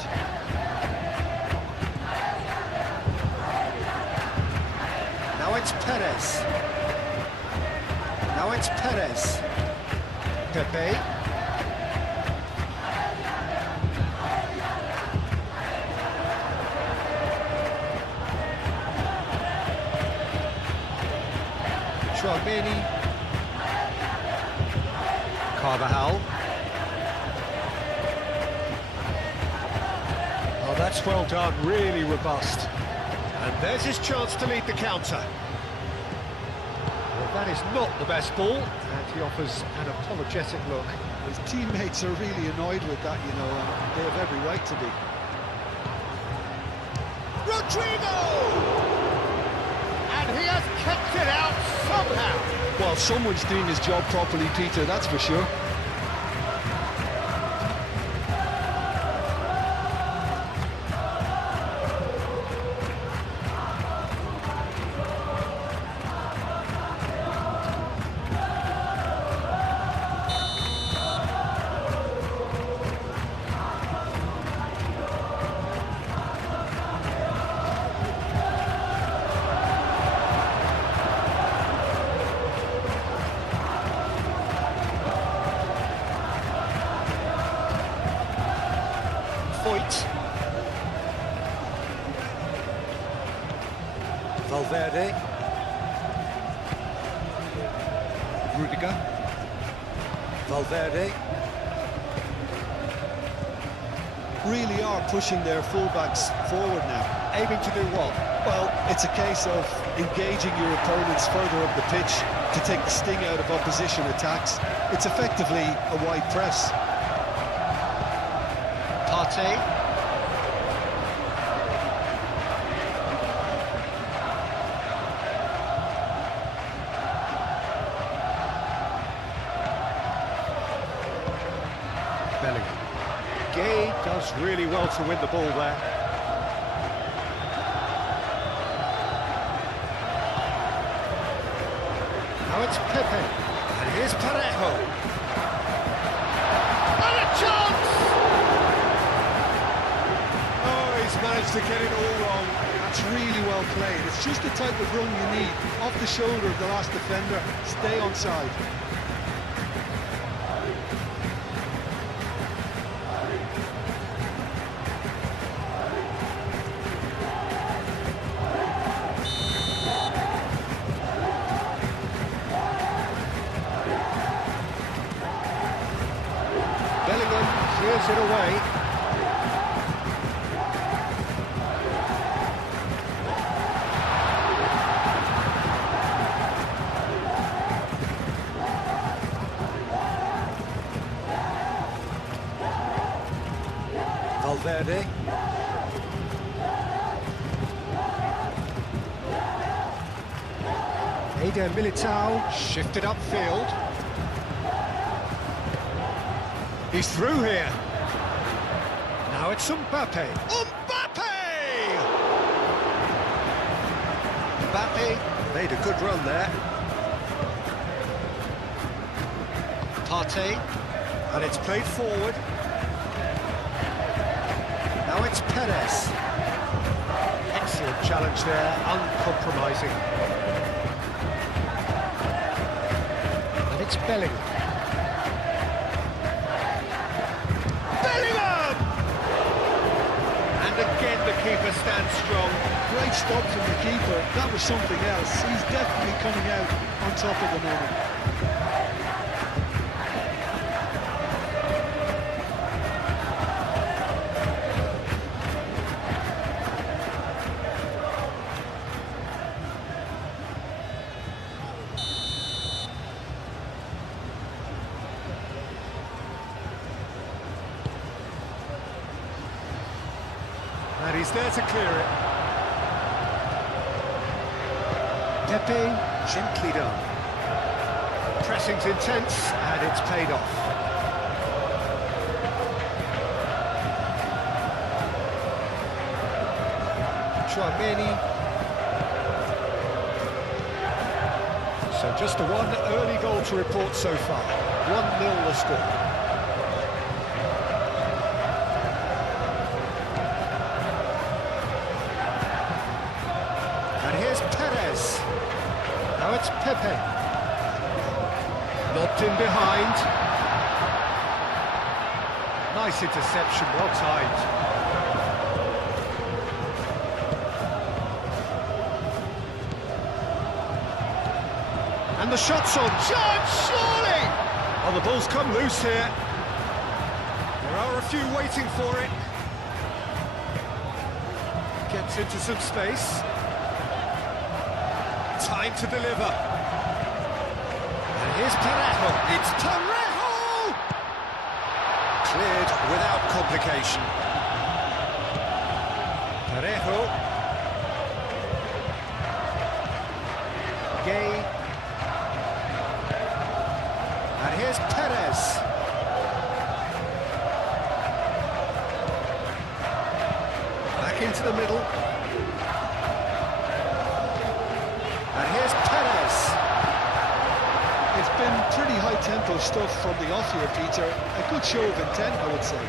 Now it's Perez. Now it's Perez. Pepe. Chouameni. Carvajal. Oh, that's well done, really robust. And there's his chance to lead the counter. Well, that is not the best ball, and he offers an apologetic look. His teammates are really annoyed with that, you know, and they have every right to be. Rodrigo! And he has kept it out somehow. Well, someone's doing his job properly, Peter, that's for sure. Valverde. Rudiger. Valverde. Really are pushing their fullbacks forward now. Aiming to do what? Well, it's a case of engaging your opponents further up the pitch to take the sting out of opposition attacks. It's effectively a wide press. Partey. Bellingham. Gay does really well to win the ball there. Now it's Pepe. And here's Parejo. And a chance! Oh, he's managed to get it all wrong. That's really well played. It's just the type of run you need. Off the shoulder of the last defender. Stay onside. Bellingham clears it away. Valverde. Eder Militao shifted upfield. He's through here. Now it's Mbappe. Mbappe! Mbappe made a good run there. Partey. And it's played forward. Now it's Perez. Excellent challenge there, uncompromising. And it's Bellingham. Again, the keeper stands strong. Great stop from the keeper. That was something else. He's definitely coming out on top at the moment. he's there to clear it. Pepe, gently done. Pressing's intense, and it's paid off. Chouameni. So just the one early goal to report so far. 1-0 the score. And here's Perez. Now it's Pepe. Lobbed in behind. Nice interception, well timed. And the shot's on. Chance, surely! Oh, the ball's come loose here. There are a few waiting for it. Gets into some space. Time to deliver. And here's Parejo. It's Parejo! Cleared without complication. Parejo. Gay. And here's Perez. Back into the middle. And here's Perez. It's been pretty high-tempo stuff from the off here, Peter. A good show of intent, I would say.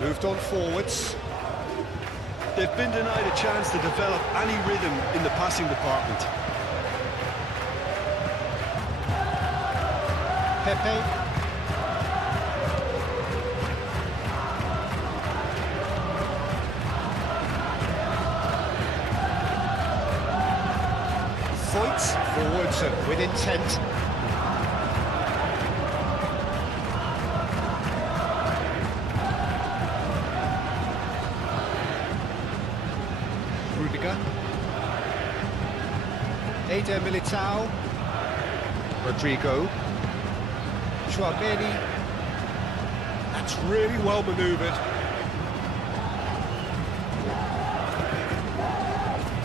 Moved on forwards. They've been denied a chance to develop any rhythm in the passing department. Pepe. Foyt forwards with intent. Rudiger. Eder Militao. Rodrigo. Chouameni. That's really well manoeuvred.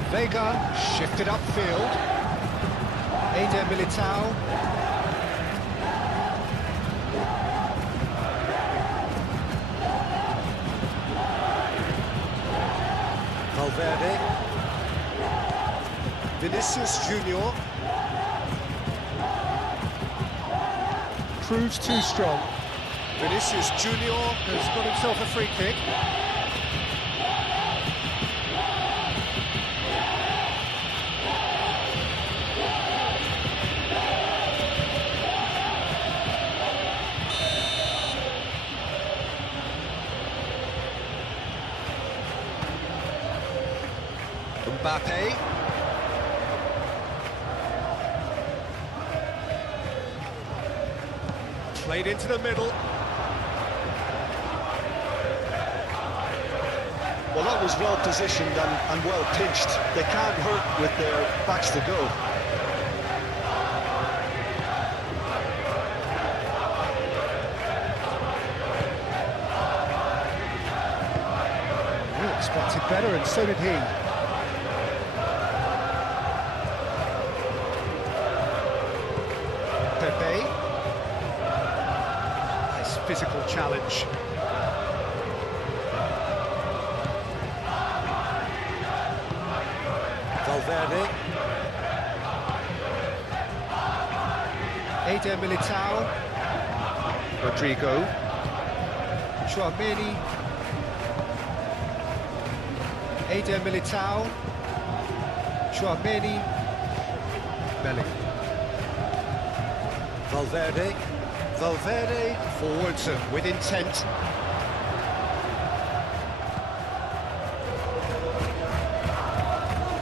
Vega shifted upfield. Eder Militao. Valverde. Vinicius Junior. Proves too strong. Vinicius Junior has got himself a free kick. Mbappe. Played into the middle. Well, that was well positioned and well pitched. They can't hurt with their backs to go. He expected better, and so did he. Pepe. Nice physical challenge. Valverde. Eder Militao. Rodrigo. Chouameni. Eder Militao. Chouameni. Bellingham. Valverde. Valverde forwards with intent.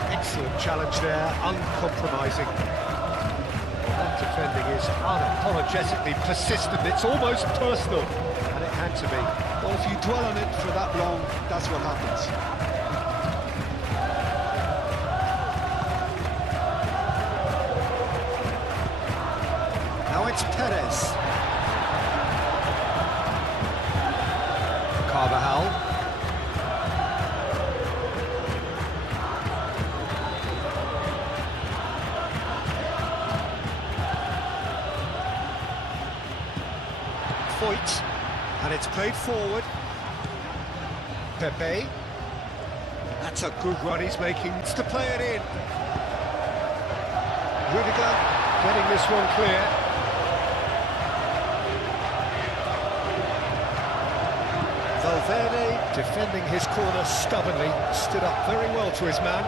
Excellent challenge there, uncompromising. That defending is unapologetically persistent. It's almost personal, and it had to be. Well, if you dwell on it for that long, that's what happens. it's Perez. Carvajal. Foyt, and it's played forward. Pepe. That's a good run he's making. It's to play it in. Rudiger getting this one clear. Valverde defending his corner stubbornly, stood up very well to his man.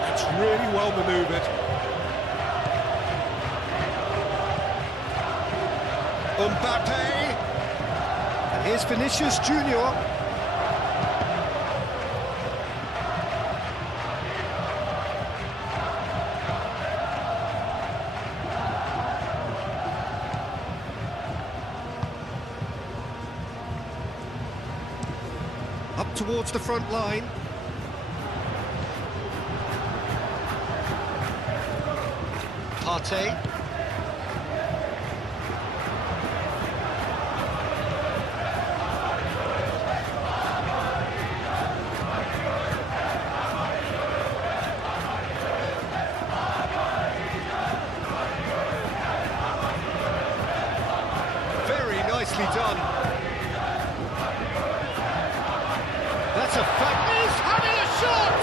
That's really well manoeuvred. Mbappe, and here's Vinicius Junior. Up towards the front line. Partey. Nicely done. That's a fact. He's having a shot!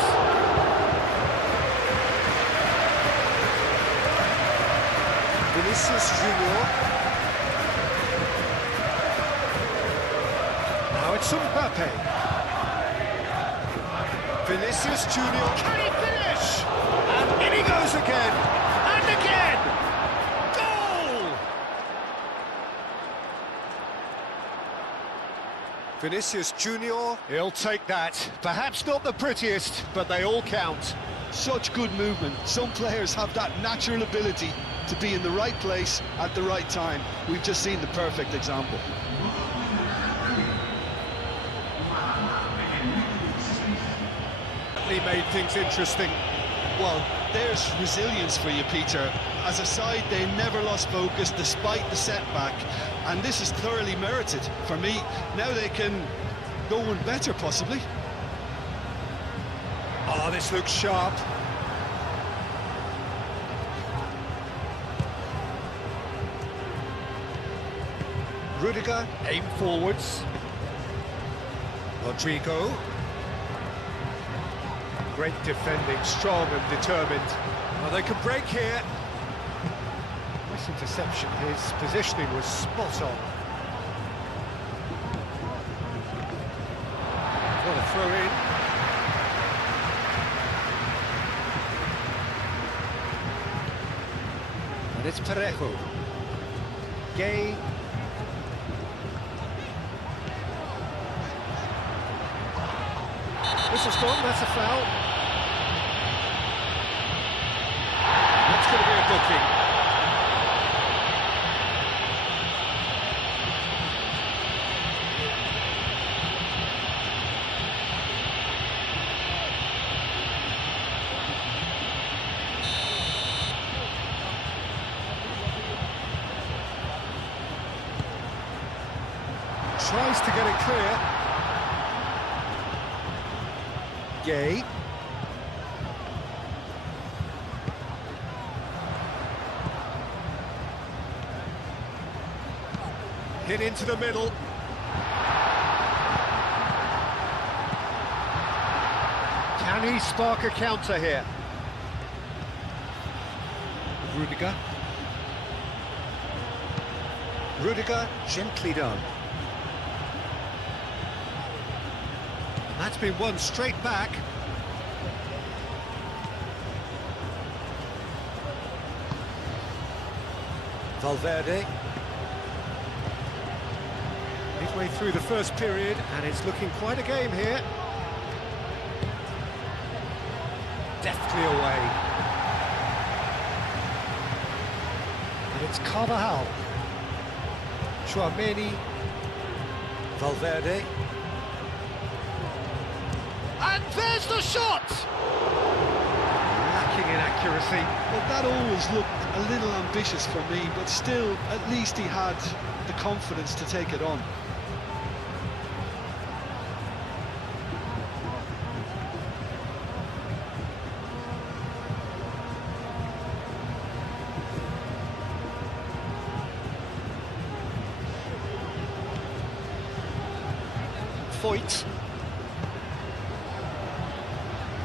Vinicius Junior. Now it's Mbappe. Vinicius Junior. Can he finish? And in he goes again. And again. Goal! Vinicius Junior, he'll take that. Perhaps not the prettiest, but they all count. Such good movement. Some players have that natural ability to be in the right place at the right time. We've just seen the perfect example. He made things interesting. Well, there's resilience for you, Peter. As a side, they never lost focus despite the setback, and this is thoroughly merited. For me, now they can go one better, possibly. Oh, this looks sharp. Rudiger, aim forwards. Rodrigo. Great defending, strong and determined. Well, they can break here. Nice interception. His positioning was spot on. What a throw in. And it's Parejo. Gay. Whistle's gone, that's a foul. That's going to be a booking. Tries to get it clear. Gay. Hit into the middle. Can he spark a counter here? Rudiger. Rudiger, gently done. That's been won straight back. Valverde. Midway through the first period, and it's looking quite a game here. Deftly away. And it's Carvajal. Chouameni. Valverde. And there's the shot! Lacking in accuracy. Well, that always looked a little ambitious for me, but still, at least he had the confidence to take it on. Foyt.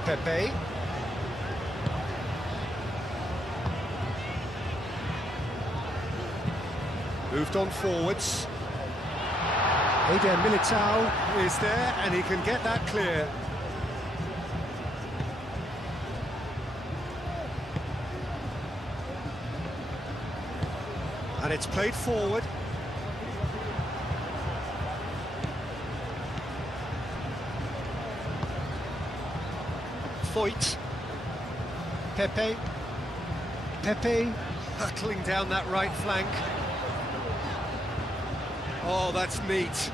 Pepe. Moved on forwards. Eder Militao is there and he can get that clear. And it's played forward. Foyt. Pepe. Pepe hurtling down that right flank. Oh, that's neat.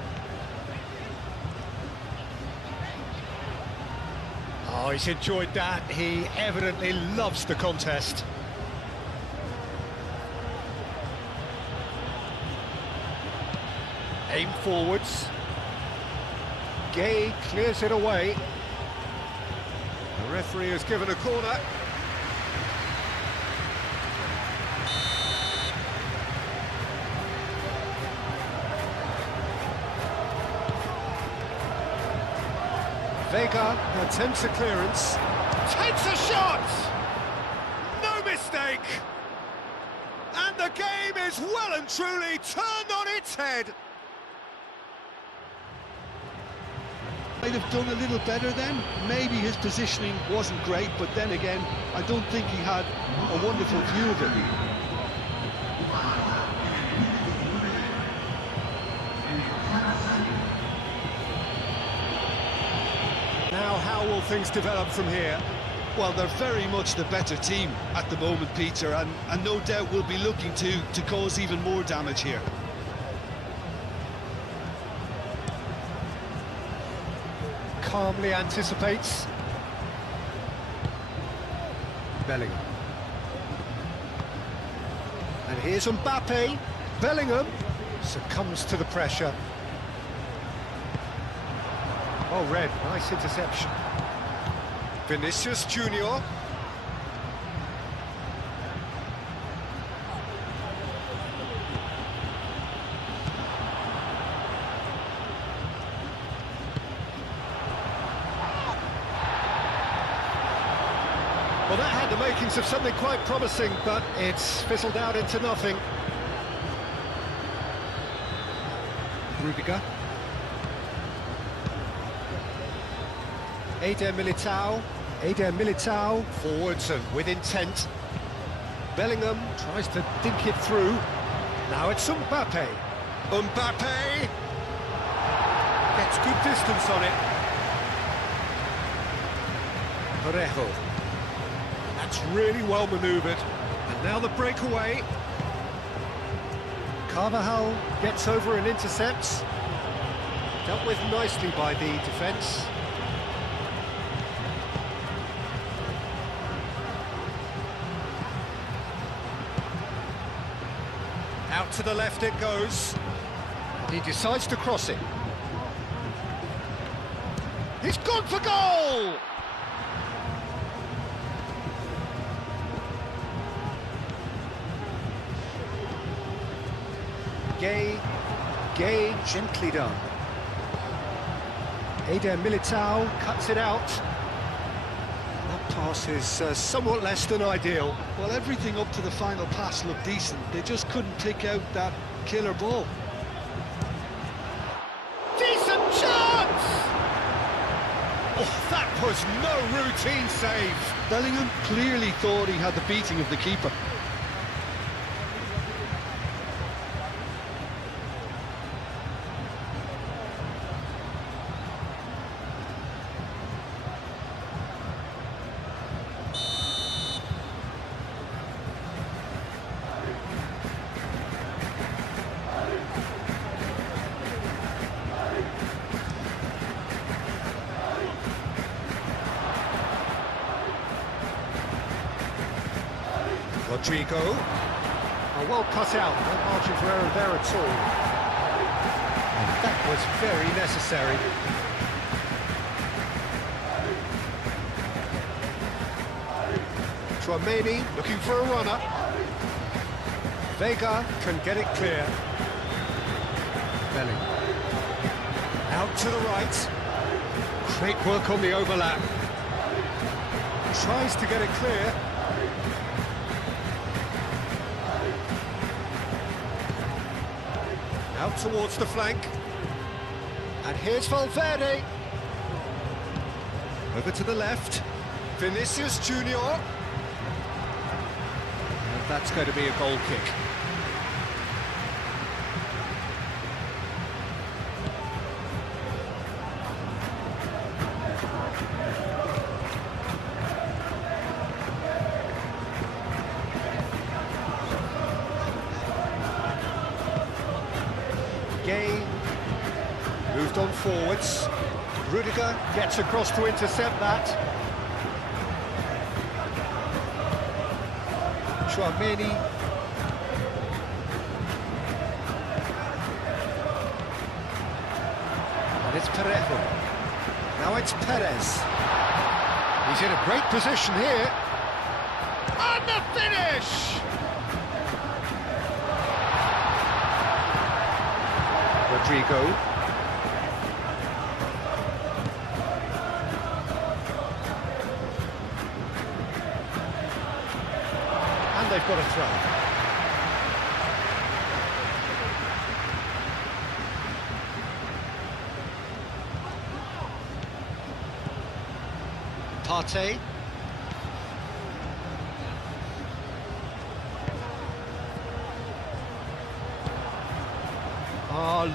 Oh, he's enjoyed that. He evidently loves the contest. Aim forwards. Gay clears it away. The referee has given a corner. Vega attempts a clearance. Takes a shot! No mistake! And the game is well and truly turned on its head. Might have done a little better then. Maybe his positioning wasn't great, but then again, I don't think he had a wonderful view of it. Now, how will things develop from here? Well, they're very much the better team at the moment, Peter, and no doubt will be looking to cause even more damage here. Calmly anticipates. Bellingham. And here's Mbappe. Bellingham succumbs to the pressure. Oh, Red, nice interception. Vinicius Junior. Well, that had the makings of something quite promising, but it's fizzled out into nothing. Rudiger. Eder Militao. Eder Militao forwards and with intent. Bellingham tries to dink it through. Now it's Mbappe. Mbappe gets good distance on it. Parejo. That's really well manoeuvred. And now the breakaway. Carvajal gets over and intercepts. Dealt with nicely by the defence. Out to the left it goes. He decides to cross it. He's gone for goal! Gay, gently done. Eder Militao cuts it out. That pass is somewhat less than ideal. Well, everything up to the final pass looked decent. They just couldn't pick out that killer ball. Decent chance! Oh, that was no routine save. Bellingham clearly thought he had the beating of the keeper. Rodrigo. Oh, well cut out, no margin for error there at all. And that was very necessary. Tchouaméni looking for a runner. Vega can get it clear. Belling. Out to the right. Great work on the overlap. Tries to get it clear. Out towards the flank. And here's Valverde. Over to the left. Vinicius Junior. And that's going to be a goal kick. Gay moved on forwards. Rudiger gets across to intercept that. Tchouaméni. And it's Parejo. Now it's Perez. He's in a great position here. And the finish! Rodrigo. And they've got a throw. Partey.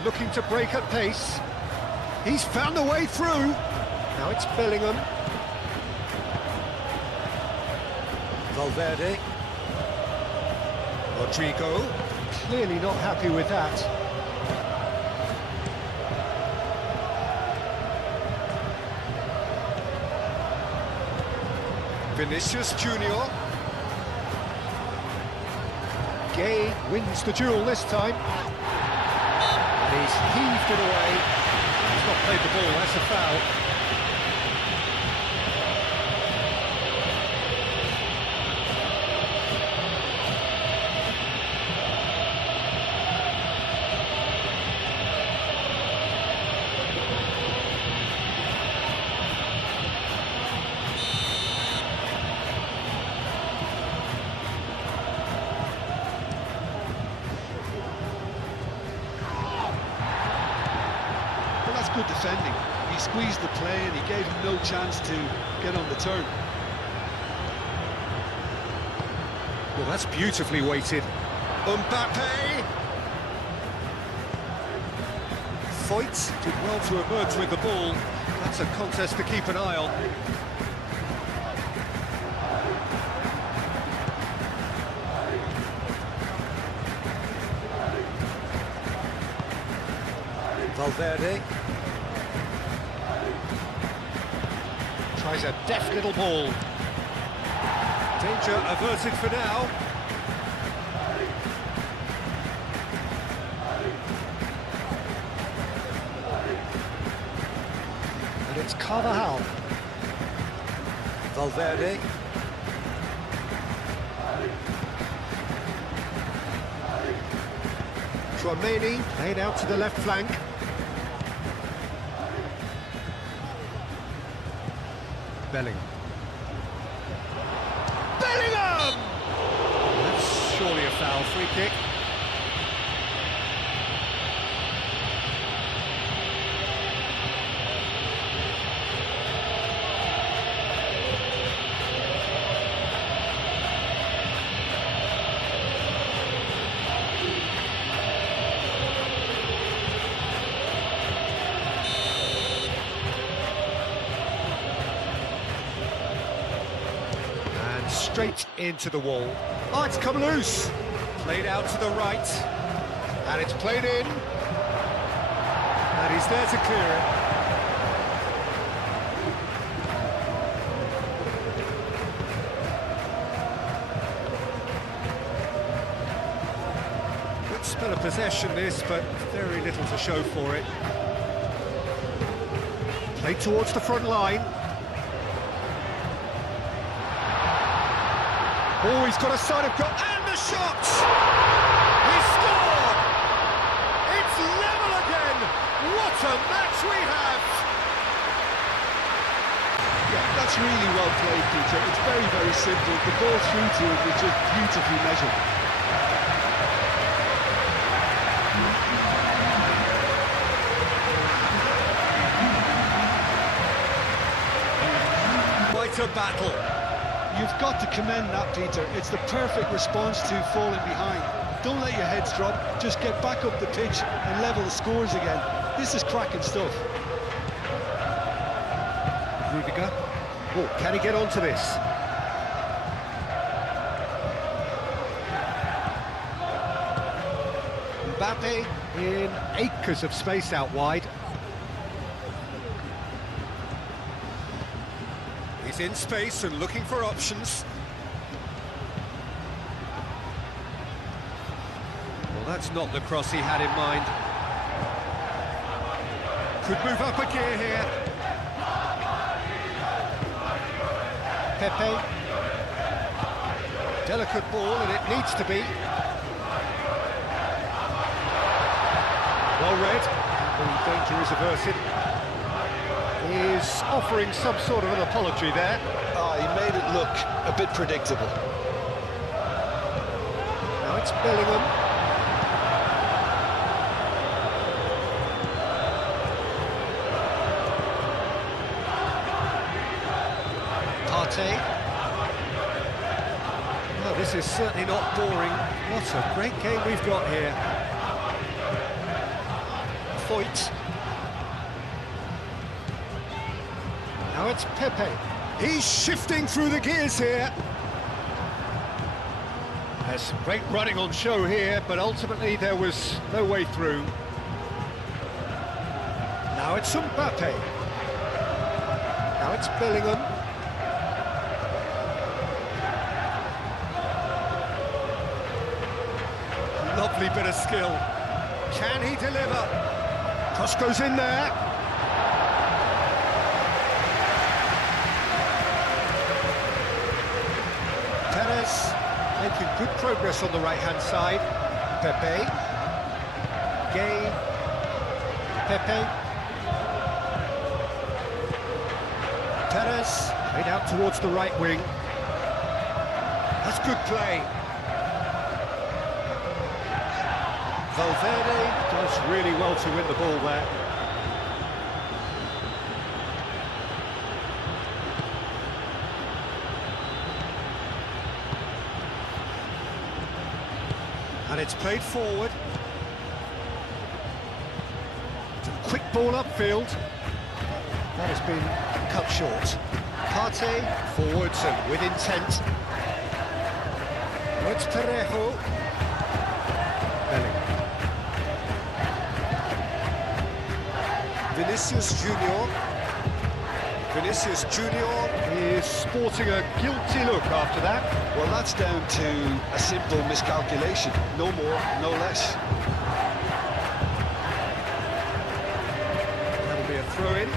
Looking to break at pace. He's found a way through. Now it's Bellingham. Valverde. Rodrigo. Clearly not happy with that. Vinicius Junior. Gay wins the duel this time. He's heaved it away. He's not played the ball, that's a foul. Good defending. He squeezed the play and he gave him no chance to get on the turn. Well, that's beautifully weighted. Mbappe! Foyt did well to emerge with the ball. That's a contest to keep an eye on. Valverde. Tries a deft little ball. Danger averted for now. And it's Carvajal. Valverde. Tchouaméni laid out to the left flank. Bellingham. Bellingham! That's surely a foul. Free kick. Straight into the wall. Oh, it's come loose. Played out to the right. And it's played in. And he's there to clear it. Spell of possession this, but very little to show for it. Played towards the front line. Oh, he's got a side of goal, and the shot! He scored! It's level again! What a match we have! Yeah, that's really well played, Peter. It's very, very simple. The ball through to him was just beautifully measured. Quite a battle. You've got to commend that, Peter. It's the perfect response to falling behind. Don't let your heads drop. Just get back up the pitch and level the scores again. This is cracking stuff. Rudiger. Oh, can he get onto this? Mbappe in acres of space out wide. He's in space and looking for options. Well, that's not the cross he had in mind. Could move up a gear here. Pepe. Delicate ball, and it needs to be. Well read. The danger is averted. Is offering some sort of an apology there. He made it look a bit predictable. Now it's Bellingham. Partey. No, this is certainly not boring. What a great game we've got here. Foyt. Now it's Pepe. He's shifting through the gears here. There's some great running on show here, but ultimately there was no way through. Now it's Mbappe. Now it's Bellingham. Lovely bit of skill. Can he deliver? Cross goes in there. Perez making good progress on the right-hand side. Pepe. Gay. Pepe. Perez played out towards the right wing. That's good play. Valverde does really well to win the ball there. And it's played forward. It's a quick ball upfield. That has been cut short. Partey forwards and with intent. It's Parejo. Bellingham. Vinicius Junior. Vinicius Junior is sporting a guilty look after that. Well, that's down to a simple miscalculation. No more, no less. That'll be a throw-in.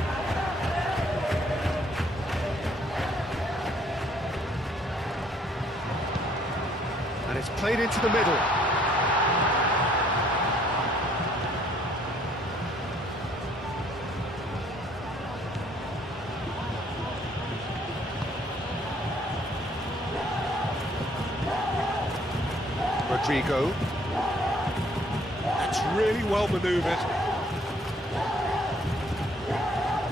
And it's played into the middle. Rodrigo. That's really well manoeuvred.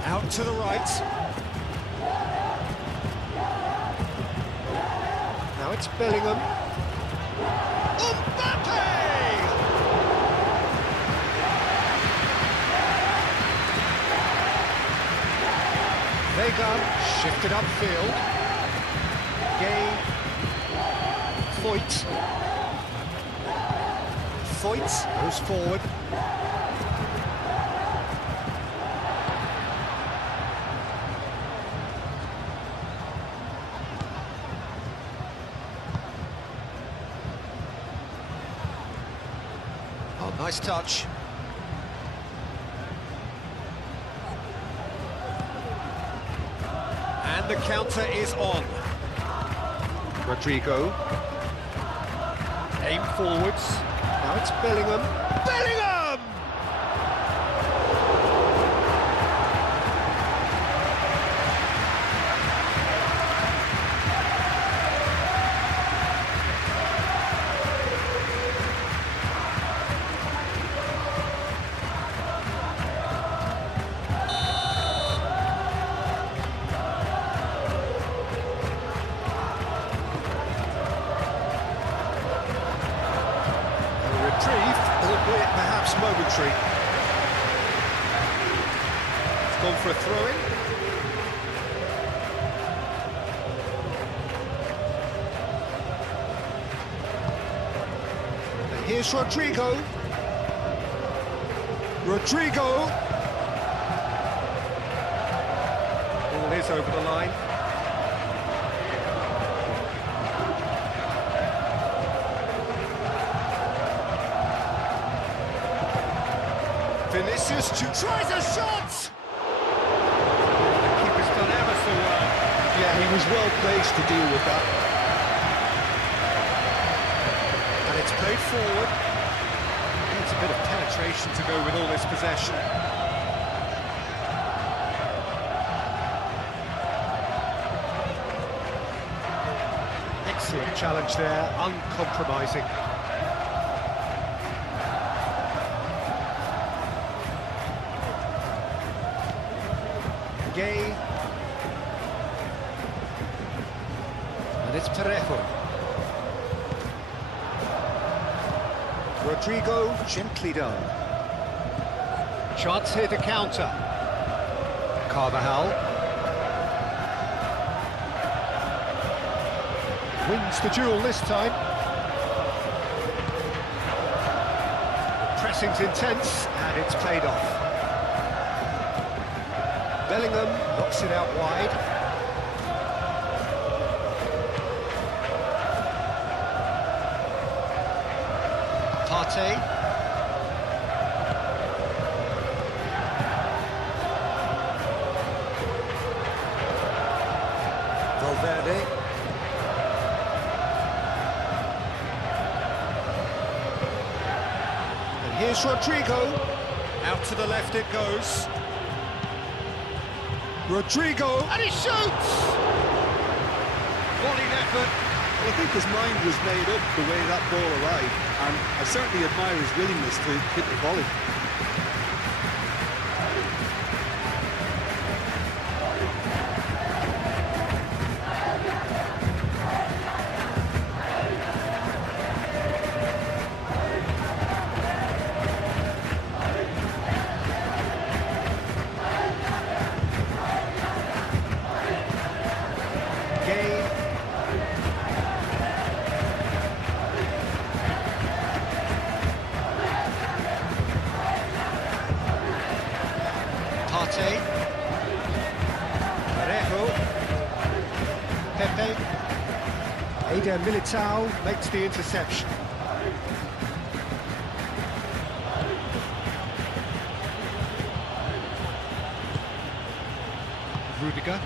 Out to the right. Now it's Bellingham. Mbappe! Vega shifted upfield. Gay. Foyt. Foyt goes forward. Nice touch. And the counter is on. Rodrigo. Aim forwards. Now it's Bellingham. Bellingham! Retrieve, albeit perhaps momentary. It's gone for a throw-in. And here's Rodrigo. Rodrigo! Ball is over the line. Vinicius tries a shot! The keeper's done ever so well. Yeah, he was well placed to deal with that. And it's played forward. Needs a bit of penetration to go with all this possession. Excellent challenge there, uncompromising. Gay. And it's Parejo. Rodrigo, gently done. Chance here to counter. Carvajal. Wins the duel this time. The pressing's intense, and it's paid off. Bellingham knocks it out wide. Partey. Valverde. And here's Rodrigo. Out to the left it goes. Rodrigo, and he shoots! Volleyed effort. Well, I think his mind was made up the way that ball arrived, and I certainly admire his willingness to hit the volley. Partey. Parejo. Pepe. Eder Militao makes the interception. Rudiger.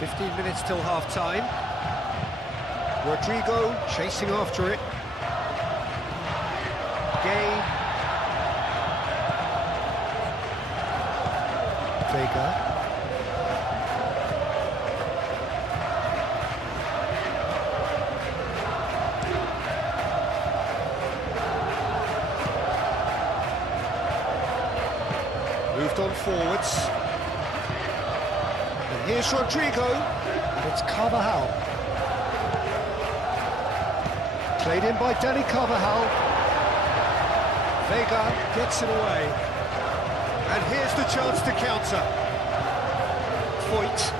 15 minutes till half-time. Rodrigo chasing after it. Gay. Vega. Moved on forwards. And here's Rodrigo. And it's Carvajal. Played in by Danny Carvajal. Vega gets it away. And here's the chance to counter. Foyt.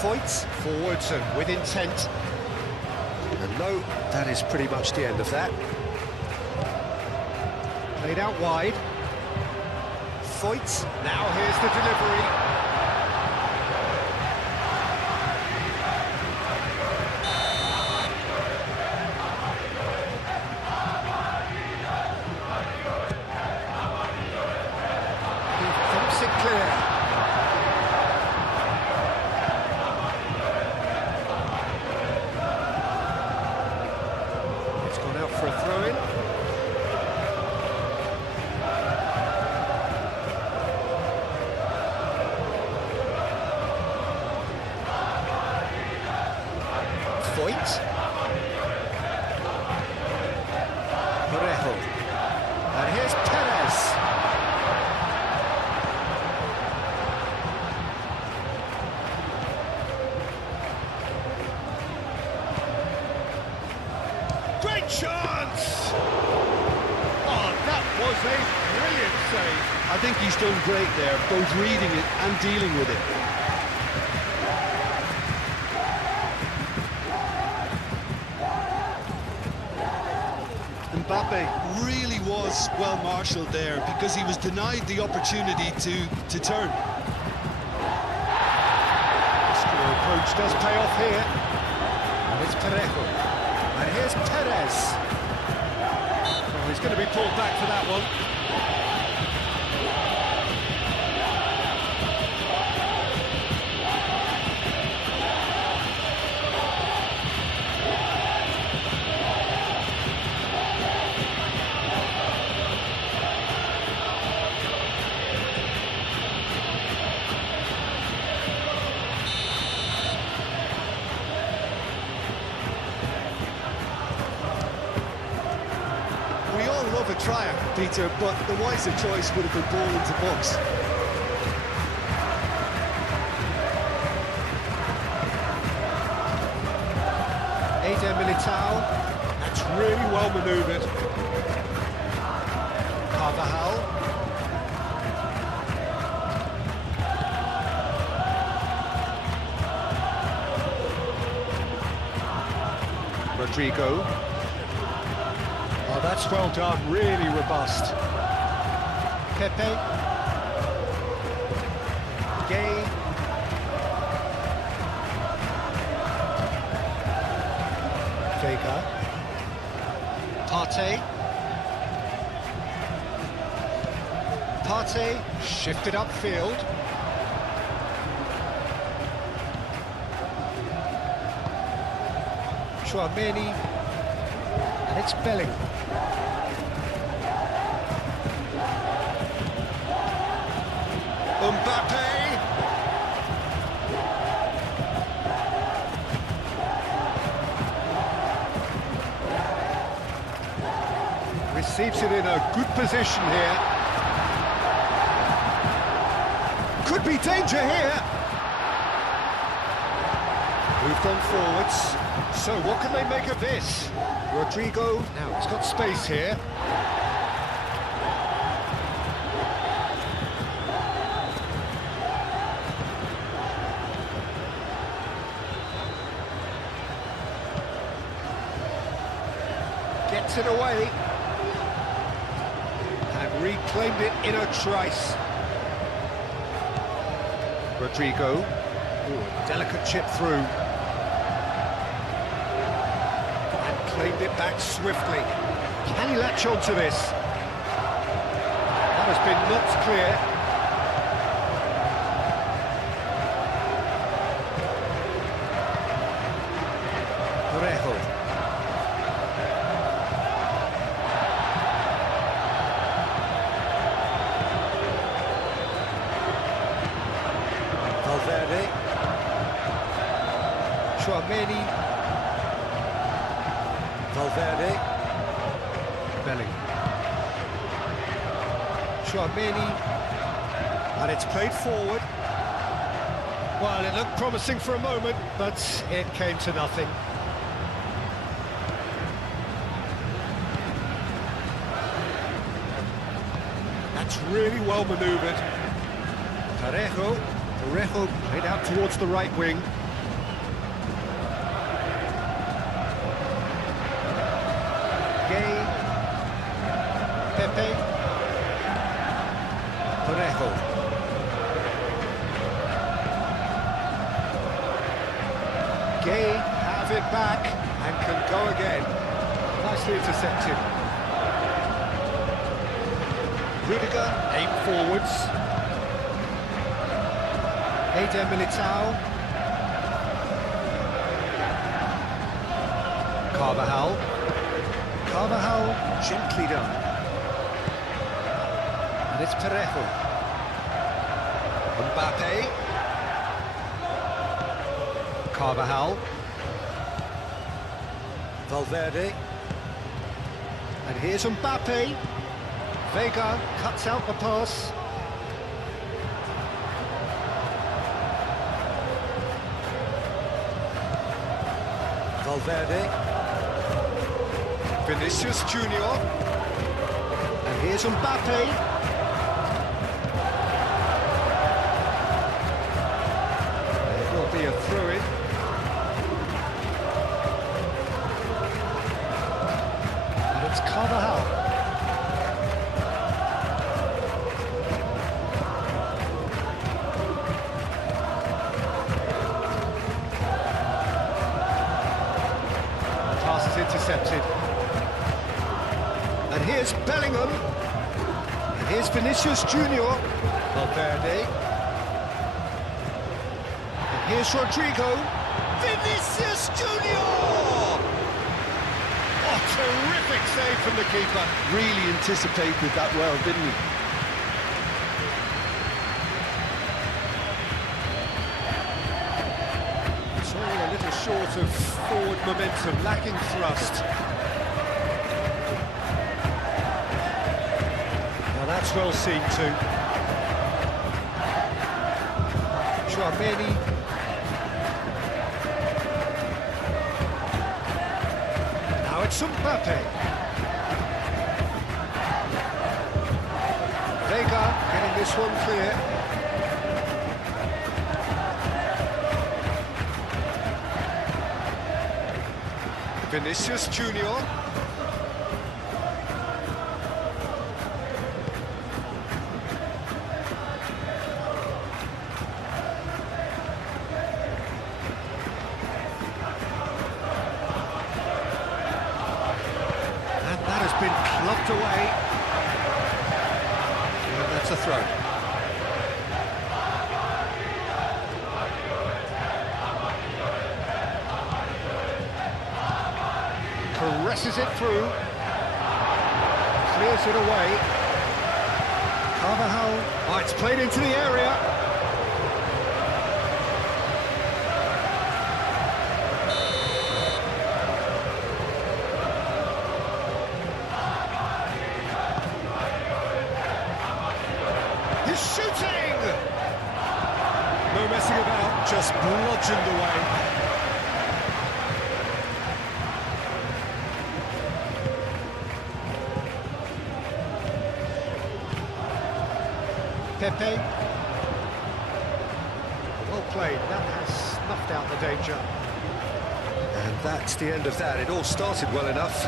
Foyt forwards and with intent. And no, that is pretty much the end of that. Played out wide. Foyt. Now here's the delivery. that. Parejo. And here's Perez. Great chance! Oh, that was a brilliant save. I think he's done great there, both reading it and dealing with it. Mbappe really was well marshalled there because he was denied the opportunity to turn. Muscular approach does pay off here. And it's Parejo. And here's Perez. Oh, he's going to be pulled back for that one. Love a tryer, Peter, but the wiser choice would have been ball into box. Eder Militao. That's really well manoeuvred. Carvajal. Rodrigo. Oh, that's well done, really robust. Pepe. Gay. Vega. Partey. Partey shifted upfield. Chouameni. And it's Bellingham. Mbappe! Receives it in a good position here. Could be danger here. Moved on forwards. So what can they make of this? Rodrigo, now he's got space here. Gets it away. And reclaimed it in a trice. Rodrigo. Ooh, delicate chip through. And claimed it back swiftly. Can he latch on to this? That has been knocked clear. Parejo. Valverde. Chouameni. Valverde. Bellingham. Chouameni. And it's played forward. Well, it looked promising for a moment, but it came to nothing. That's really well manoeuvred. Parejo played out towards the right wing. Gay. Pepe. Parejo. Gay have it back and can go again. Nicely intercepted. Rudiger aim forwards. Eder Militao. Carvajal gently done. And it's Parejo. Mbappe. Carvajal. Valverde. And here's Mbappe. Vega cuts out the pass. Valverde. Vinicius Junior. And here's Mbappe. There will be a throw-in. And it's Carvajal. Pass is intercepted. And here's Bellingham. And here's Vinicius Junior. Valverde. And here's Rodrigo. Vinicius Junior! Oh, terrific save from the keeper. Really anticipated that well, didn't he? It's all a little short of forward momentum, lacking thrust. Now that's well seen too. Chouameni. Now it's Mbappe. Vega getting this one clear. Vinicius Junior. And that has been clubbed away. And that's a throw. Caresses it through, clears it away. Carvajal, oh, it's played into the area. He's shooting! No messing about, just bludgeoned away. Pepe. Well played, that has snuffed out the danger. And that's the end of that. It all started well enough.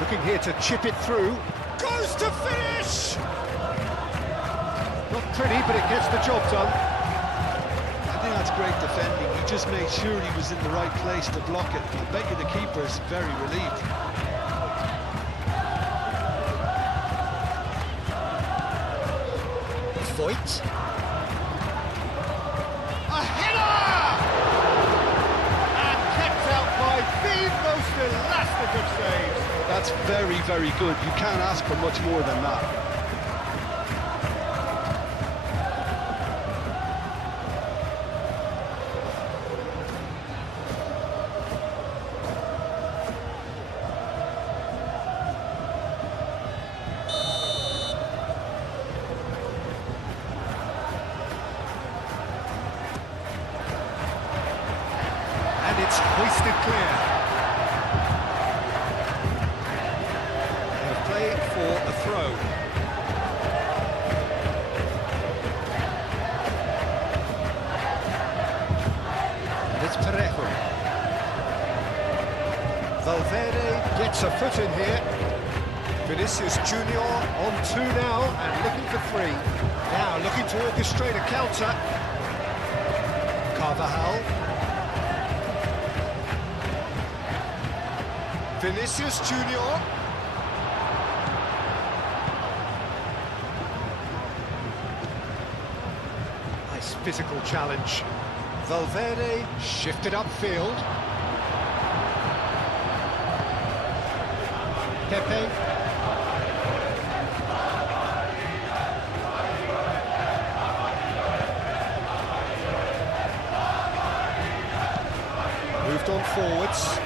Looking here to chip it through. Goes to finish! Not pretty, but it gets the job done. I think that's great defending. He just made sure he was in the right place to block it. I bet you the keeper's very relieved. Voigt. A header! And kept out by the most elastic of saves. That's very, very good. You can't ask for much more than that. And it's hoisted clear. They'll play it for a throw. And it's Parejo. Valverde gets a foot in here. Vinicius Junior on two now and looking for three. Now looking to orchestrate a counter. Carvajal. Vinicius Junior. Nice physical challenge. Valverde shifted upfield. Pepe. Moved on forwards.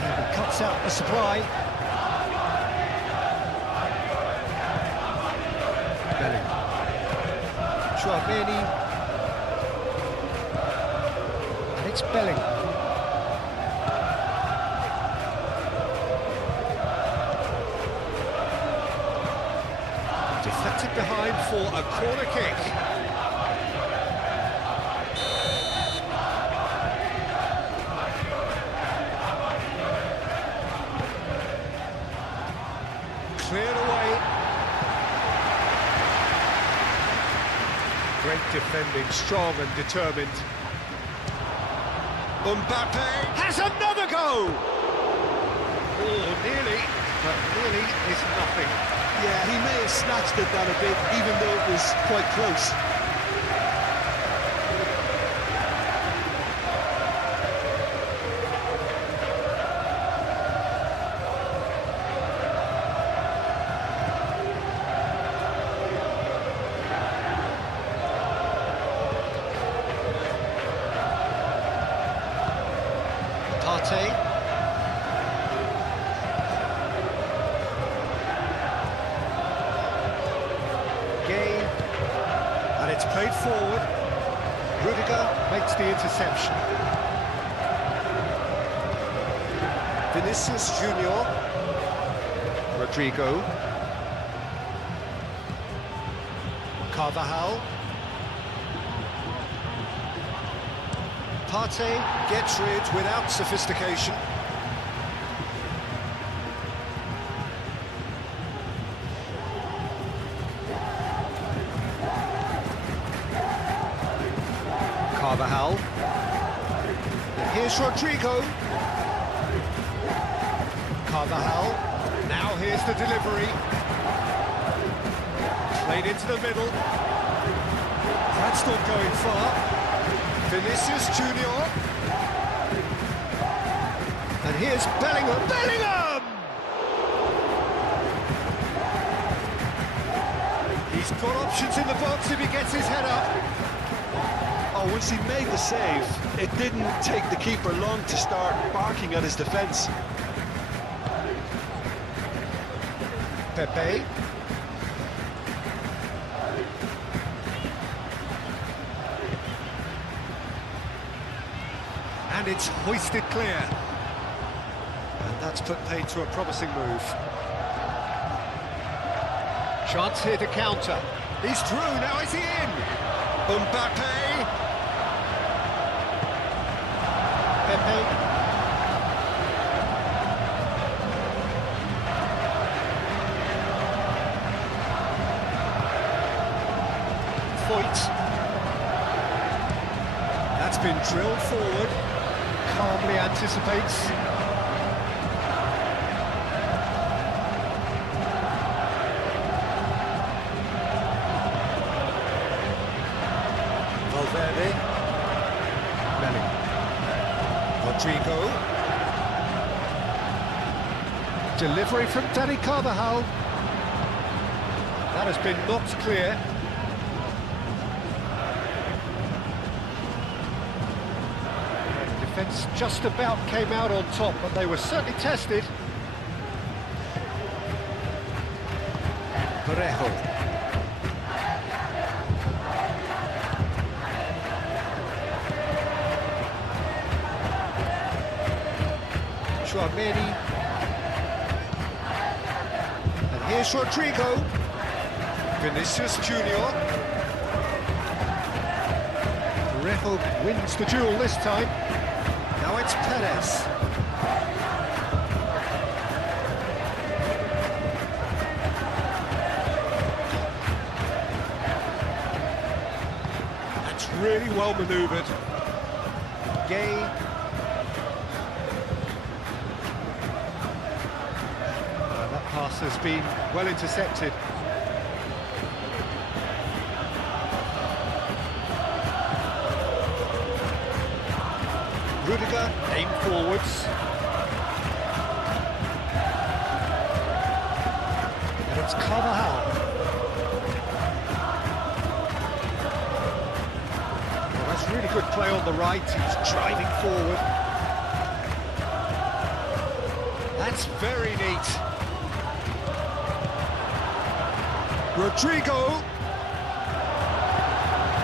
And he cuts out the supply. Belling. Chouameni. And it's Belling. Deflected behind for a corner kick. Cleared away. Great defending, strong and determined. Mbappe has another go! Oh, nearly, but nearly is nothing. Yeah, he may have snatched at that a bit, even though it was quite close. Partey. Gay. And it's played forward. Rudiger makes the interception. Vinicius Junior. Rodrigo. Carvajal. Partey gets rid without sophistication. Carvajal. And here's Rodrigo. Carvajal. Now here's the delivery. Played into the middle. That's not going far. Vinicius Junior. And here's Bellingham. Bellingham! He's got options in the box if he gets his head up. Oh, once he made the save, it didn't take the keeper long to start barking at his defence. Pepe. And it's hoisted clear. And that's put paid to a promising move. Chance here to counter. He's through, now is he in? Mbappe. Pepe. Foyt. That's been drilled forward. Calmly anticipates. Valverde. Belling. Rodrigo. Delivery from Dani Carvajal. That has been knocked clear. Defence just about came out on top, but they were certainly tested. Parejo. Chouameni. And here's Rodrigo. Vinicius Junior. Parejo wins the duel this time. Now it's Perez. That's really well manoeuvred. Gay. That pass has been well intercepted. Rudiger, aim forwards. And it's Carvajal. Well, that's really good play on the right. He's driving forward. That's very neat. Rodrigo.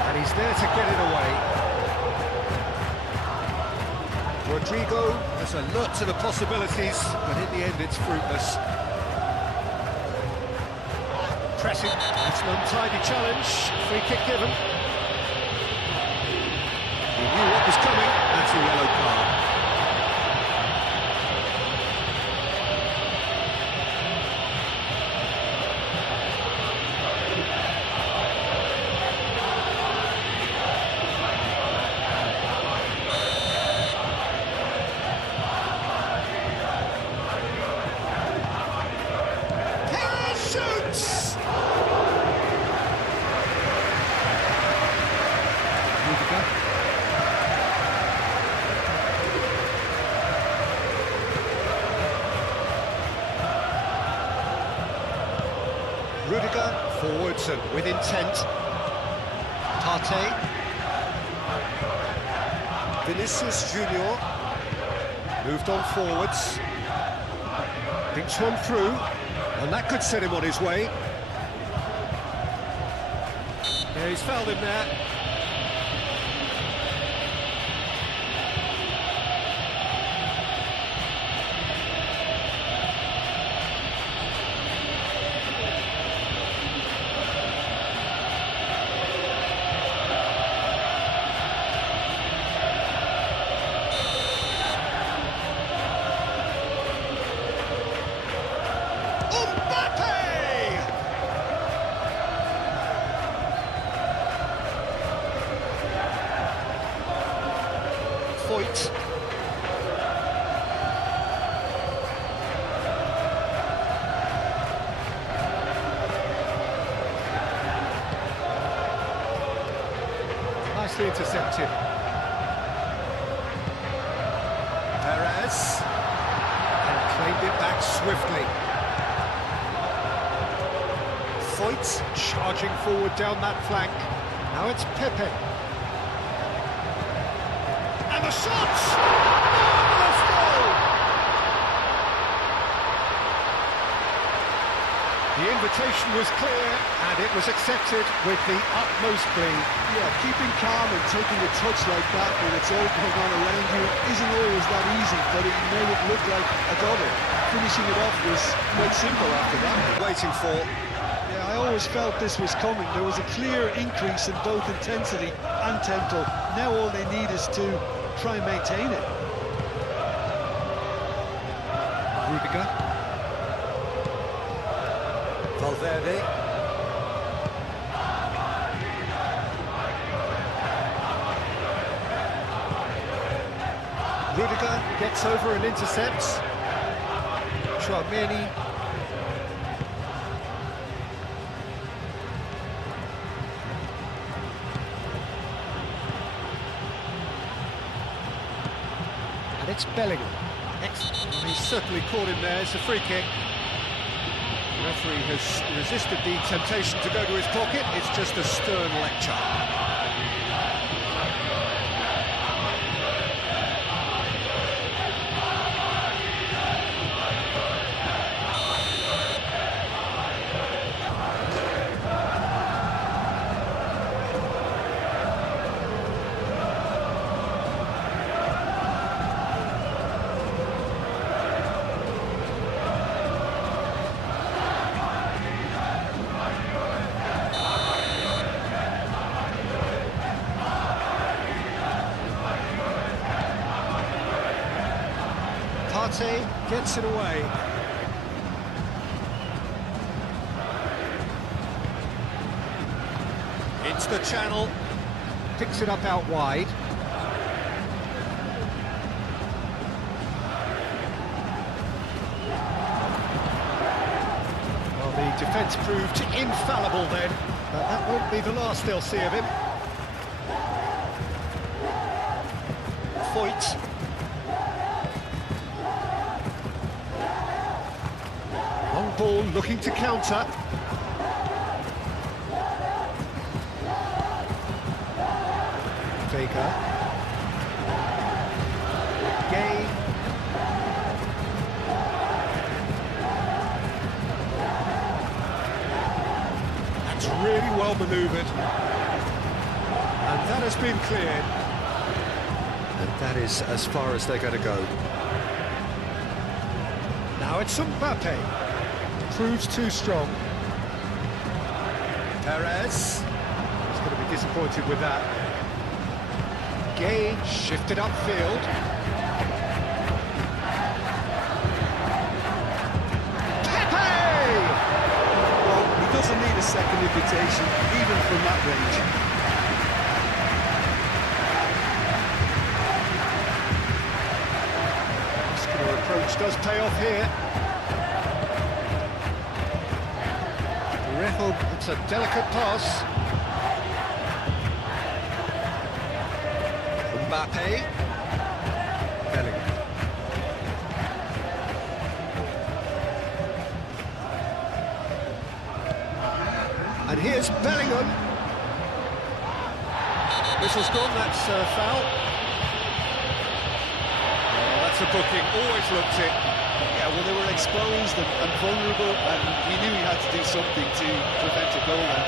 And he's there to get it away. Rodrigo has alert to the possibilities, but in the end it's fruitless. Pressing, it's an untidy challenge, free kick given. He knew what was coming, that's a yellow card. Shoots! Rudiger. Rudiger forwards and with intent. Partey. Vinicius Junior moved on forwards. Thinks one through. And that could set him on his way. Yeah, he's fouled him there. Foyt. Nicely intercepted. Perez. And claimed it back swiftly. Foyt charging forward down that flank. Now it's Pepe. And the shot! Marvellous goal! The invitation was clear and it was accepted with the utmost glee. Yeah, keeping calm and taking a touch like that when it's all going on around you isn't always that easy, but it made it look like a double. Finishing it off was quite simple after that. Waiting for. Yeah, I always felt this was coming. There was a clear increase in both intensity and tempo. Now all they need is to try and maintain it. Rudiger. Valverde. Rudiger gets over and intercepts. Tchouaméni. And it's Bellingham. He's certainly caught him there. It's a free kick. The referee has resisted the temptation to go to his pocket. It's just a stern lecture. Partey gets it away. It's the channel. Picks it up out wide. Well, the defence proved infallible then, but that won't be the last they'll see of him. Foyt. Long ball looking to counter. Vega. Gay. well manoeuvred. And that has been cleared. And that is as far as they're going to go. Now it's Mbappe. Proves too strong. Perez. He's going to be disappointed with that. Gage shifted upfield. Well, he doesn't need a second invitation, even from that range. Muscular approach does pay off here. Villarreal, it's a delicate pass. Mbappe. Bellingham. And here's Bellingham. Whistle's gone, that's a foul. Oh, that's a booking, always looked it. Yeah, well, they were exposed and vulnerable, and he knew he had to do something to prevent a goal then.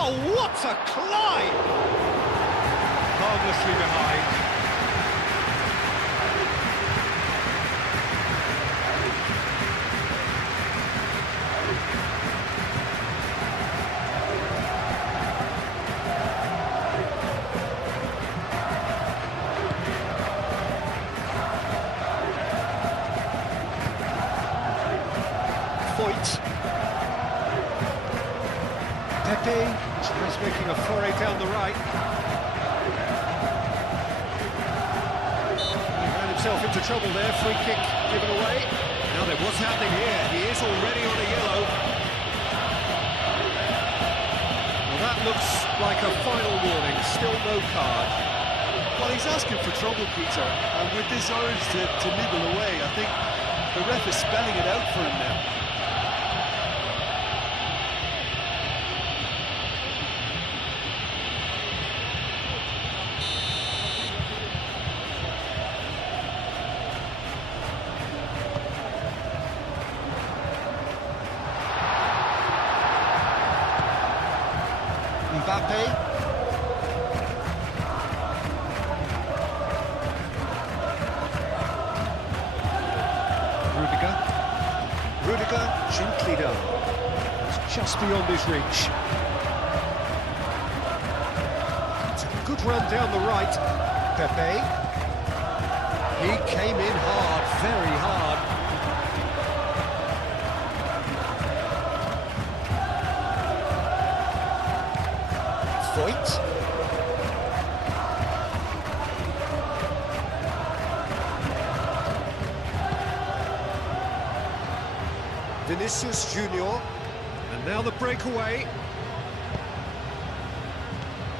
Oh, what a climb! Harmlessly behind. Foyt. Pepe tries making a foray down the right. He ran himself into trouble there, free kick given away. Now then, what's happening here? He is already on a yellow. Well, that looks like a final warning, still no card. Well, he's asking for trouble, Peter, and with this urge to nibble away, I think the ref is spelling it out for him now. Mbappe. Rudiger gently down. It's just beyond his reach. It's a good run down the right. Pepe. He came in hard, very hard. Foyt. Vinicius Junior, and now the breakaway,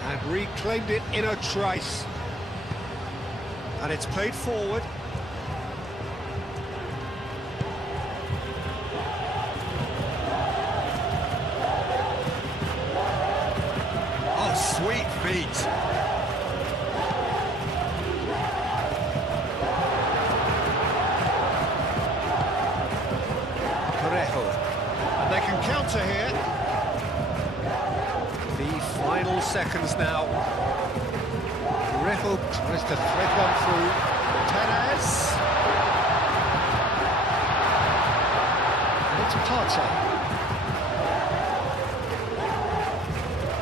and reclaimed it in a trice, and it's played forward. Oh, sweet feet. And they can counter here. The final seconds now. Villarreal tries to thread one through. Perez. And it's Partey.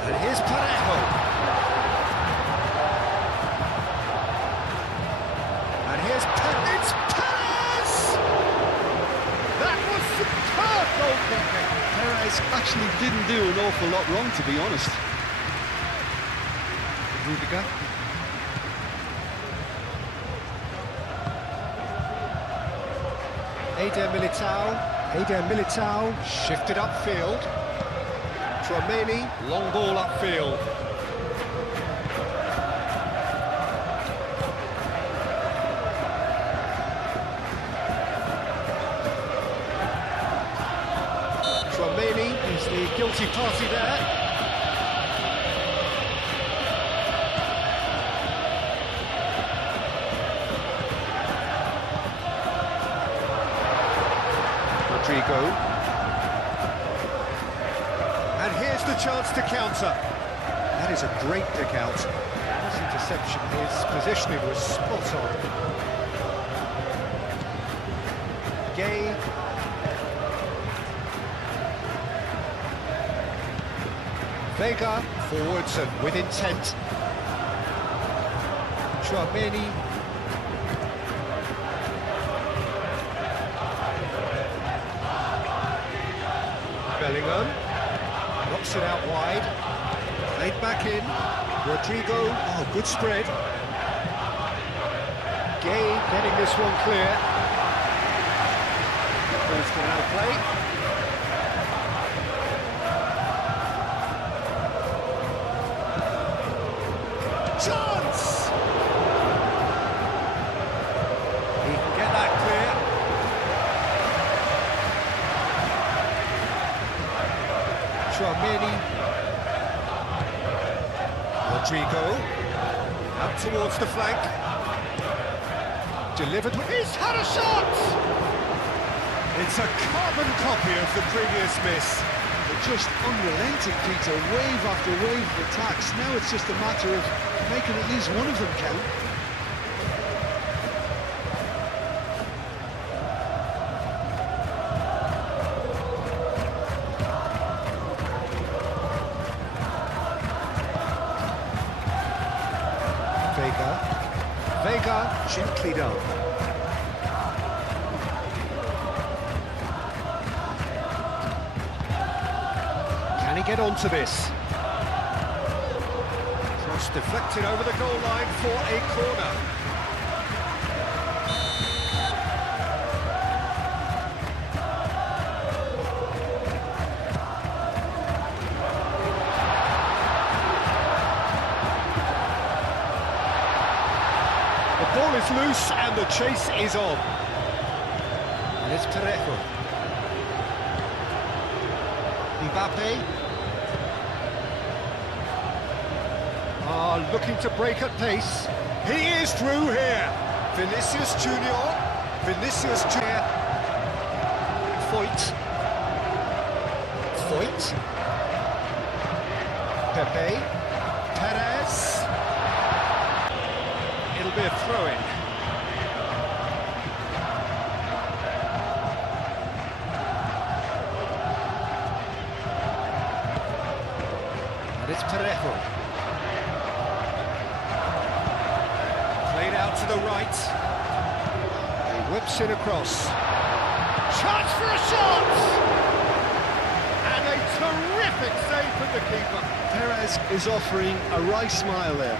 And here's Parejo. And here's Perez. Perez actually didn't do an awful lot wrong, to be honest. Rudiger. Eder Militao shifted upfield. Tchouaméni, long ball upfield. Tchouaméni is the guilty party there. Rodrigo. And here's the chance to counter. That is a great pick out. His interception, his positioning was spot on. Gay. Vega, forwards and with intent. Tchouaméni. Bellingham. Knocks it out wide. Played back in. Rodrigo. Oh, good spread. Gay getting this one clear. Ball's gone out of play. Chance! He can get that clear. Tchouaméni. Rodrigo. Up towards the flank. Delivered. He's had a shot! It's a carbon copy of the previous miss. They're just unrelenting, Peter, wave after wave of attacks. Now it's just a matter of making at least one of them count. Vega, gently done. Can he get onto this? Cross deflected over the goal line for a corner. The ball is loose and the chase is on. And it's Parejo. Mbappe. Looking to break at pace. He is through here. Vinicius Junior. Vinicius Junior. Foyt. Pepe. Perez. It'll be a throw-in. And it's Parejo. Played out to the right. He whips it across. Chance for a shot! And a terrific save from the keeper. Perez is offering a wry smile there.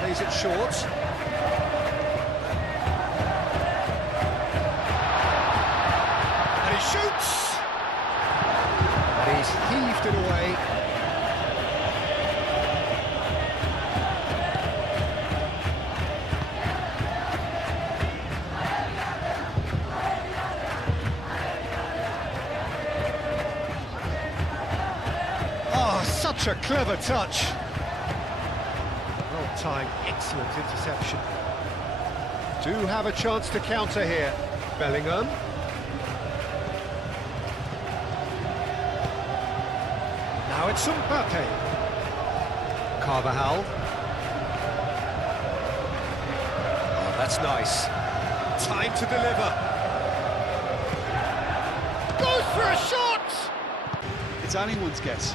Plays it short. And he shoots! And he's heaved it away. Oh, such a clever touch. Time, excellent interception. Do have a chance to counter here. Bellingham. Now it's Mbappe. Carvajal. Oh, that's nice. Time to deliver. Goes for a shot! It's anyone's guess.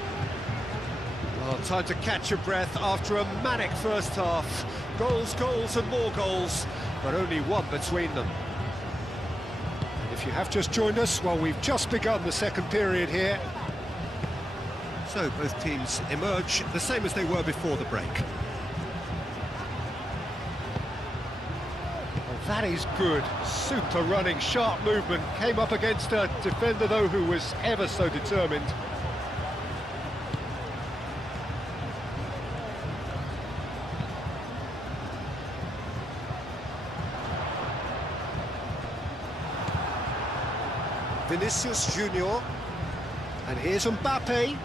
Well, time to catch your breath after a manic first half. Goals, goals and more goals, but only one between them. And if you have just joined us, well, we've just begun the second period here. So both teams emerge the same as they were before the break. Well, that is good. Super running, sharp movement. Came up against a defender, though, who was ever so determined. Vinicius Junior, and here's Mbappe.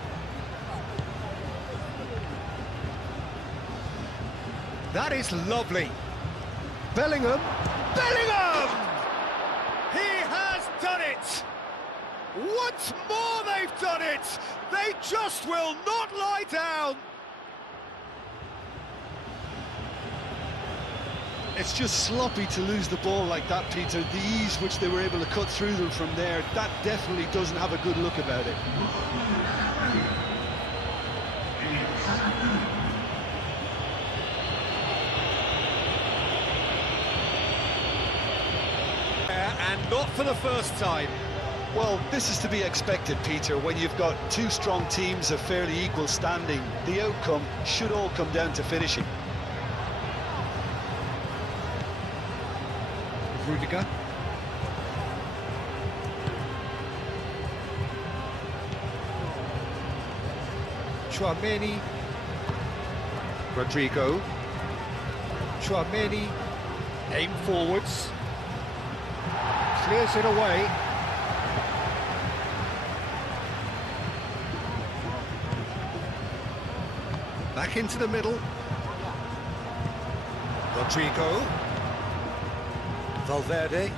That is lovely. Bellingham, Bellingham! He has done it! Once more they've done it! They just will not lie down! It's just sloppy to lose the ball like that, Peter. The ease which they were able to cut through them from there, that definitely doesn't have a good look about it. And not for the first time. Well, this is to be expected, Peter. When you've got two strong teams of fairly equal standing, the outcome should all come down to finishing. Rudiger. Tchouaméni. Rodrigo. Tchouaméni. Aim forwards. Clears it away. Back into the middle. Rodrigo. Valverde.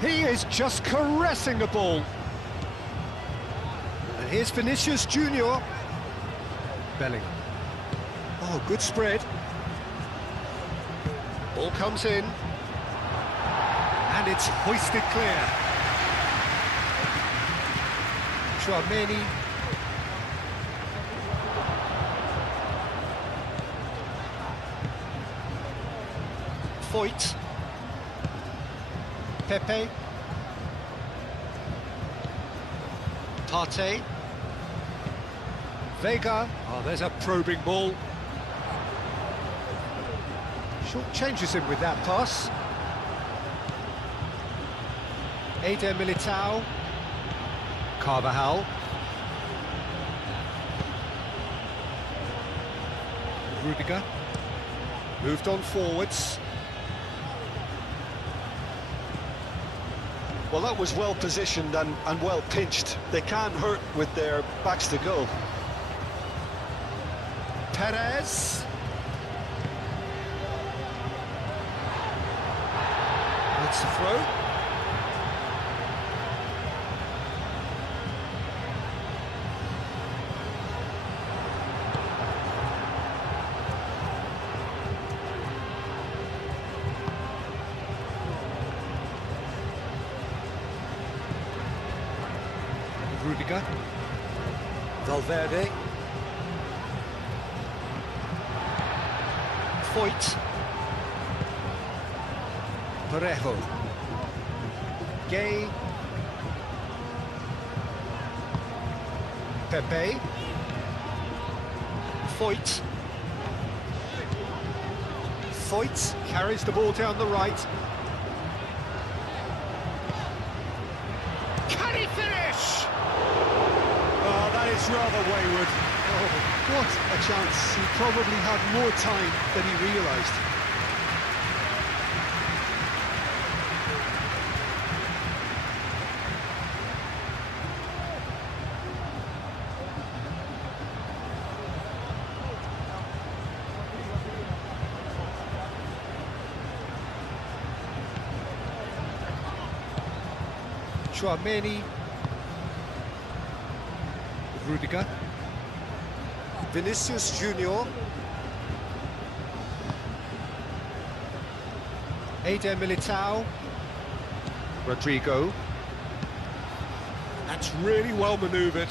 He is just caressing the ball. And here's Vinicius Junior. Bellingham. Oh, good spread. Ball comes in. And it's hoisted clear. Tchouaméni. Foyt. Pepe. Partey. Vega. Oh, there's a probing ball. Short changes him with that pass. Eder Militao. Carvajal. Rudiger. Moved on forwards. Well, that was well positioned and well pinched. They can't hurt with their backs to goal. Perez. That's the throw. Rudiger. Valverde. Foyt. Parejo. Gay. Pepe. Foyt. Foyt carries the ball down the right. Can he finish? Oh, that is rather wayward. Oh, what a chance. He probably had more time than he realised. Tchouaméni. Rudiger. Vinicius Junior. Eder Militao. Rodrigo. That's really well manoeuvred.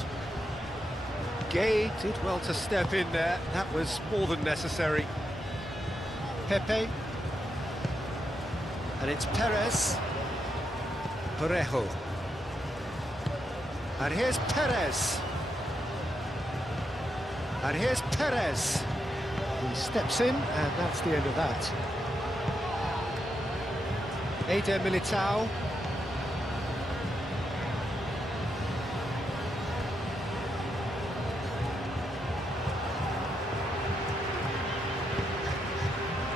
Gay did well to step in there. That was more than necessary. Pepe. And it's Perez. Parejo. And here's Perez. And here's Perez. He steps in, and that's the end of that. Eder Militao.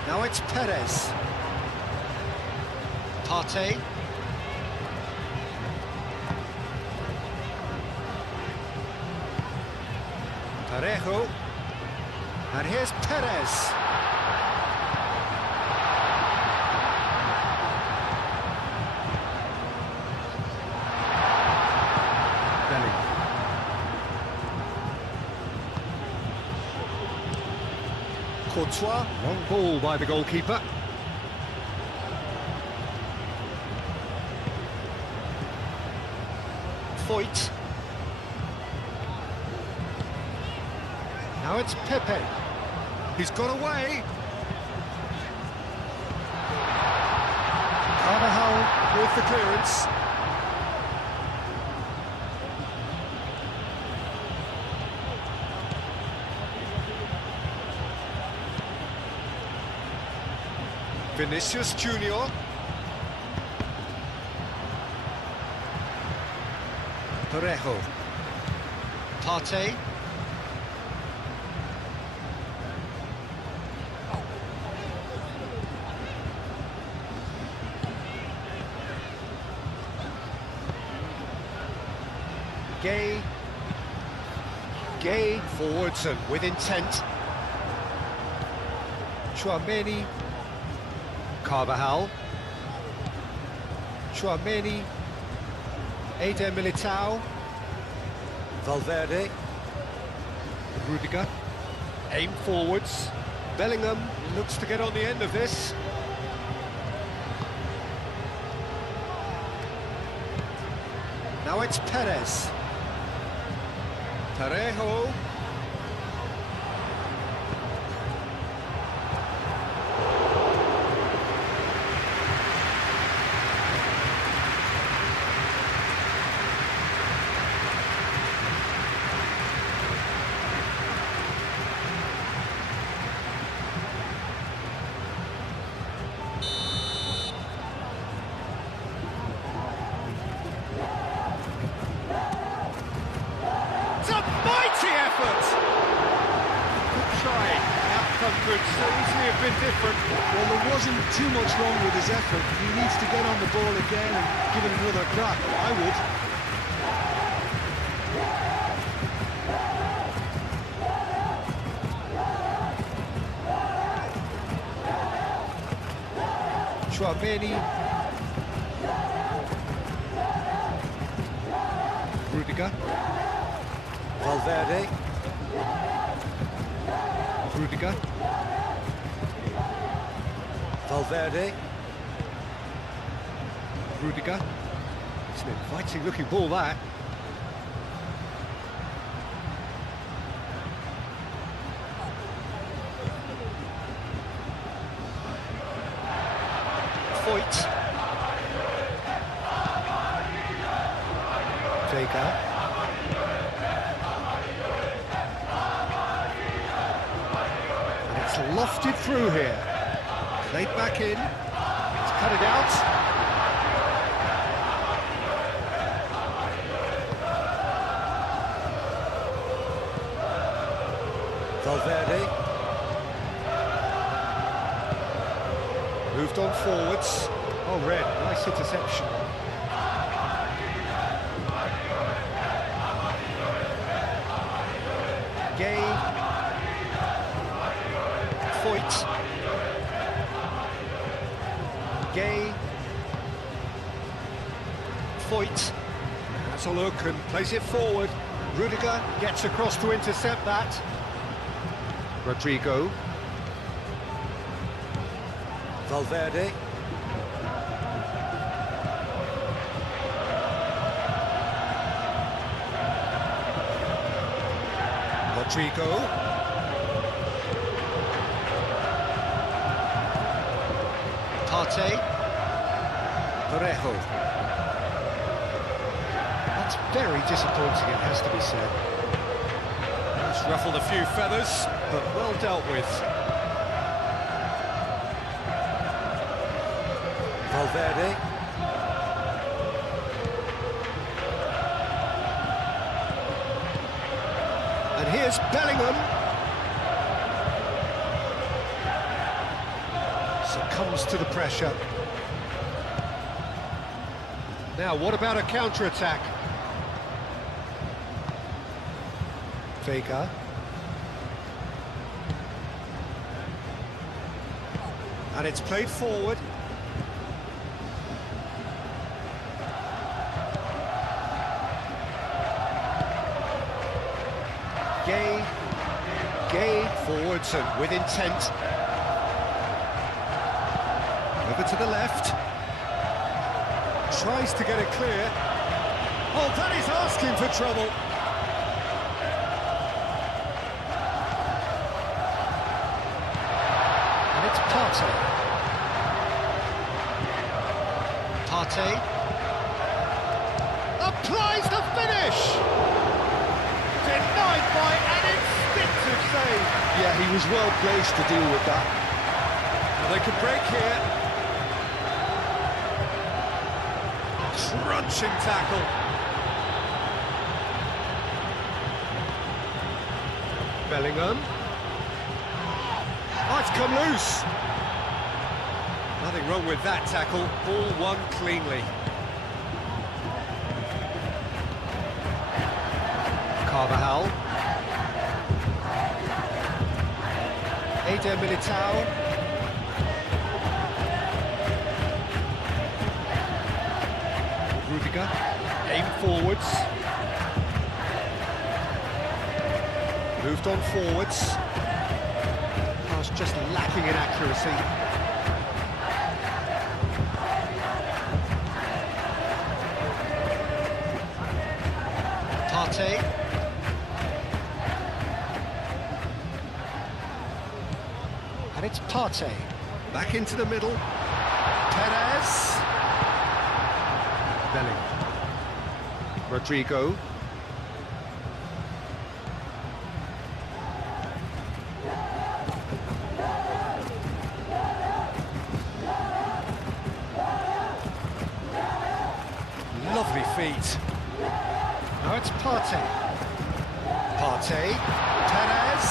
Now it's Perez. Partey. Parejo. And here's Perez. Courtois, long ball by the goalkeeper. Foyt. Now it's Pepe. He's got away. Carvajal with the clearance. Vinicius Junior. Parejo. Partey. Gay forwards and with intent. Tchouaméni. Carvajal. Tchouaméni. Eder Militao. Valverde. Rudiger. Aim forwards. Bellingham looks to get on the end of this. Now it's Perez. Parejo. Could so easily have been different. Well, there wasn't too much wrong with his effort. He needs to get on the ball again and give it another crack. I would. Tchouaméni. Rudiger. Valverde. Rudiger. Valverde. Rudiger. It's an inviting looking ball, that. Foyt. Vega. Lofted through here. Played back in. He's cut it out. Valverde. Moved on forwards. Oh, Red, nice interception. Gay. Foyt. Gay. Foyt. Has a look and plays it forward. Rudiger gets across to intercept that. Rodrigo. Valverde. Rodrigo. Partey. Parejo. That's very disappointing, it has to be said. It's ruffled a few feathers, but well dealt with. Valverde. And here's Bellingham. Succumbs to the pressure. Now, what about a counter-attack? Vega. And it's played forward. Gay forwards and with intent. Over to the left. Tries to get it clear. Oh, that is asking for trouble. And it's Partey. Partey. Applies the finish! Denied by an instinctive save. Yeah, he was well placed to deal with that. Well, they could break here. Crunching tackle. Bellingham. Oh, it's come loose. Nothing wrong with that tackle. All won cleanly. Carvajal. Eder Militao. Rudiger. Aim forwards. Moved on forwards. Pass just lacking in accuracy. Partey. And it's Partey. Back into the middle. Perez. Bellingham. Rodrigo. Lovely feet. Now it's Partey. Partey. Perez.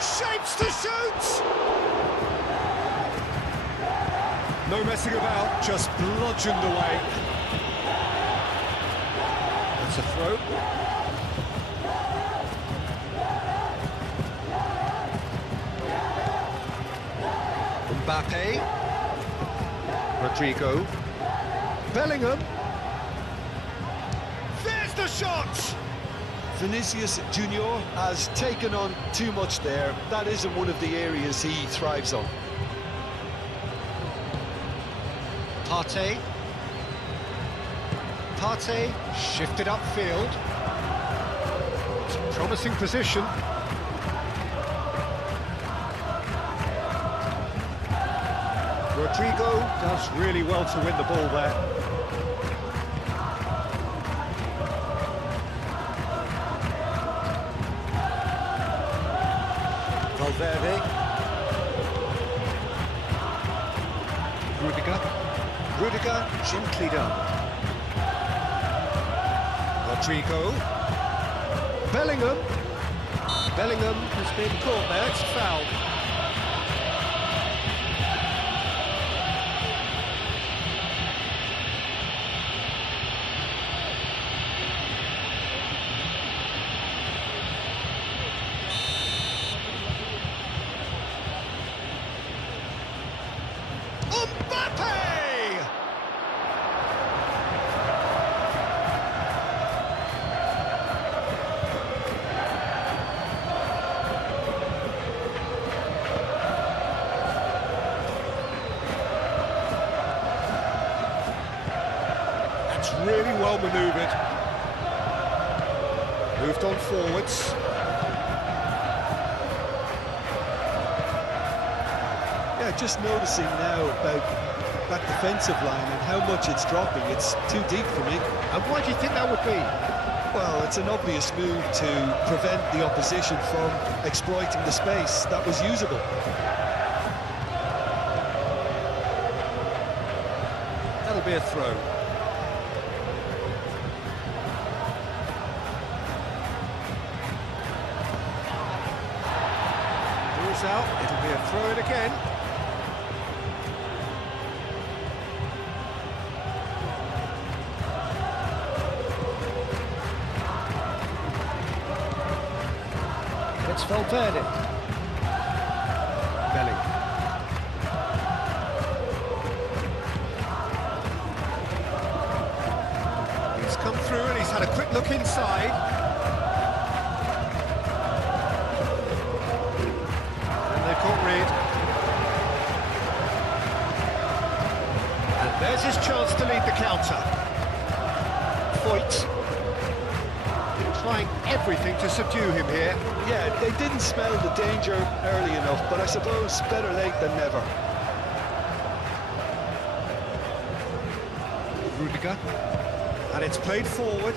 Shapes to shoot! No messing about, just bludgeoned away. That's a throw. Mbappe. Rodrigo. Bellingham. There's the shot! Vinicius Junior. Has taken on too much there. That isn't one of the areas he thrives on. Partey. Partey shifted upfield. It's a promising position. Rodrigo does really well to win the ball there. Valverde. Rudiger, gently done. Rodrigo. Bellingham. Bellingham has been caught there, it's a foul. Really well manoeuvred. moved on forwards. Yeah, just noticing now about that defensive line and how much it's dropping. It's too deep for me. And why do you think that would be? Well, it's an obvious move to prevent the opposition from exploiting the space that was usable. That'll be a throw. Ball's out, it'll be a throw in again. It's Valverde. Belling. He's come through and he's had a quick look inside. And they've caught Reed. And there's his chance to lead the counter. Foyt. Trying everything to subdue him here. Yeah, they didn't smell the danger early enough, but I suppose better late than never. Rudiger, and it's played forward.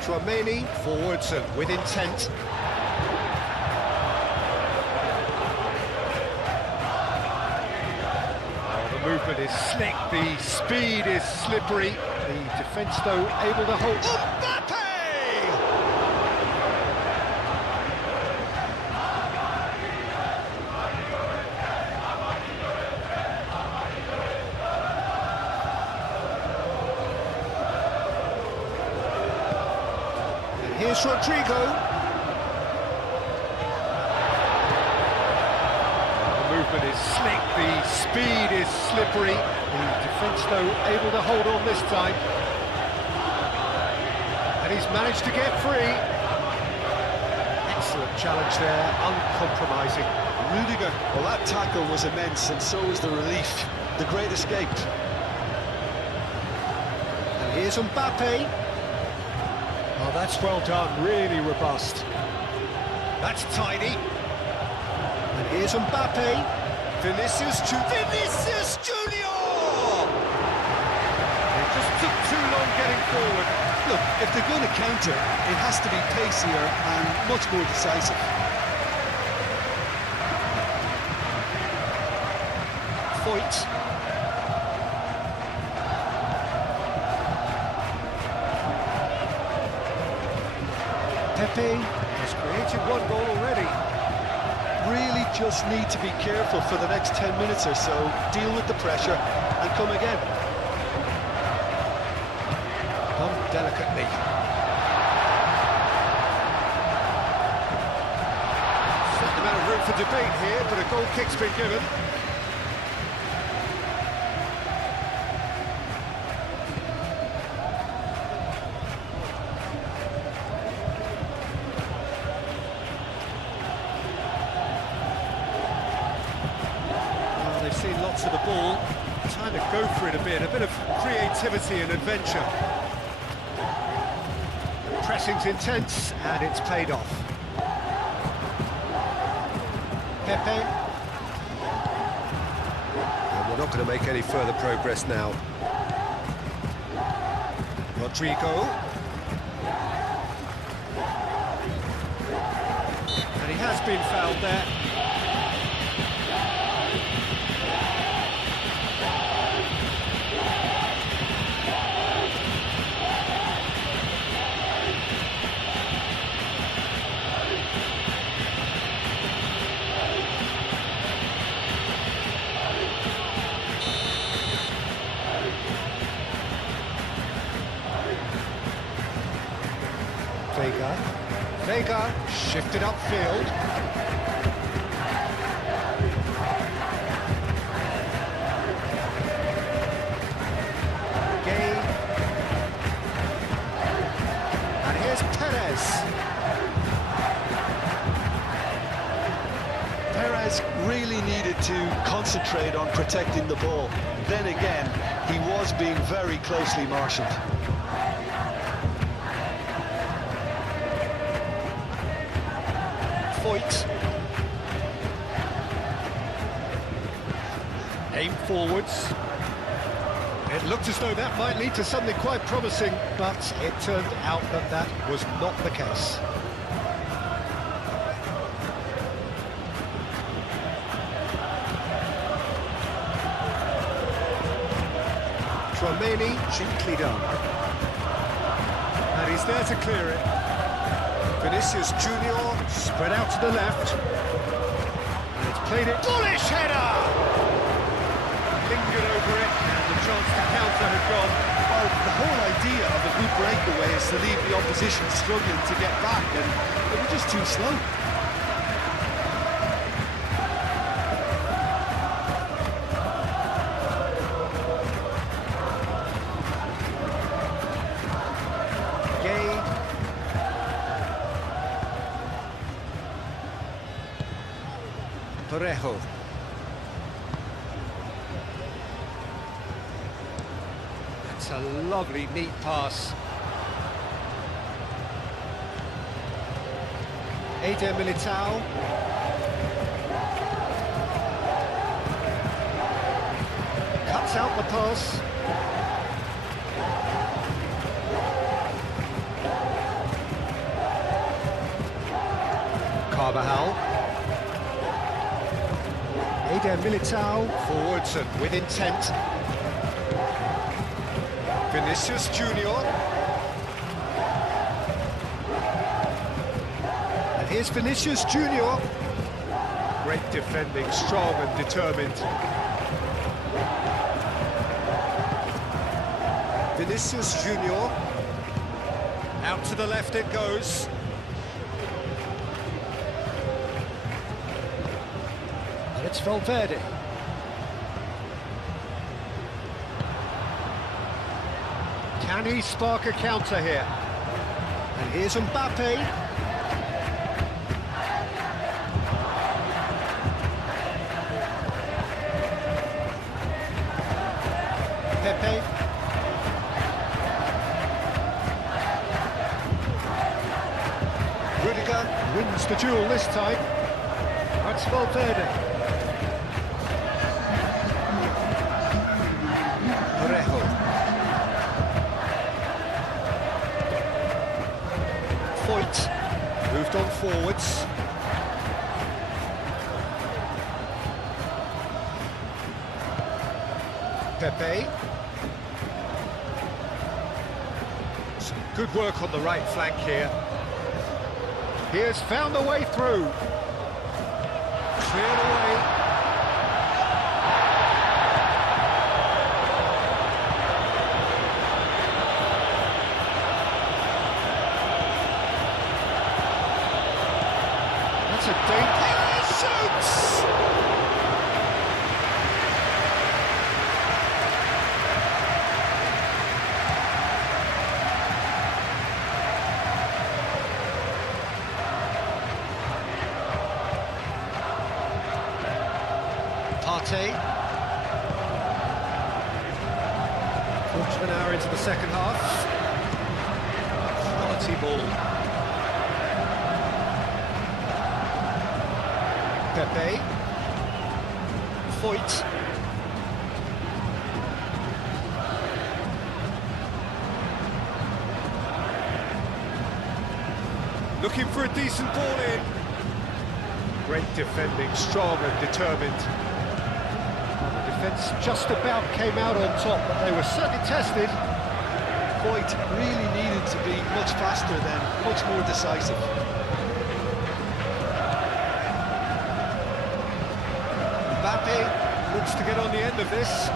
Tchouaméni, forwards and with intent. Movement is slick, the speed is slippery. The defence, though, able to hold. Mbappe! And here's Rodrigo. Movement is slick, the speed is slippery. The defence, though, able to hold on this time. And he's managed to get free. Excellent challenge there, uncompromising. Rudiger, well, that tackle was immense, and so was the relief. The great escape. And here's Mbappe. Oh, that's well done, really robust. That's tidy. And here's Mbappe. Vinicius Junior! It just took too long getting forward. Look, if they're going to counter, it has to be pacier and much more decisive. Foyt. Pepe has created one goal already. Really just need to be careful for the next 10 minutes or so, deal with the pressure and come again. Come delicately. Certain amount of room for debate here, but a goal kick's been given. They've seen lots of the ball, time to go for it a bit of creativity and adventure. Pressing's intense, and it's paid off. Pepe. And we're not going to make any further progress now. Rodrigo. And he has been fouled there. Vega shifted upfield. Gay. And here's Perez. Perez really needed to concentrate on protecting the ball. Then again, he was was being very closely marshalled. Foyt. Aim forwards. It looked as though that might lead to something quite promising, but it turned out that that was not the case. Tchouaméni, gently done. And he's there to clear it. Vinicius Junior, spread out to the left. And it's played it. Bullish header! Lingered over it, and the chance to counter had gone. Well, the whole idea of a good breakaway is to leave the opposition struggling to get back, and they were just too slow. Parejo. That's a lovely, neat pass. Eder Militao. Cuts out the pass. Carvajal. Eder Militao, forwards and with intent. Vinicius Junior. And here's Vinicius Junior. Great defending, strong and determined. Vinicius Junior. Out to the left it goes. It's Valverde. Can he spark a counter here? And here's Mbappe. Pepe. Rudiger wins the duel this time. That's Valverde. Foyt moved on forwards. Pepe. Some good work on the right flank here. He has found the way through. Cleared away. That's a danger. Shoots! Partey. Quarter of an hour into the second half. Quality ball. Pepe. Foyt. Looking for a decent ball in. Great defending, strong and determined. The defence just about came out on top, but they were certainly tested. Foyt really needed to be much faster then, much more decisive. Mbappe looks to get on the end of this.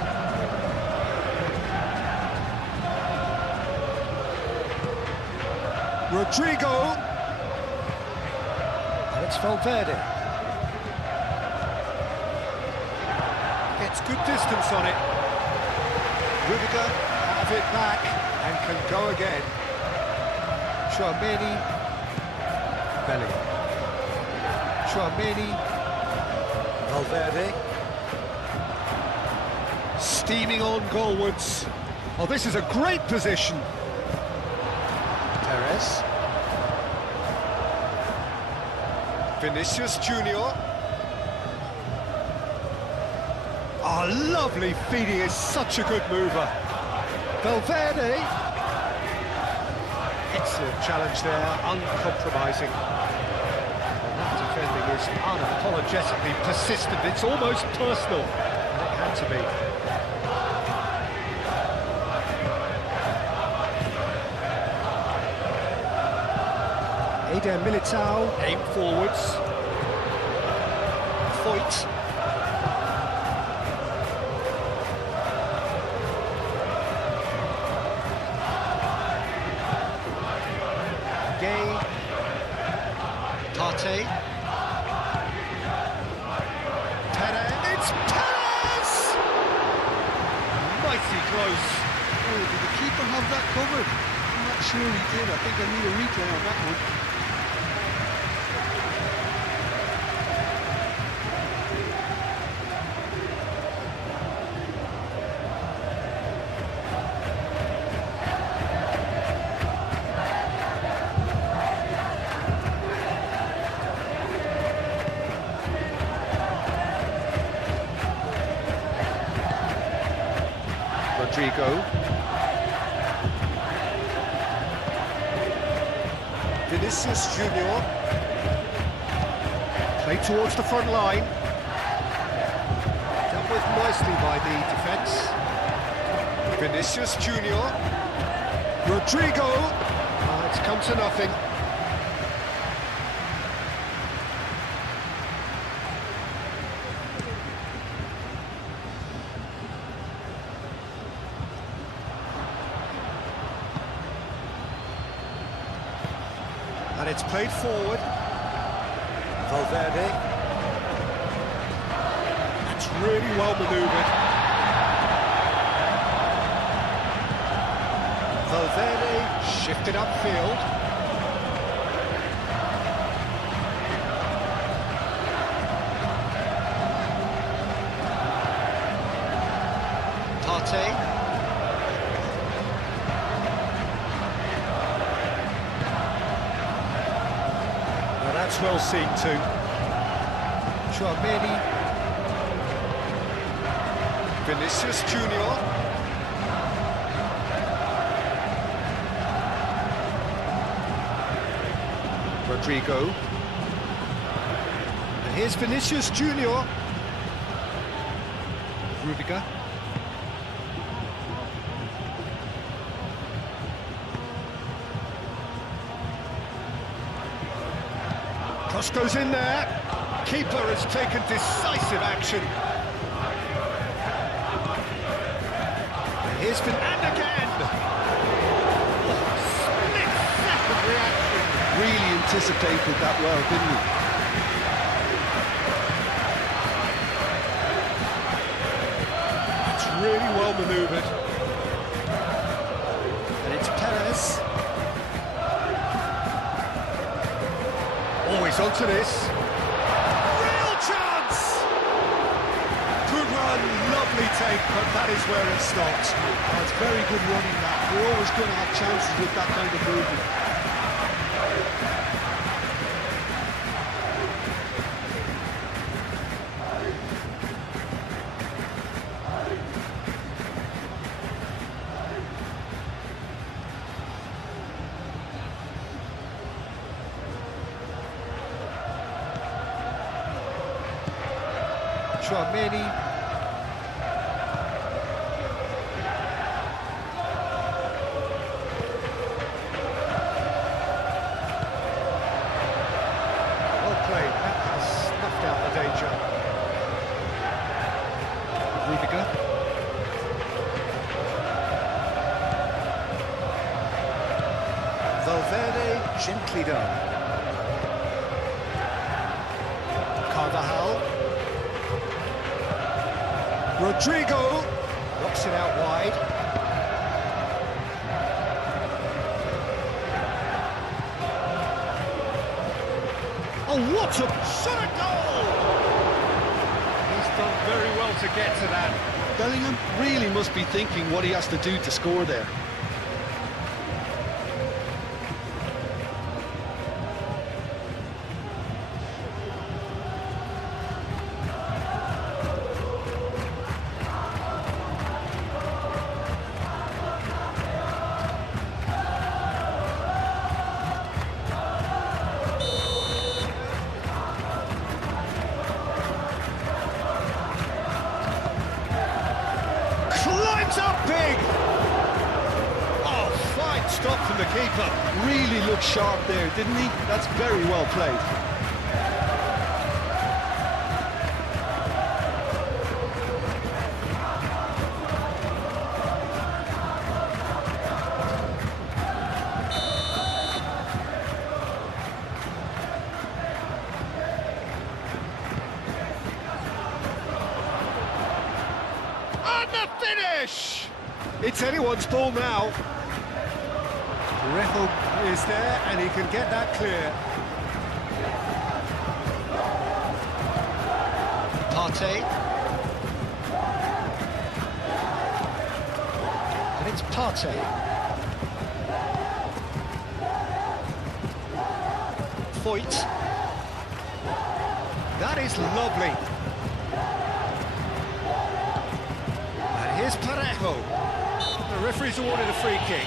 Rodrigo. And it's Valverde. Gets good distance on it. Rudiger out of it back and can go again. Tchouaméni. Bellingham. Tchouaméni. Valverde. Steaming on goalwards. Oh, this is a great position. Perez. Vinicius Junior. Oh, lovely feed, he is such a good mover. Valverde. Excellent challenge there, uncompromising. And that defending is unapologetically persistent, it's almost personal, and it had to be. Eder Militao, aim forwards. Foyt. Gay. Partey. Perez. It's Perez! Mighty close. Oh, did the keeper have that covered? I'm not sure he did. I think I need a replay on that one. Rodrigo. Vinicius Junior. Play towards the front line. Dealt with nicely by the defence. Vinicius Junior. Rodrigo. It's come to nothing. And it's played forward. Valverde. That's really well manoeuvred. Valverde shifted upfield. Partey. That's well seen too. Chouameni. Vinicius Junior. Rodrigo. And here's Vinicius Junior. Rudiger. Cross goes in there. Keeper has taken decisive action. And here's and again. Oh, split-second reaction. Really anticipated that well, didn't he? It's really well manoeuvred. And it's Perez. Always onto this. Real chance! Good run, lovely take, but that is where it stopped. Oh, it's very good running that. You're always going to have chances with that kind of movement. Chouameni. Well played, that has snuffed out the danger. Rudiger. Valverde, gently done. Carvajal. Rodrigo knocks it out wide. Oh, what a shot at goal! He's done very well to get to that. Bellingham really must be thinking what he has to do to score there. Up big! Oh, fine stop from the keeper. Really looked sharp there, didn't he? That's very well played. And the finish! It's anyone's ball now. Reho is there, and he can get that clear. Partey. And it's Partey. Foyt. That is lovely. And here's Parejo. The referee's awarded a free kick.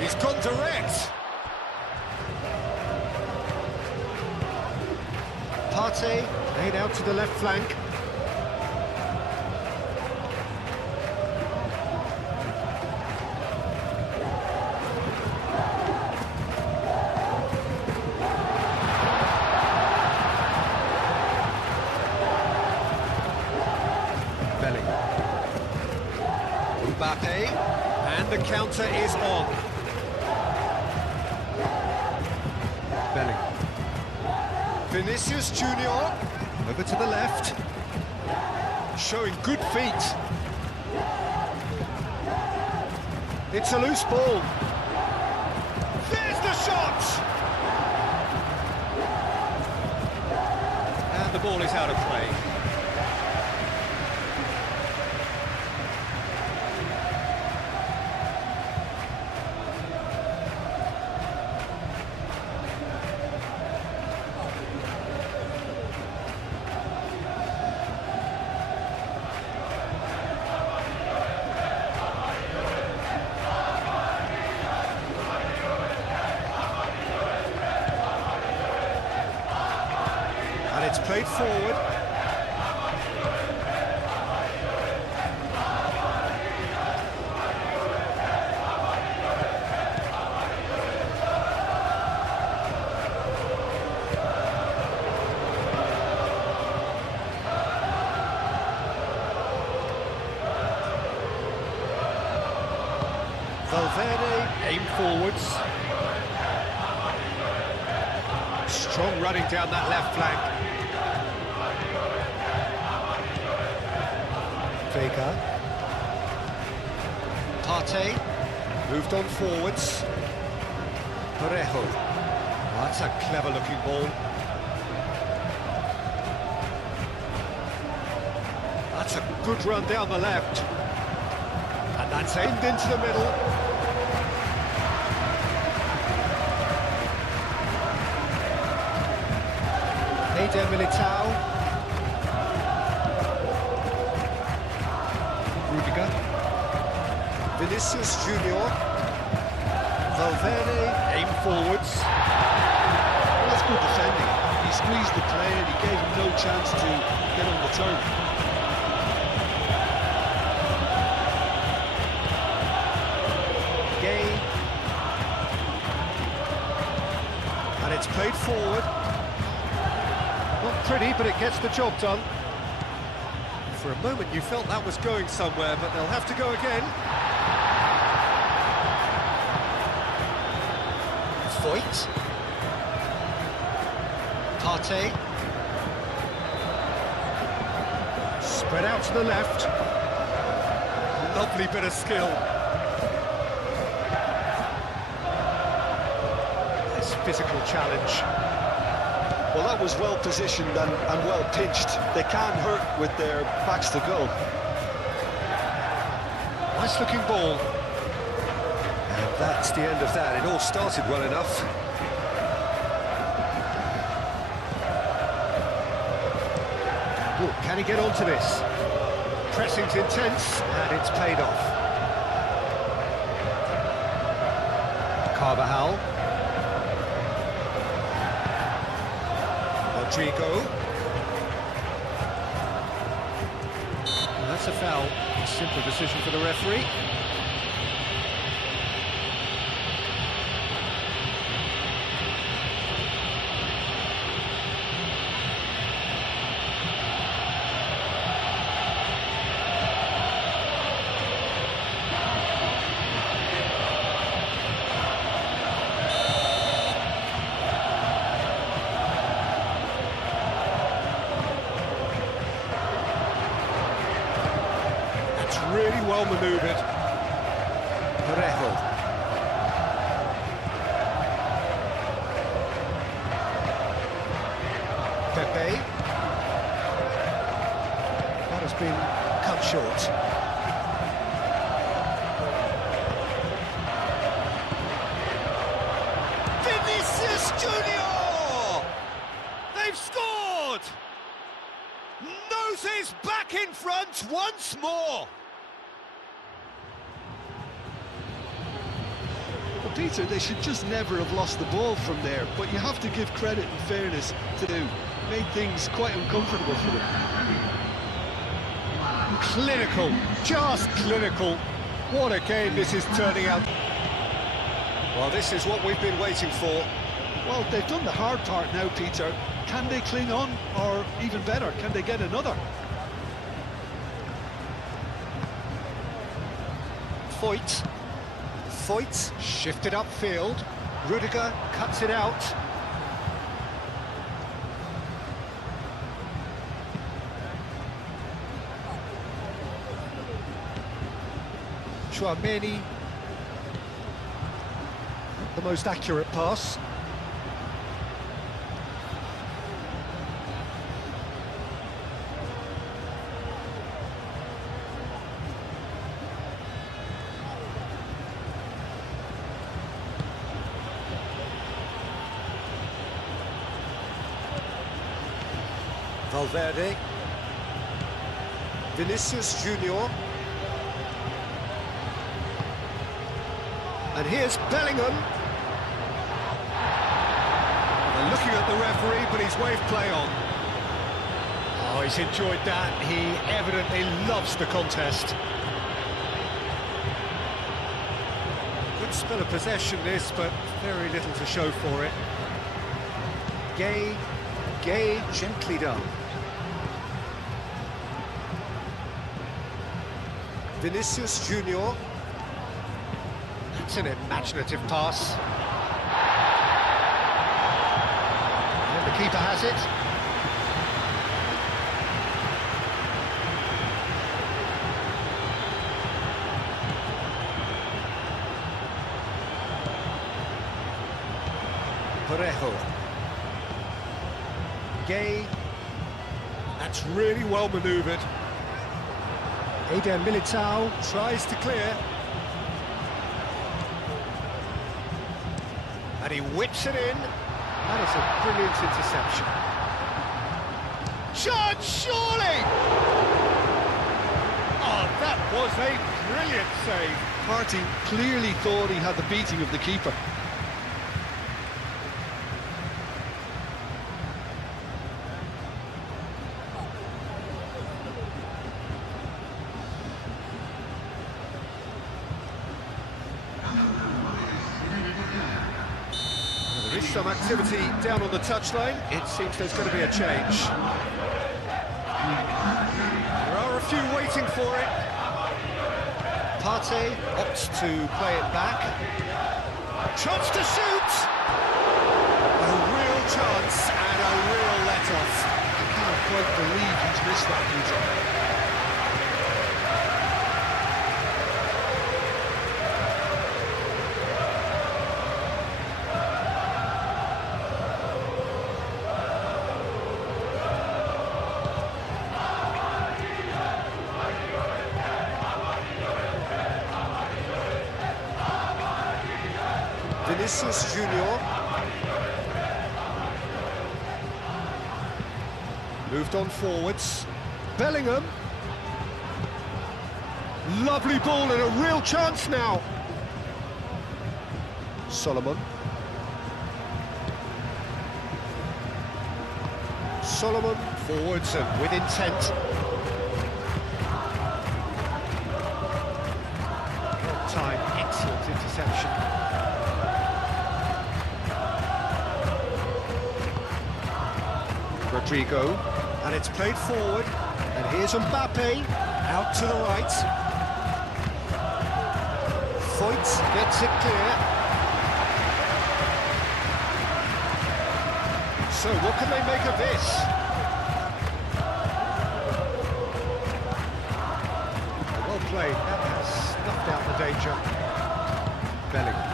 He's gone direct. Partey played out to the left flank. Mbappe, and the counter is on. Bellingham. Vinicius Junior, over to the left, showing good feet. It's a loose ball. There's the shot! And the ball is out of play. And it's played forward. Valverde aim forwards. Strong running down that left flank. Vega. Partey moved on forwards. Parejo. That's a clever looking ball. That's a good run down the left. And that's aimed into the middle. Eder Militao. Rudiger. Vinicius Junior. Valverde aim forwards. Well, that's good defending. He squeezed the play and he gave him no chance to get on the turn. Gay. And it's played forward. Not pretty, but it gets the job done. For a moment you felt that was going somewhere, but they'll have to go again. Foyt. Partey. Spread out to the left. Lovely bit of skill. This physical challenge. Well, that was well positioned and well pitched. They can't hurt with their backs to goal. Nice looking ball. And that's the end of that. It all started well enough. Ooh, can he get onto this? Pressing's intense, and it's paid off. Carvajal. Rodrigo. And that's a foul. A simple decision for the referee. Really well manoeuvred. Parejo. Pepe. That has been cut short. Vinicius Junior! They've scored! Noses back in front once more! Peter, they should just never have lost the ball from there, but you have to give credit and fairness to do. Made things quite uncomfortable for them. Clinical, just clinical. What a game this is turning out. Well, this is what we've been waiting for. Well, they've done the hard part now, Peter. Can they cling on, or even better, can they get another? Foyt. Foyt shifted upfield. Rudiger cuts it out. Chouameni. The most accurate pass. Valverde, Vinicius Junior, and here's Bellingham. They're looking at the referee, but he's waved play on. Oh, he's enjoyed that. He evidently loves the contest. Good spell of possession this, but very little to show for it. Gay, gently done. Vinicius Junior. That's an imaginative pass. And the keeper has it. Parejo. Gay. That's really well manoeuvred. Eder Militao tries to clear. And he whips it in. That is a brilliant interception. Chance, surely! Oh, that was a brilliant save. Partey clearly thought he had the beating of the keeper. There is some activity down on the touchline. It seems there's going to be a change. There are a few waiting for it. Partey opts to play it back. Chance to shoot! A real chance and a real let-off. You can't quite believe he's missed that, Peter. Vinicius Junior. Moved on forwards. Bellingham. Lovely ball and a real chance now. Solomon. Solomon forwards and with intent. Time, excellent interception. Rodrigo, and it's played forward, and here's Mbappe, out to the right. Foyt gets it clear. So what can they make of this? Well played, that has snuffed out the danger. Bellingham.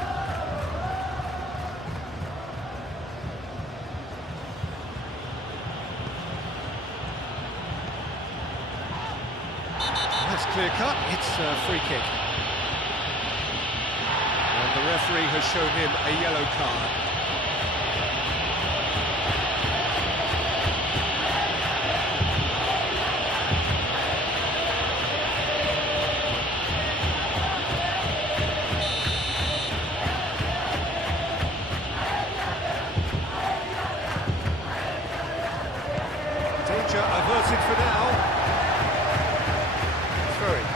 That's clear cut, it's a free kick. And the referee has shown him a yellow card. Danger averted for now. Throw it.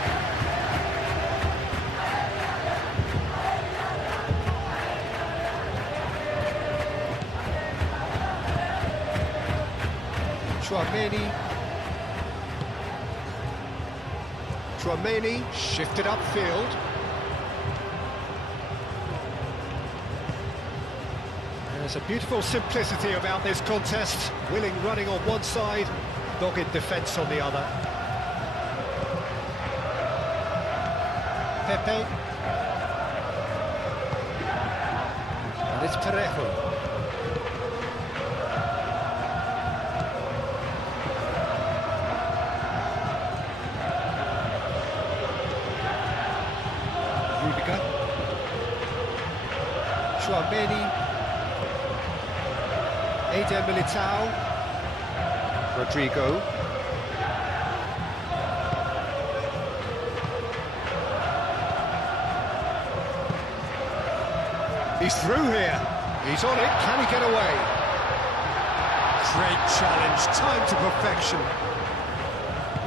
Tchouaméni shifted upfield. There's a beautiful simplicity about this contest. Willing running on one side, dogged defence on the other. Pepe. And it's Parejo. Rudiger. Tchouaméni. Eder Militao. Rodrigo. He's through here. He's on it. Can he get away? Great challenge. Time to perfection.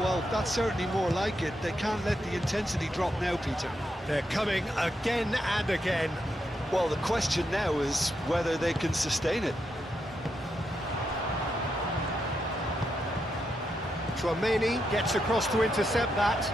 Well, that's certainly more like it. They can't let the intensity drop now, Peter. They're coming again and again. Well, the question now is whether they can sustain it. Tchouaméni gets across to intercept that.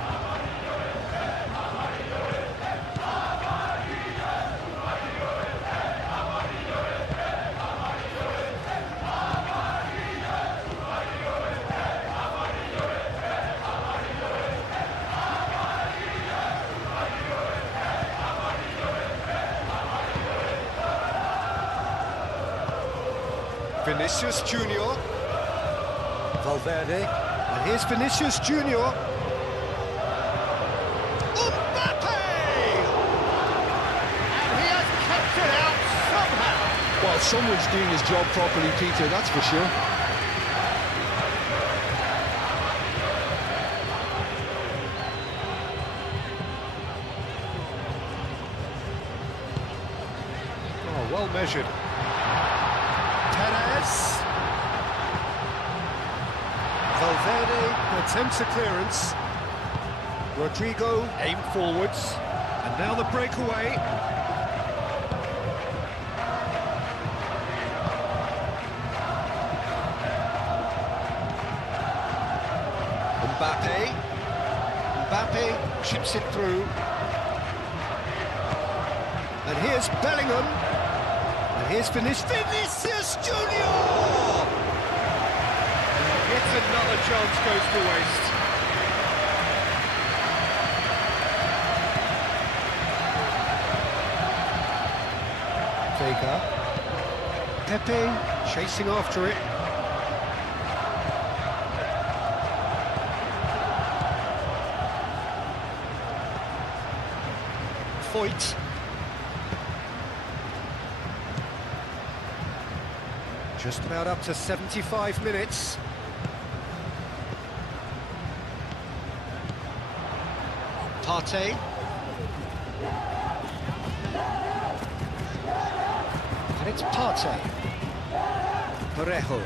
Vinicius Junior. Valverde. And here's Vinicius Junior. Mbappe! And he has kept it out somehow. Well, someone's doing his job properly, Peter, that's for sure. Oh, well measured. Perez. Valverde attempts a clearance. Rodrigo aim forwards. And now the breakaway. Mbappe chips it through. And here's Bellingham. And here's Vinicius Junior! Yet another chance goes to waste. Vega. Pepe chasing after it. Foyt. Just about up to 75 minutes. Partey. And it's Partey. Parejo.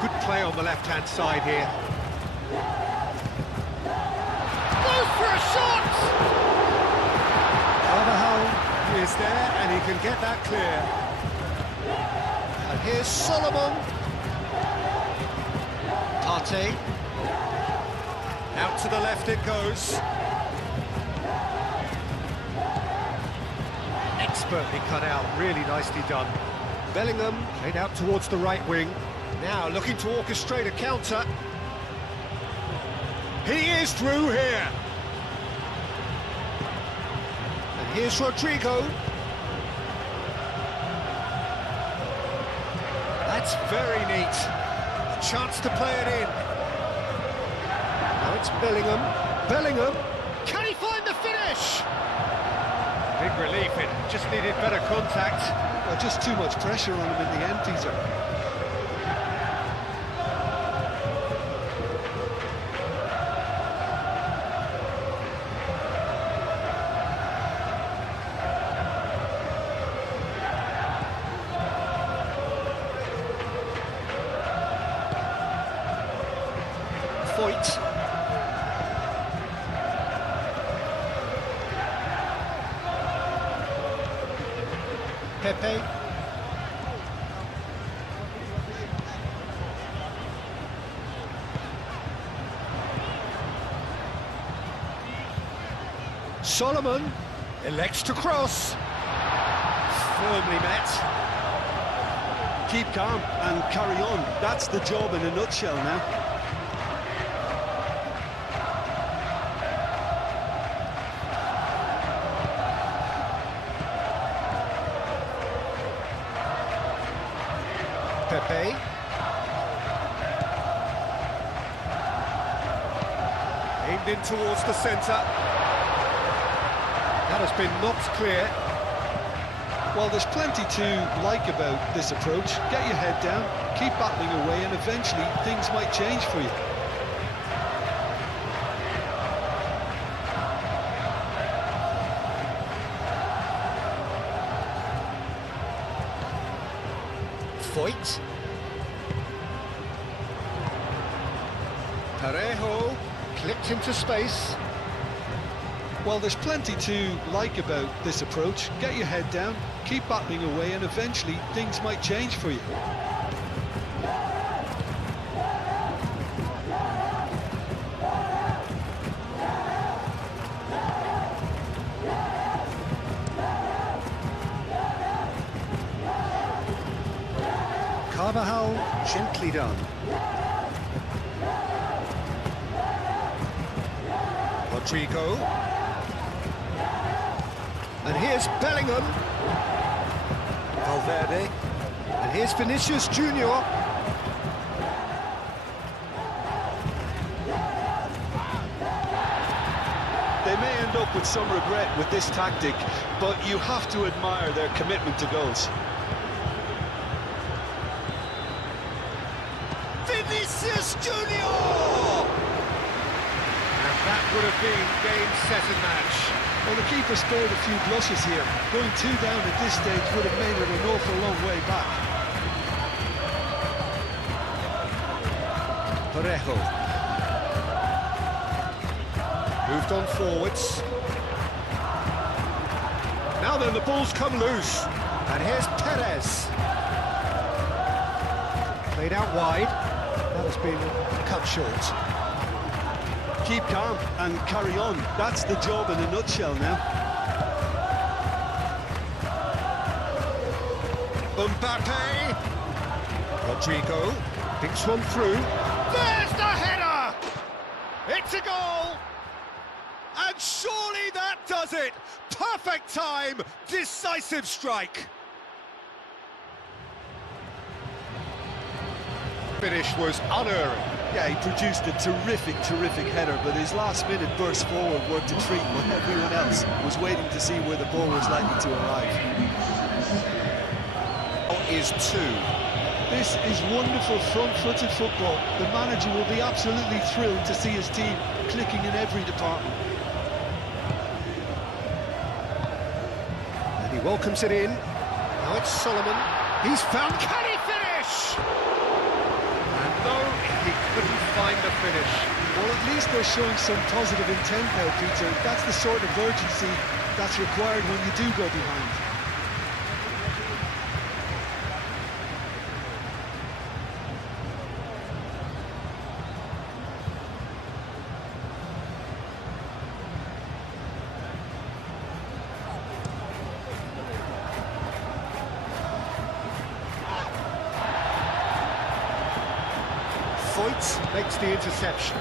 Good play on the left-hand side here. Goes for a shot! Carvajal is there, and he can get that clear. And here's Solomon. Partey. Out to the left it goes. Expertly cut out, really nicely done. Bellingham played out towards the right wing. Now looking to orchestrate a counter. He is through here. And here's Rodrigo. That's very neat. A chance to play it in. Now it's Bellingham. Bellingham. Can he find the finish? Big relief, it just needed better contact. Well, just too much pressure on him in the end, Peter. Foyt. Pepe. Solomon elects to cross. Firmly met. Keep calm and carry on. That's the job in a nutshell now. Pepe. Aimed in towards the centre. That has been knocked clear. Well, there's plenty to like about this approach. Get your head down, keep battling away, and eventually things might change for you. Foyt. Parejo clipped into space. Well, there's plenty to like about this approach. Get your head down, keep battling away, and eventually things might change for you. Carvajal, gently done. Rodrigo. And here's Bellingham. Valverde. And here's Vinicius Junior. They may end up with some regret with this tactic, but you have to admire their commitment to goals. Vinicius Junior! And that would have been game, set and match. Well, the keeper spared a few blushes here. Going 2 down at this stage would have made it an awful long way back. Parejo. Moved on forwards. Now then, the ball's come loose. And here's Perez. Played out wide. That has been cut short. Keep calm and carry on. That's the job in a nutshell now. Mbappe. Rodrigo picks one through. There's the header! It's a goal! And surely that does it! Perfect time, decisive strike. Finish was unerring. Yeah, he produced a terrific header, but his last-minute burst forward worked a treat when everyone else was waiting to see where the ball was likely to arrive. Is two. This is wonderful front-footed football. The manager will be absolutely thrilled to see his team clicking in every department. And he welcomes it in. Now it's Solomon. He's found... Can he finish? And no, he couldn't find the finish. Well, at least they're showing some positive intent now, Peter. That's the sort of urgency that's required when you do go behind. Voigt makes the interception.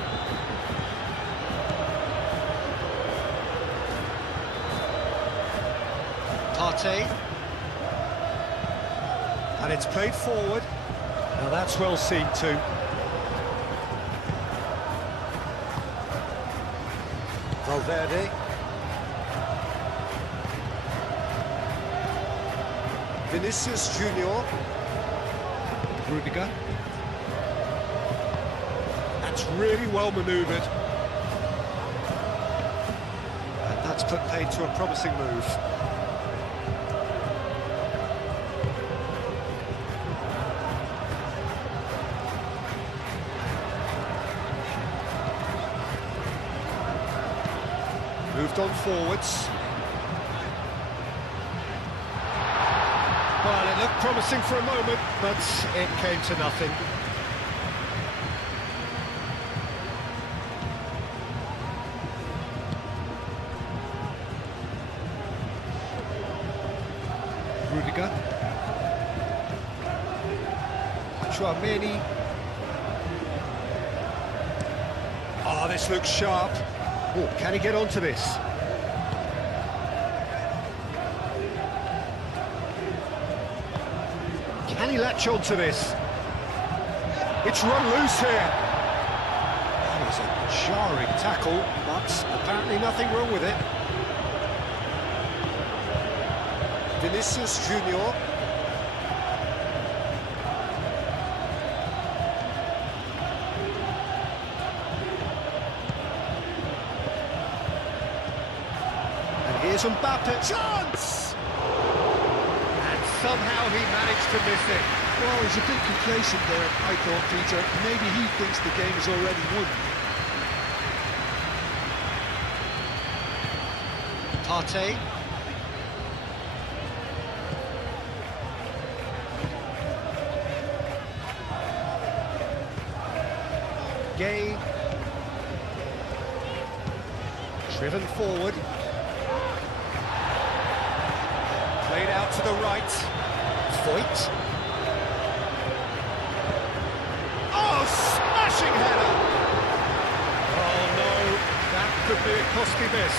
Partey. And it's played forward. Now that's well seen too. Valverde. Vinicius Junior. Rudiger. That's really well manoeuvred. And that's put paid to a promising move. Moved on forwards. Well, it looked promising for a moment, but it came to nothing. Rudiger. Chouameni. Oh, this looks sharp. Oh, can he get onto this? Can he latch onto this? It's run loose here. That was a jarring tackle, but apparently nothing wrong with it. Vinicius Junior. And here's Mbappe. Chance! And somehow he managed to miss it. Well, he's a bit complacent there, I thought, Peter. Maybe he thinks the game is already won. Partey. Gay. Driven forward. Played out to the right. Voigt. Oh, smashing header! Oh no, that could be a costly miss.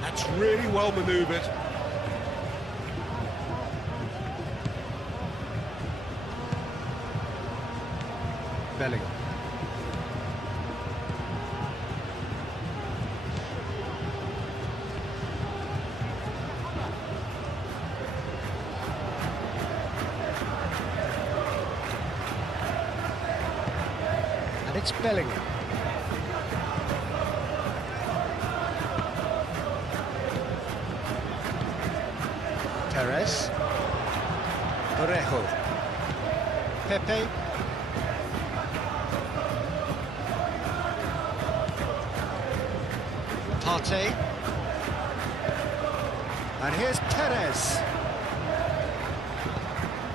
That's really well manoeuvred. Bellingham. And it's Bellingham. Perez. Orejo. Pepe. Partey. And here's Perez.